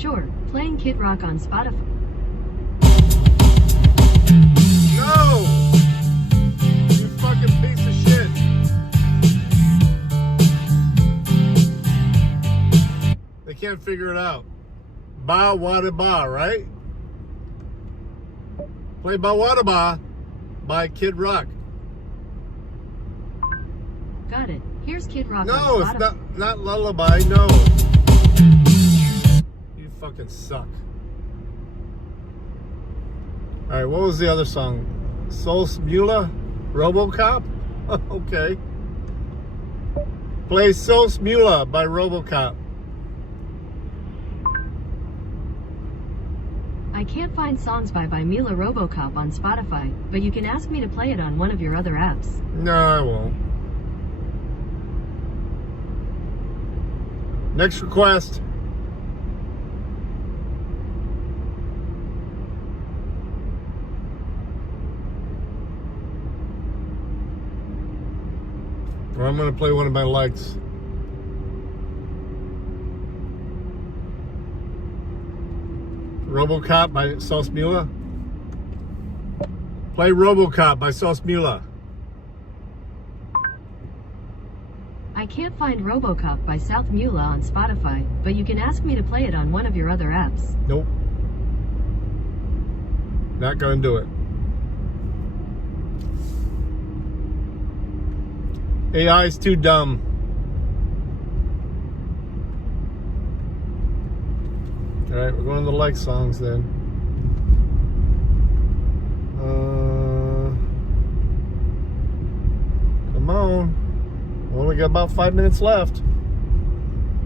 Sure, playing Kid Rock on Spotify. No! You fucking piece of shit. They can't figure it out. Ba Wada Ba, right? Play Ba Wada Ba by Kid Rock. Got it. Here's Kid Rock No, on Spotify. it's not Lullaby, no. You fucking suck. Alright, what was the other song? Soul Smula? RoboCop? Okay. Play Soul Smula by RoboCop. I can't find songs by Mila RoboCop on Spotify, but you can ask me to play it on one of your other apps. No, I won't. Next request. Or I'm going to play one of my likes. RoboCop by Sauce Mula. Play RoboCop by Sauce Mula. I can't find RoboCop by South Mula on Spotify, but you can ask me to play it on one of your other apps. Nope. Not gonna do it. AI is too dumb. Alright, we're going to the like songs then. Come on. We only got about 5 minutes left.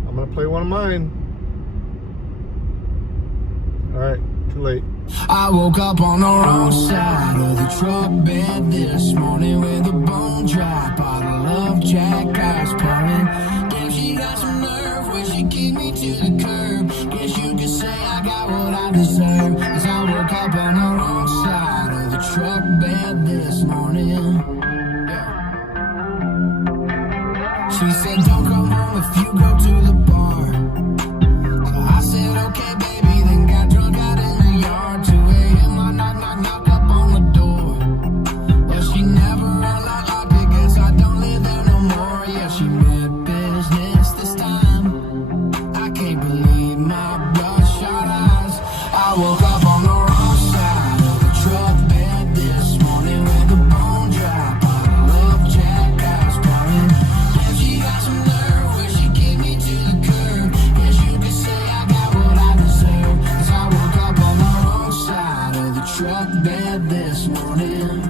I'm gonna play one of mine. Alright, too late. I woke up on the wrong side of the truck bed this morning with a bone dry bottle of Jack Ice pouring. Damn, she got some nerve when she kicked me to the curb. Guess you could say I got what I deserve. 'Cause I woke up on the wrong side of the truck bed this morning. She said, don't come home if you go to the bar. So I said, okay, baby, then got drunk out in the yard. 2 a.m. I knock up on the door. Well, she never unlocked it, guess I don't live there no more. Yeah, she meant business this time. I can't believe my bloodshot eyes. I woke up on the wrong side of the truck bed this morning with a bone dry bottle of Jack Ice pouring. She got some nerve when she kicked me to the curb. Guess you could say I got what I deserve. 'Cause I woke up on the wrong side of the truck bed this morning.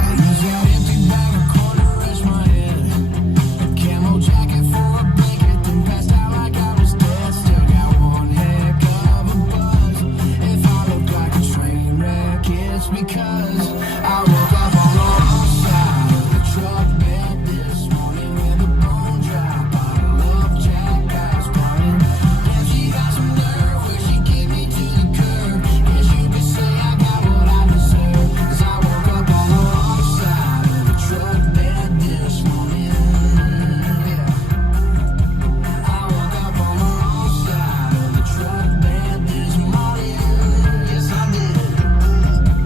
I used that empty bag of corner as my head. A camo jacket for a blanket, then passed out like I was dead. Still got one heck of a buzz. If I look like a train wreck, it's because I woke up on the wrong side of the truck bed this morning with a bone dry bottle of Jack Ice pouring. Damn, she got some nerve when she kicked me to the curb. Guess you could say I got what I deserve. 'Cause I woke up on the wrong side of the truck bed this morning. I woke up on the wrong side of the truck bed this morning. Yes, I did.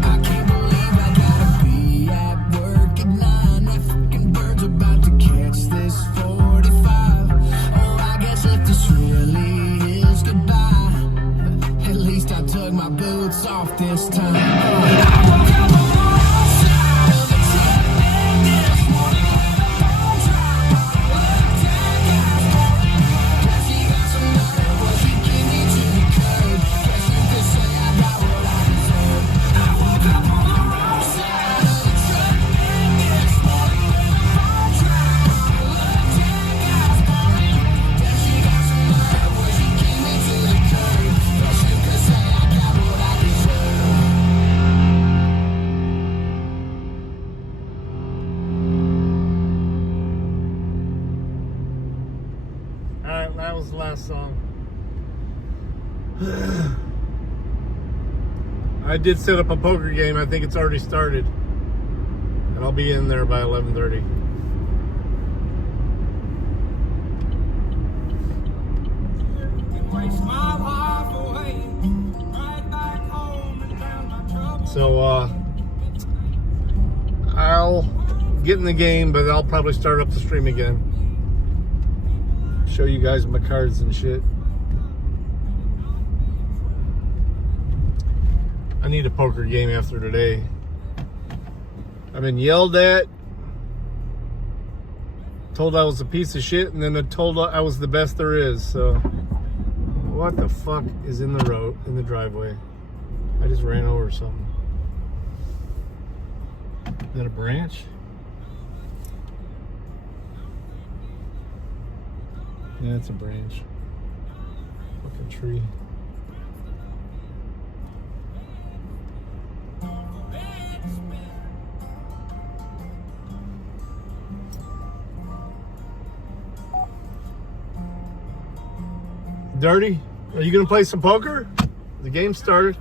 I can't believe I gotta be at work at 9. That fucking bird's about to catch this 45. Oh, I guess if this really is goodbye, at least I took my boots off this time. I woke up on the wrong side of the truck bed this morning with a bone dry bottle of Jack Ice pouring. Guess she got some nerve when she kicked me to the curb. Guess you could say I got what I deserve. I woke up on the wrong side of the truck bed this morning with a bone dry bottle of Jack Ice pouring. Guess she got some nerve when she kicked me to the curb. Guess you could say I got what I deserve. Alright, that was the last song. I did set up a poker game. I think it's already started. And I'll be in there by 11:30. So I'll get in the game, but I'll probably start up the stream again. Show you guys my cards and shit. I need a poker game after today. I've been yelled at, told I was a piece of shit, and then told I was the best there is. So what the fuck is in the road, in the driveway? I just ran over something. Is that a branch? Yeah, it's a branch. Fucking tree. Dirty, are you gonna play some poker? The game started.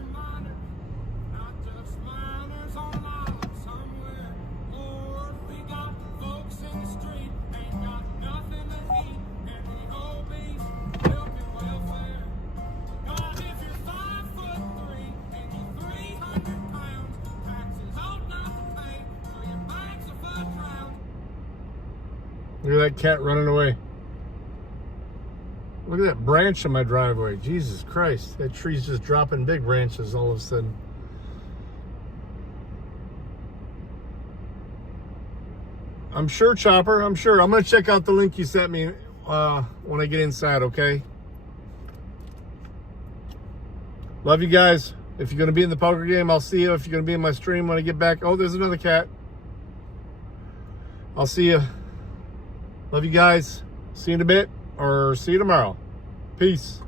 Look at that cat running away. Look at that branch on my driveway. Jesus Christ. That tree's just dropping big branches all of a sudden. I'm sure, Chopper. I'm sure. I'm going to check out the link you sent me when I get inside, okay? Love you guys. If you're going to be in the poker game, I'll see you. If you're going to be in my stream when I get back. Oh, there's another cat. I'll see you. Love you guys. See you in a bit, or see you tomorrow. Peace.